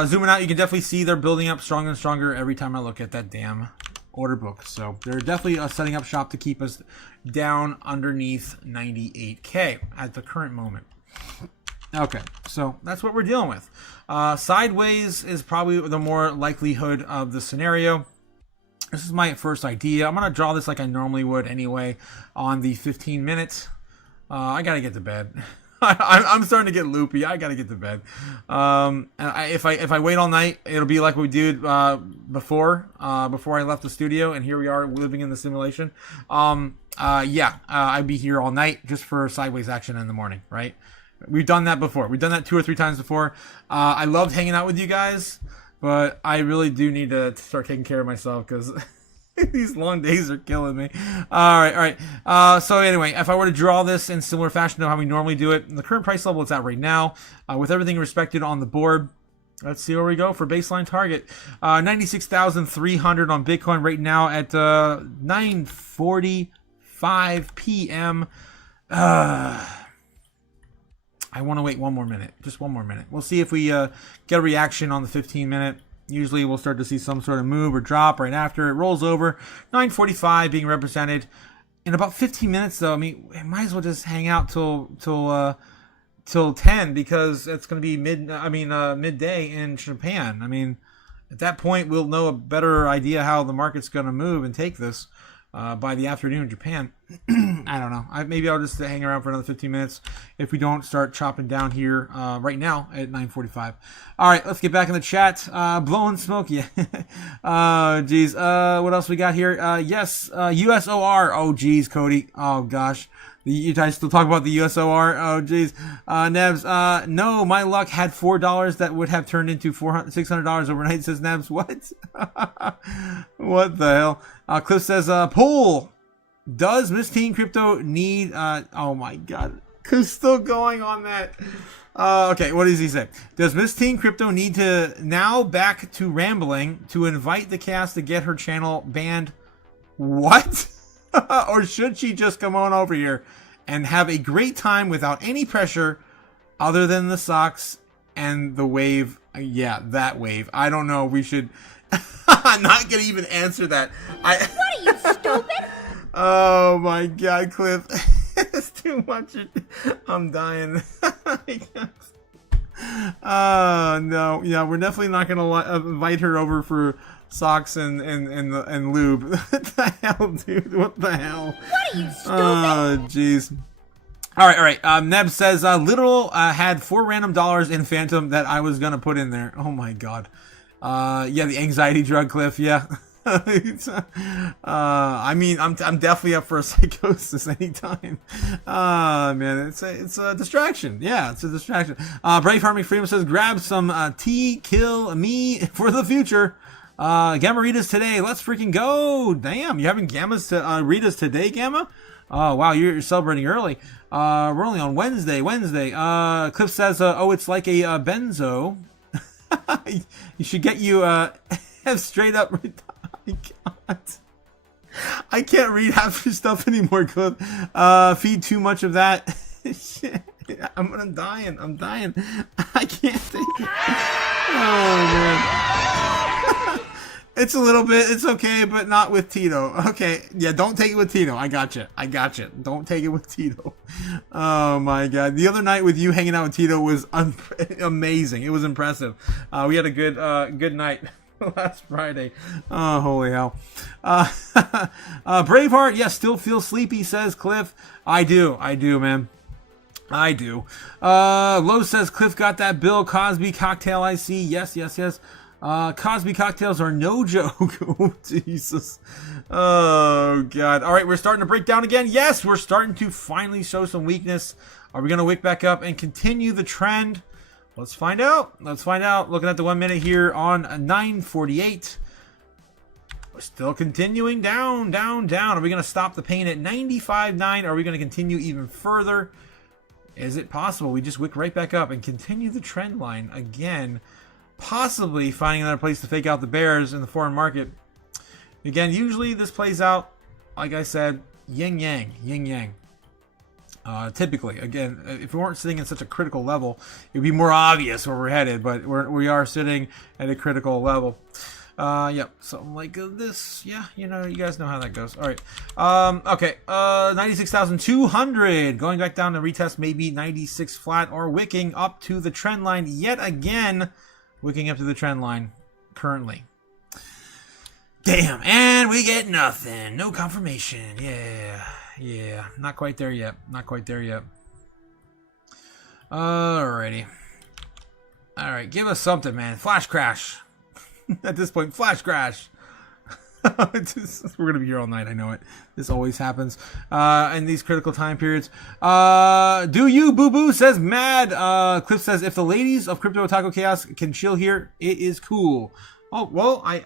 Zooming out, you can definitely see they're building up stronger and stronger every time I look at that damn order book. So they're definitely setting up shop to keep us down underneath 98K at the current moment. Okay, so that's what we're dealing with. Sideways is probably the more likelihood of the scenario. This is my first idea. I'm going to draw this like I normally would anyway on the 15 minutes. I got to get to bed. I'm starting to get loopy. I gotta get to bed. And if I wait all night, it'll be like we did before I left the studio, and here we are living in the simulation. I'd be here all night just for sideways action in the morning, right? We've done that before. We've done that 2 or 3 times before. I loved hanging out with you guys, but I really do need to start taking care of myself because these long days are killing me. All right. So anyway, if I were to draw this in similar fashion to how we normally do it, the current price level it's at right now, with everything respected on the board, let's see where we go for baseline target. 96,300 on Bitcoin right now at 9:45 p.m. I want to wait one more minute. Just one more minute. We'll see if we get a reaction on the 15-minute. Usually we'll start to see some sort of move or drop right after it rolls over. 9:45 being represented in about 15 minutes though. I mean, I might as well just hang out till 10 because it's going to be midday in Japan. I mean, at that point we'll know a better idea how the market's going to move and take this by the afternoon in Japan. I don't know. Maybe I'll just hang around for another 15 minutes if we don't start chopping down here right now at 9:45. All right, let's get back in the chat. Blowing smoke, yeah. Geez. What else we got here? Yes, USOR. Oh, geez, Cody. Oh, gosh. You guys still talk about the USOR? Oh, geez. Nebs, no, my luck had $4 that would have turned into $600 overnight, says Nebs. What? What the hell? Cliff says, poll. Does Miss Teen Crypto need, oh my god. Cliff's still going on that. Okay, what does he say? Does Miss Teen Crypto need to now back to rambling to invite the cast to get her channel banned? What? Or should she just come on over here and have a great time without any pressure other than the socks and the wave? Yeah, that wave. I don't know. We should... I'm not going to even answer that. What are you, stupid? Oh my god, Cliff. It's too much. I'm dying. No. Yeah, we're definitely not going to invite her over for socks and lube. What the hell, dude? What the hell? What are you, stupid? Oh, jeez. All right. Neb says, Literal had 4 random dollars in Phantom that I was going to put in there. Oh my god. Yeah, the anxiety drug, Cliff. Yeah. I mean, I'm definitely up for a psychosis anytime. Man, it's a distraction. Yeah, it's a distraction. Brave Harmony Freedom says, grab some tea, kill me for the future. Gamma-ritas today. Let's freaking go. Damn, you having ritas today, Gamma? Oh, wow, you're celebrating early. We're only on Wednesday. Cliff says, oh, it's like a benzo. You should get you have straight up. Oh my god. I can't read half your stuff anymore, Cliff. Feed too much of that. Shit. I'm dying. I can't take it. Oh, man. It's a little bit. It's okay, but not with Tito. Okay. Yeah, don't take it with Tito. I got you. Don't take it with Tito. Oh, my God. The other night with you hanging out with Tito was amazing. It was impressive. We had a good night last Friday. Oh, holy hell. Braveheart, yes, still feel sleepy, says Cliff. I do, man. I do. Lowe says Cliff got that Bill Cosby cocktail. I see. Yes. Cosby cocktails are no joke. Oh, Jesus. Oh, God. All right, we're starting to break down again. Yes, we're starting to finally show some weakness. Are we going to wake back up and continue the trend? Let's find out. Looking at the 1 minute here on 9:48. We're still continuing down. Are we going to stop the pain at 95.9? Are we going to continue even further? Is it possible we just wick right back up and continue the trend line again? Possibly finding another place to fake out the bears in the foreign market. Again, usually this plays out, like I said, yin-yang. Typically, again, if we weren't sitting in such a critical level, it would be more obvious where we're headed, but we are sitting at a critical level. Yep, something like this. Yeah, you guys know how that goes. All right. Okay. 96,200. Going back down to retest maybe 96 flat or wicking up to the trend line yet again. Wicking up to the trend line currently. Damn, and we get nothing. No confirmation. Yeah. Not quite there yet. Alrighty. Alright, give us something, man. Flash crash. At this point, flash crash. We're going to be here all night, I know it. This always happens in these critical time periods. Do you, boo-boo, says Mad. Cliff says, if the ladies of Crypto Otaku Chaos can chill here, it is cool. Oh, well, I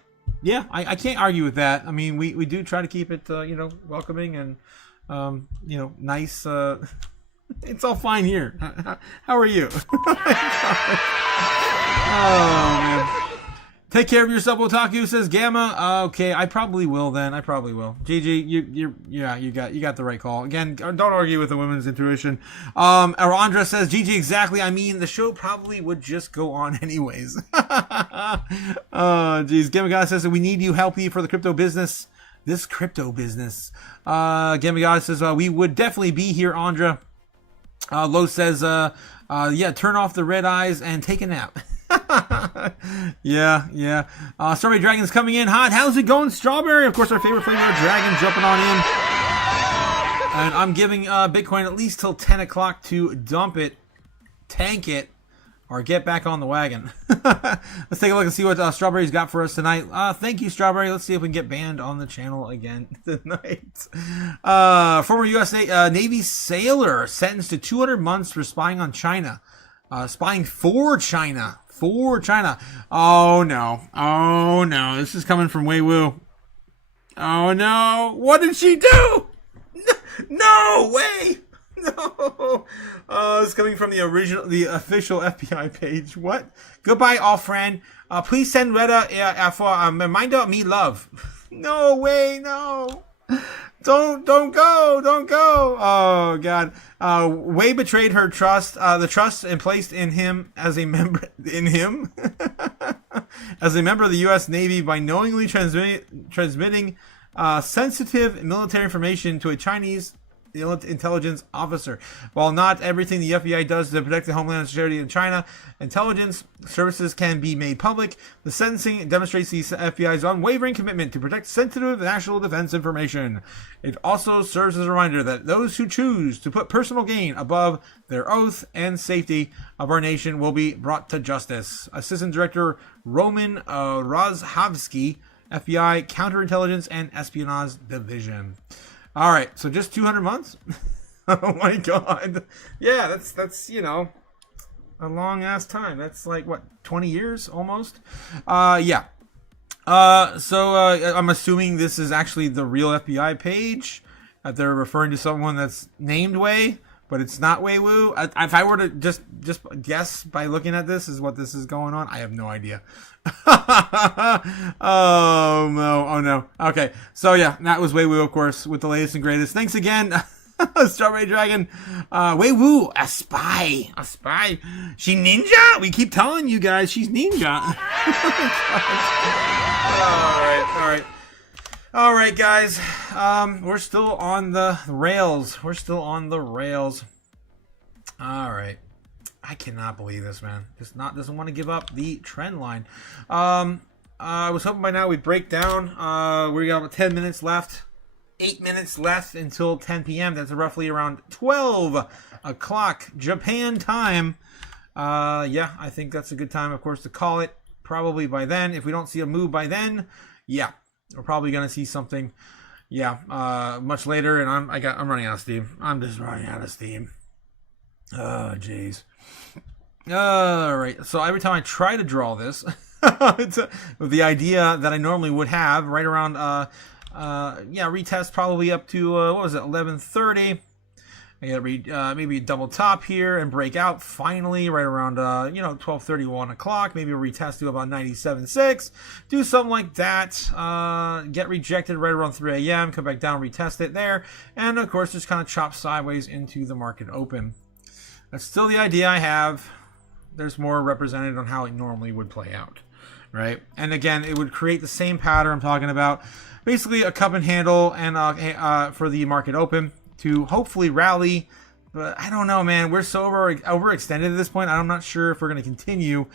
can't argue with that. I mean, we do try to keep it, welcoming and, nice. It's all fine here. How are you? Oh, man. Take care of yourself, Otaku, says Gamma. Okay, I probably will then. GG, you got the right call. Again, don't argue with the women's intuition. Arandra says, GG, exactly. I mean, the show probably would just go on anyways. Oh, geez. Gamma God says that we need you help you for the crypto business. This crypto business. Gamma God says, we would definitely be here, Andra. Lo says, turn off the red eyes and take a nap. Yeah. Strawberry Dragon's coming in hot. How's it going, Strawberry? Of course, our favorite flavor of dragon jumping on in. And I'm giving Bitcoin at least till 10 o'clock to dump it, tank it, or get back on the wagon. Let's take a look and see what Strawberry's got for us tonight. Thank you, Strawberry. Let's see if we can get banned on the channel again tonight. Former U.S. Navy sailor sentenced to 200 months for spying on China. Spying for China. Oh no. This is coming from Wei Wu. Oh no. What did she do? No way. No. It's coming from the official FBI page. What? Goodbye, all friend. Please send Retta for a reminder of me love. No way, no. Don't go. Oh God. Wei betrayed her trust, the trust and placed in him as a member as a member of the U.S. Navy by knowingly transmitting sensitive military information to a Chinese intelligence officer. While not everything the FBI does to protect the homeland security in China, intelligence services can be made public. The sentencing demonstrates the FBI's unwavering commitment to protect sensitive national defense information. It also serves as a reminder that those who choose to put personal gain above their oath and safety of our nation will be brought to justice. Assistant Director Roman Rozhavsky, FBI Counterintelligence and Espionage Division. All right, so just 200 months? Oh my God. Yeah, that's a long ass time. That's like what, 20 years almost? Yeah. So I'm assuming this is actually the real FBI page. That they're referring to someone that's named Wei, but it's not Weiwu. If I were to just guess by looking at this is what this is going on, I have no idea. Oh no. Okay, so yeah, that was Weiwu, of course, with the latest and greatest. Thanks again, Strawberry Dragon. Weiwu, a spy. She ninja. We keep telling you guys she's ninja. All right, guys. We're still on the rails. All right. I cannot believe this, man. Doesn't want to give up the trend line. I was hoping by now we'd break down. We got about 10 minutes left. 8 minutes left until 10 p.m. That's roughly around 12 o'clock Japan time. Yeah, I think that's a good time, of course, to call it. Probably by then. If we don't see a move by then, yeah, we're probably gonna see something. Yeah, much later. And I'm running out of steam. I'm just running out of steam. Oh, jeez. All right. So every time I try to draw this, with the idea that I normally would have right around, retest probably up to, 11:30. I gotta read, maybe double top here and break out finally right around, 12:30, 1 o'clock. Maybe a retest to about 97.6. Do something like that. Get rejected right around 3 a.m. Come back down, retest it there. And of course, just kind of chop sideways into the market open. That's still the idea I have. There's more represented on how it normally would play out, right? And again, it would create the same pattern I'm talking about. Basically, a cup and handle and for the market open to hopefully rally. But I don't know, man. We're so overextended at this point. I'm not sure if we're going to continue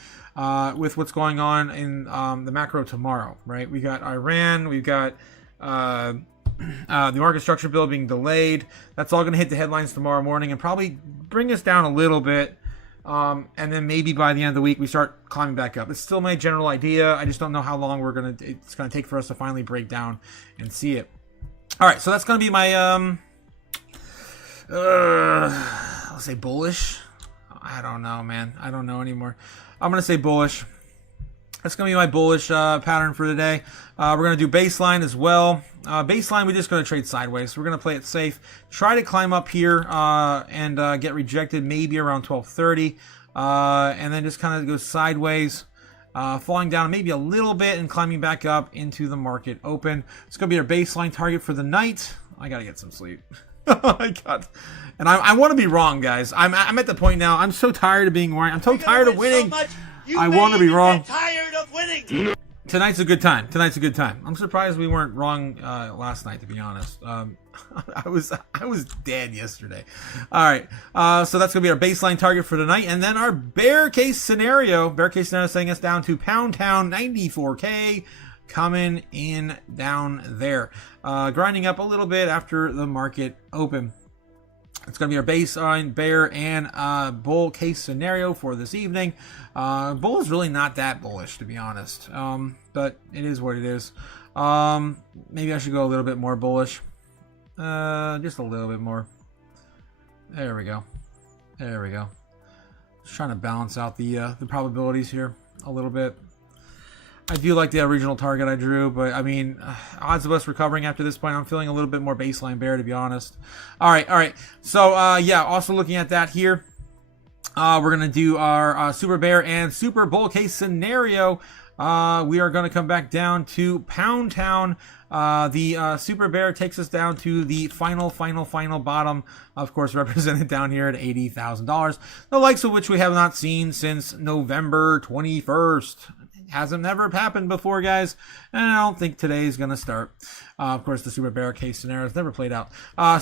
with what's going on in the macro tomorrow, right? We got Iran. We've got the market structure bill being delayed. That's all going to hit the headlines tomorrow morning and probably bring us down a little bit. And then maybe by the end of the week, we start climbing back up. It's still my general idea. I just don't know how long it's going to take for us to finally break down and see it. All right. So that's going to be my, I'll say bullish. I don't know, man. I don't know anymore. I'm going to say bullish. That's going to be my bullish pattern for today. We're going to do baseline as well. Baseline, we're just going to trade sideways. We're going to play it safe. Try to climb up here and get rejected maybe around 12:30. And then just kind of go sideways, falling down maybe a little bit and climbing back up into the market open. It's going to be our baseline target for the night. I got to get some sleep. Oh my God. And I want to be wrong, guys. I'm at the point now. I'm so tired of being right. I'm so tired of winning. I want to be wrong. Tired of winning. Tonight's a good time. I'm surprised we weren't wrong last night, to be honest. I was dead yesterday. All right. So that's gonna be our baseline target for tonight, and then our bear case scenario. Setting us down to Pound Town 94K, coming in down there, grinding up a little bit after the market open. It's going to be our baseline bear and bull case scenario for this evening. Bull is really not that bullish, to be honest, but it is what it is. Maybe I should go a little bit more bullish, just a little bit more. There we go. Just trying to balance out the probabilities here a little bit. I do like the original target I drew, but I mean, odds of us recovering after this point, I'm feeling a little bit more baseline bear, to be honest. All right. So, also looking at that here, we're going to do our super bear and super bull case scenario. We are going to come back down to Pound Town. The super bear takes us down to the final bottom, of course, represented down here at $80,000, the likes of which we have not seen since November 21st. Hasn't never happened before, guys, and I don't think today is going to start. Of course, the super bear case scenario has never played out.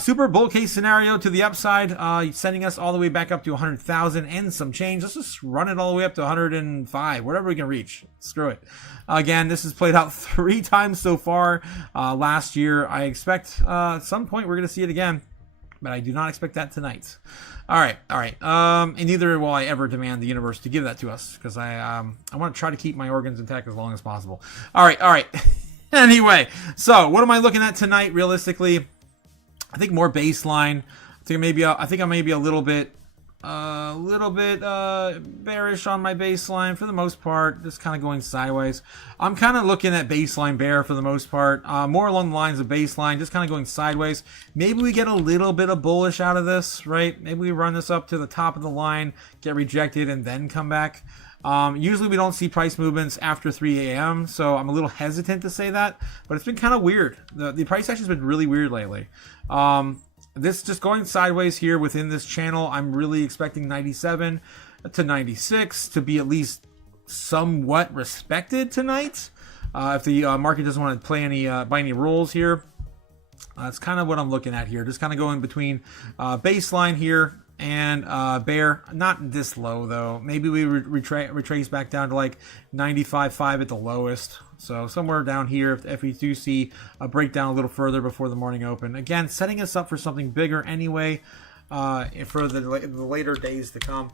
Super bull case scenario to the upside, sending us all the way back up to 100,000 and some change. Let's just run it all the way up to 105, whatever we can reach. Screw it. Again, this has played out 3 times so far last year. I expect at some point we're going to see it again, but I do not expect that tonight. All right. And neither will I ever demand the universe to give that to us, because I want to try to keep my organs intact as long as possible. All right. Anyway, so what am I looking at tonight? Realistically, I think more baseline. I think I may be a little bit A little bit bearish on my baseline for the most part, just kind of going sideways. I'm kind of looking at baseline bear for the most part, more along the lines of baseline, just kind of going sideways. Maybe we get a little bit of bullish out of this, right? Maybe we run this up to the top of the line, get rejected, and then come back. Usually we don't see price movements after 3 a.m., so I'm a little hesitant to say that, but it's been kind of weird. The price action has been really weird lately. This just going sideways here within this channel. I'm really expecting 97 to 96 to be at least somewhat respected tonight. If the market doesn't want to play any by any rules here, that's kind of what I'm looking at here. Just kind of going between baseline here and bear. Not this low though. Maybe we retrace back down to like 95.5 at the lowest. So somewhere down here, if we do see a breakdown a little further before the morning open. Again, setting us up for something bigger anyway for the later days to come.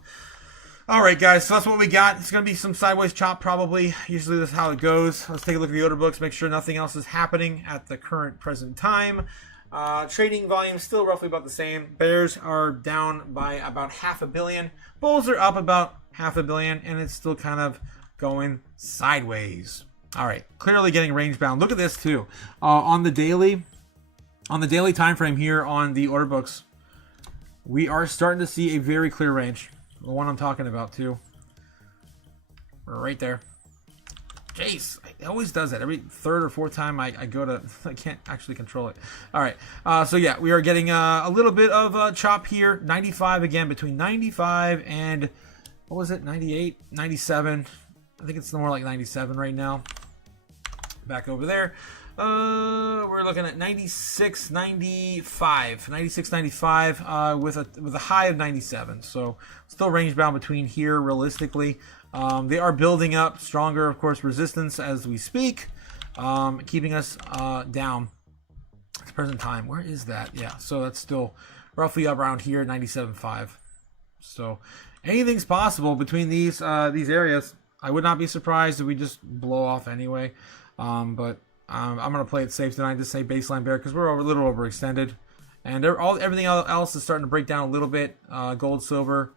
All right, guys, so that's what we got. It's going to be some sideways chop probably. Usually that's how it goes. Let's take a look at the order books, make sure nothing else is happening at the current present time. Trading volume still roughly about the same. Bears are down by about 500 million. Bulls are up about 500 million, and it's still kind of going sideways. All right, clearly getting range bound. Look at this too. On the daily time frame here on the order books, we are starting to see a very clear range. The one I'm talking about too. We're right there. Jeez, it always does that. Every third or fourth time I go to, I can't actually control it. All right, so yeah, we are getting a little bit of chop here. 95 again, between 95 and, what was it, 98, 97. I think it's more like 97 right now. Back over there. We're looking at 96, 95 with a high of 97. So still range bound between here realistically. They are building up stronger, of course, resistance as we speak, keeping us down at the present time. Where is that? Yeah, so that's still roughly up around here, 97.5. So anything's possible between these areas. I would not be surprised if we just blow off anyway. But I'm going to play it safe tonight, just say baseline bear, because we're a little overextended. And everything else is starting to break down a little bit. Gold, silver.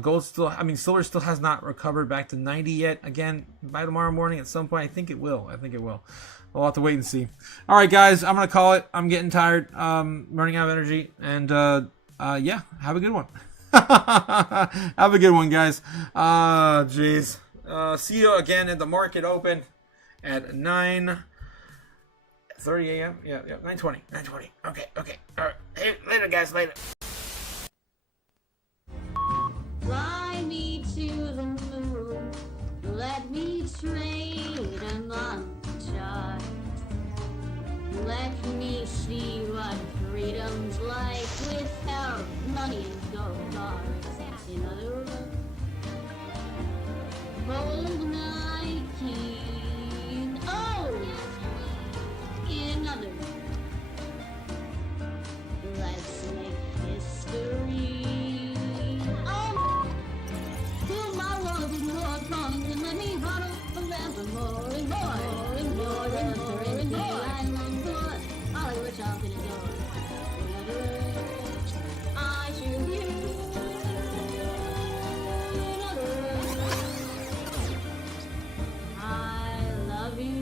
Gold still, silver still has not recovered back to 90 yet. Again, by tomorrow morning at some point, I think it will. We'll have to wait and see. All right, guys, I'm going to call it. I'm getting tired, running out of energy. And, yeah, have a good one. Have a good one, guys. Jeez. See you again at the market open at 9:30 a.m. Yeah, 9:20. Okay. All right. Hey, later, guys. Later. Fly me to the moon, let me trade a montage. Let me see what freedom's like without money and gold bars. In other words, hold my king. Oh, in other words, let's make history. And let me huddle forevermore and more and more and more and more. I'm more. Hollywood talking and more. In other words, I choose you. In other words, I love you.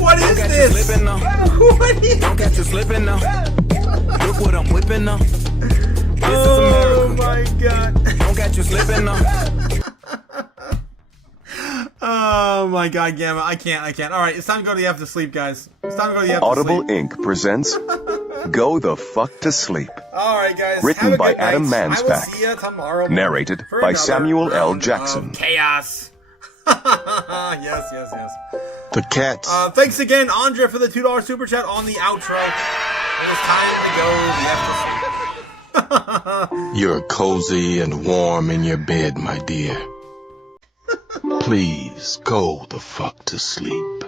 What is this? Don't catch you slipping now. Look what I'm whipping now. This is America. My God. Don't catch you slipping now. Oh my God, Gamma. I can't. All right, it's time to go to the after sleep, guys. It's time to go to the after Audible sleep. Inc. presents Go the Fuck to Sleep. All right, guys. Written by Adam night. Mansbach. I will see you tomorrow morning Narrated for by another Samuel L. round Jackson. of chaos. Yes. The cats. Thanks again, Andre, for the $2 super chat on the outro. It is time to go the after sleep. You're cozy and warm in your bed, my dear. Please go the fuck to sleep.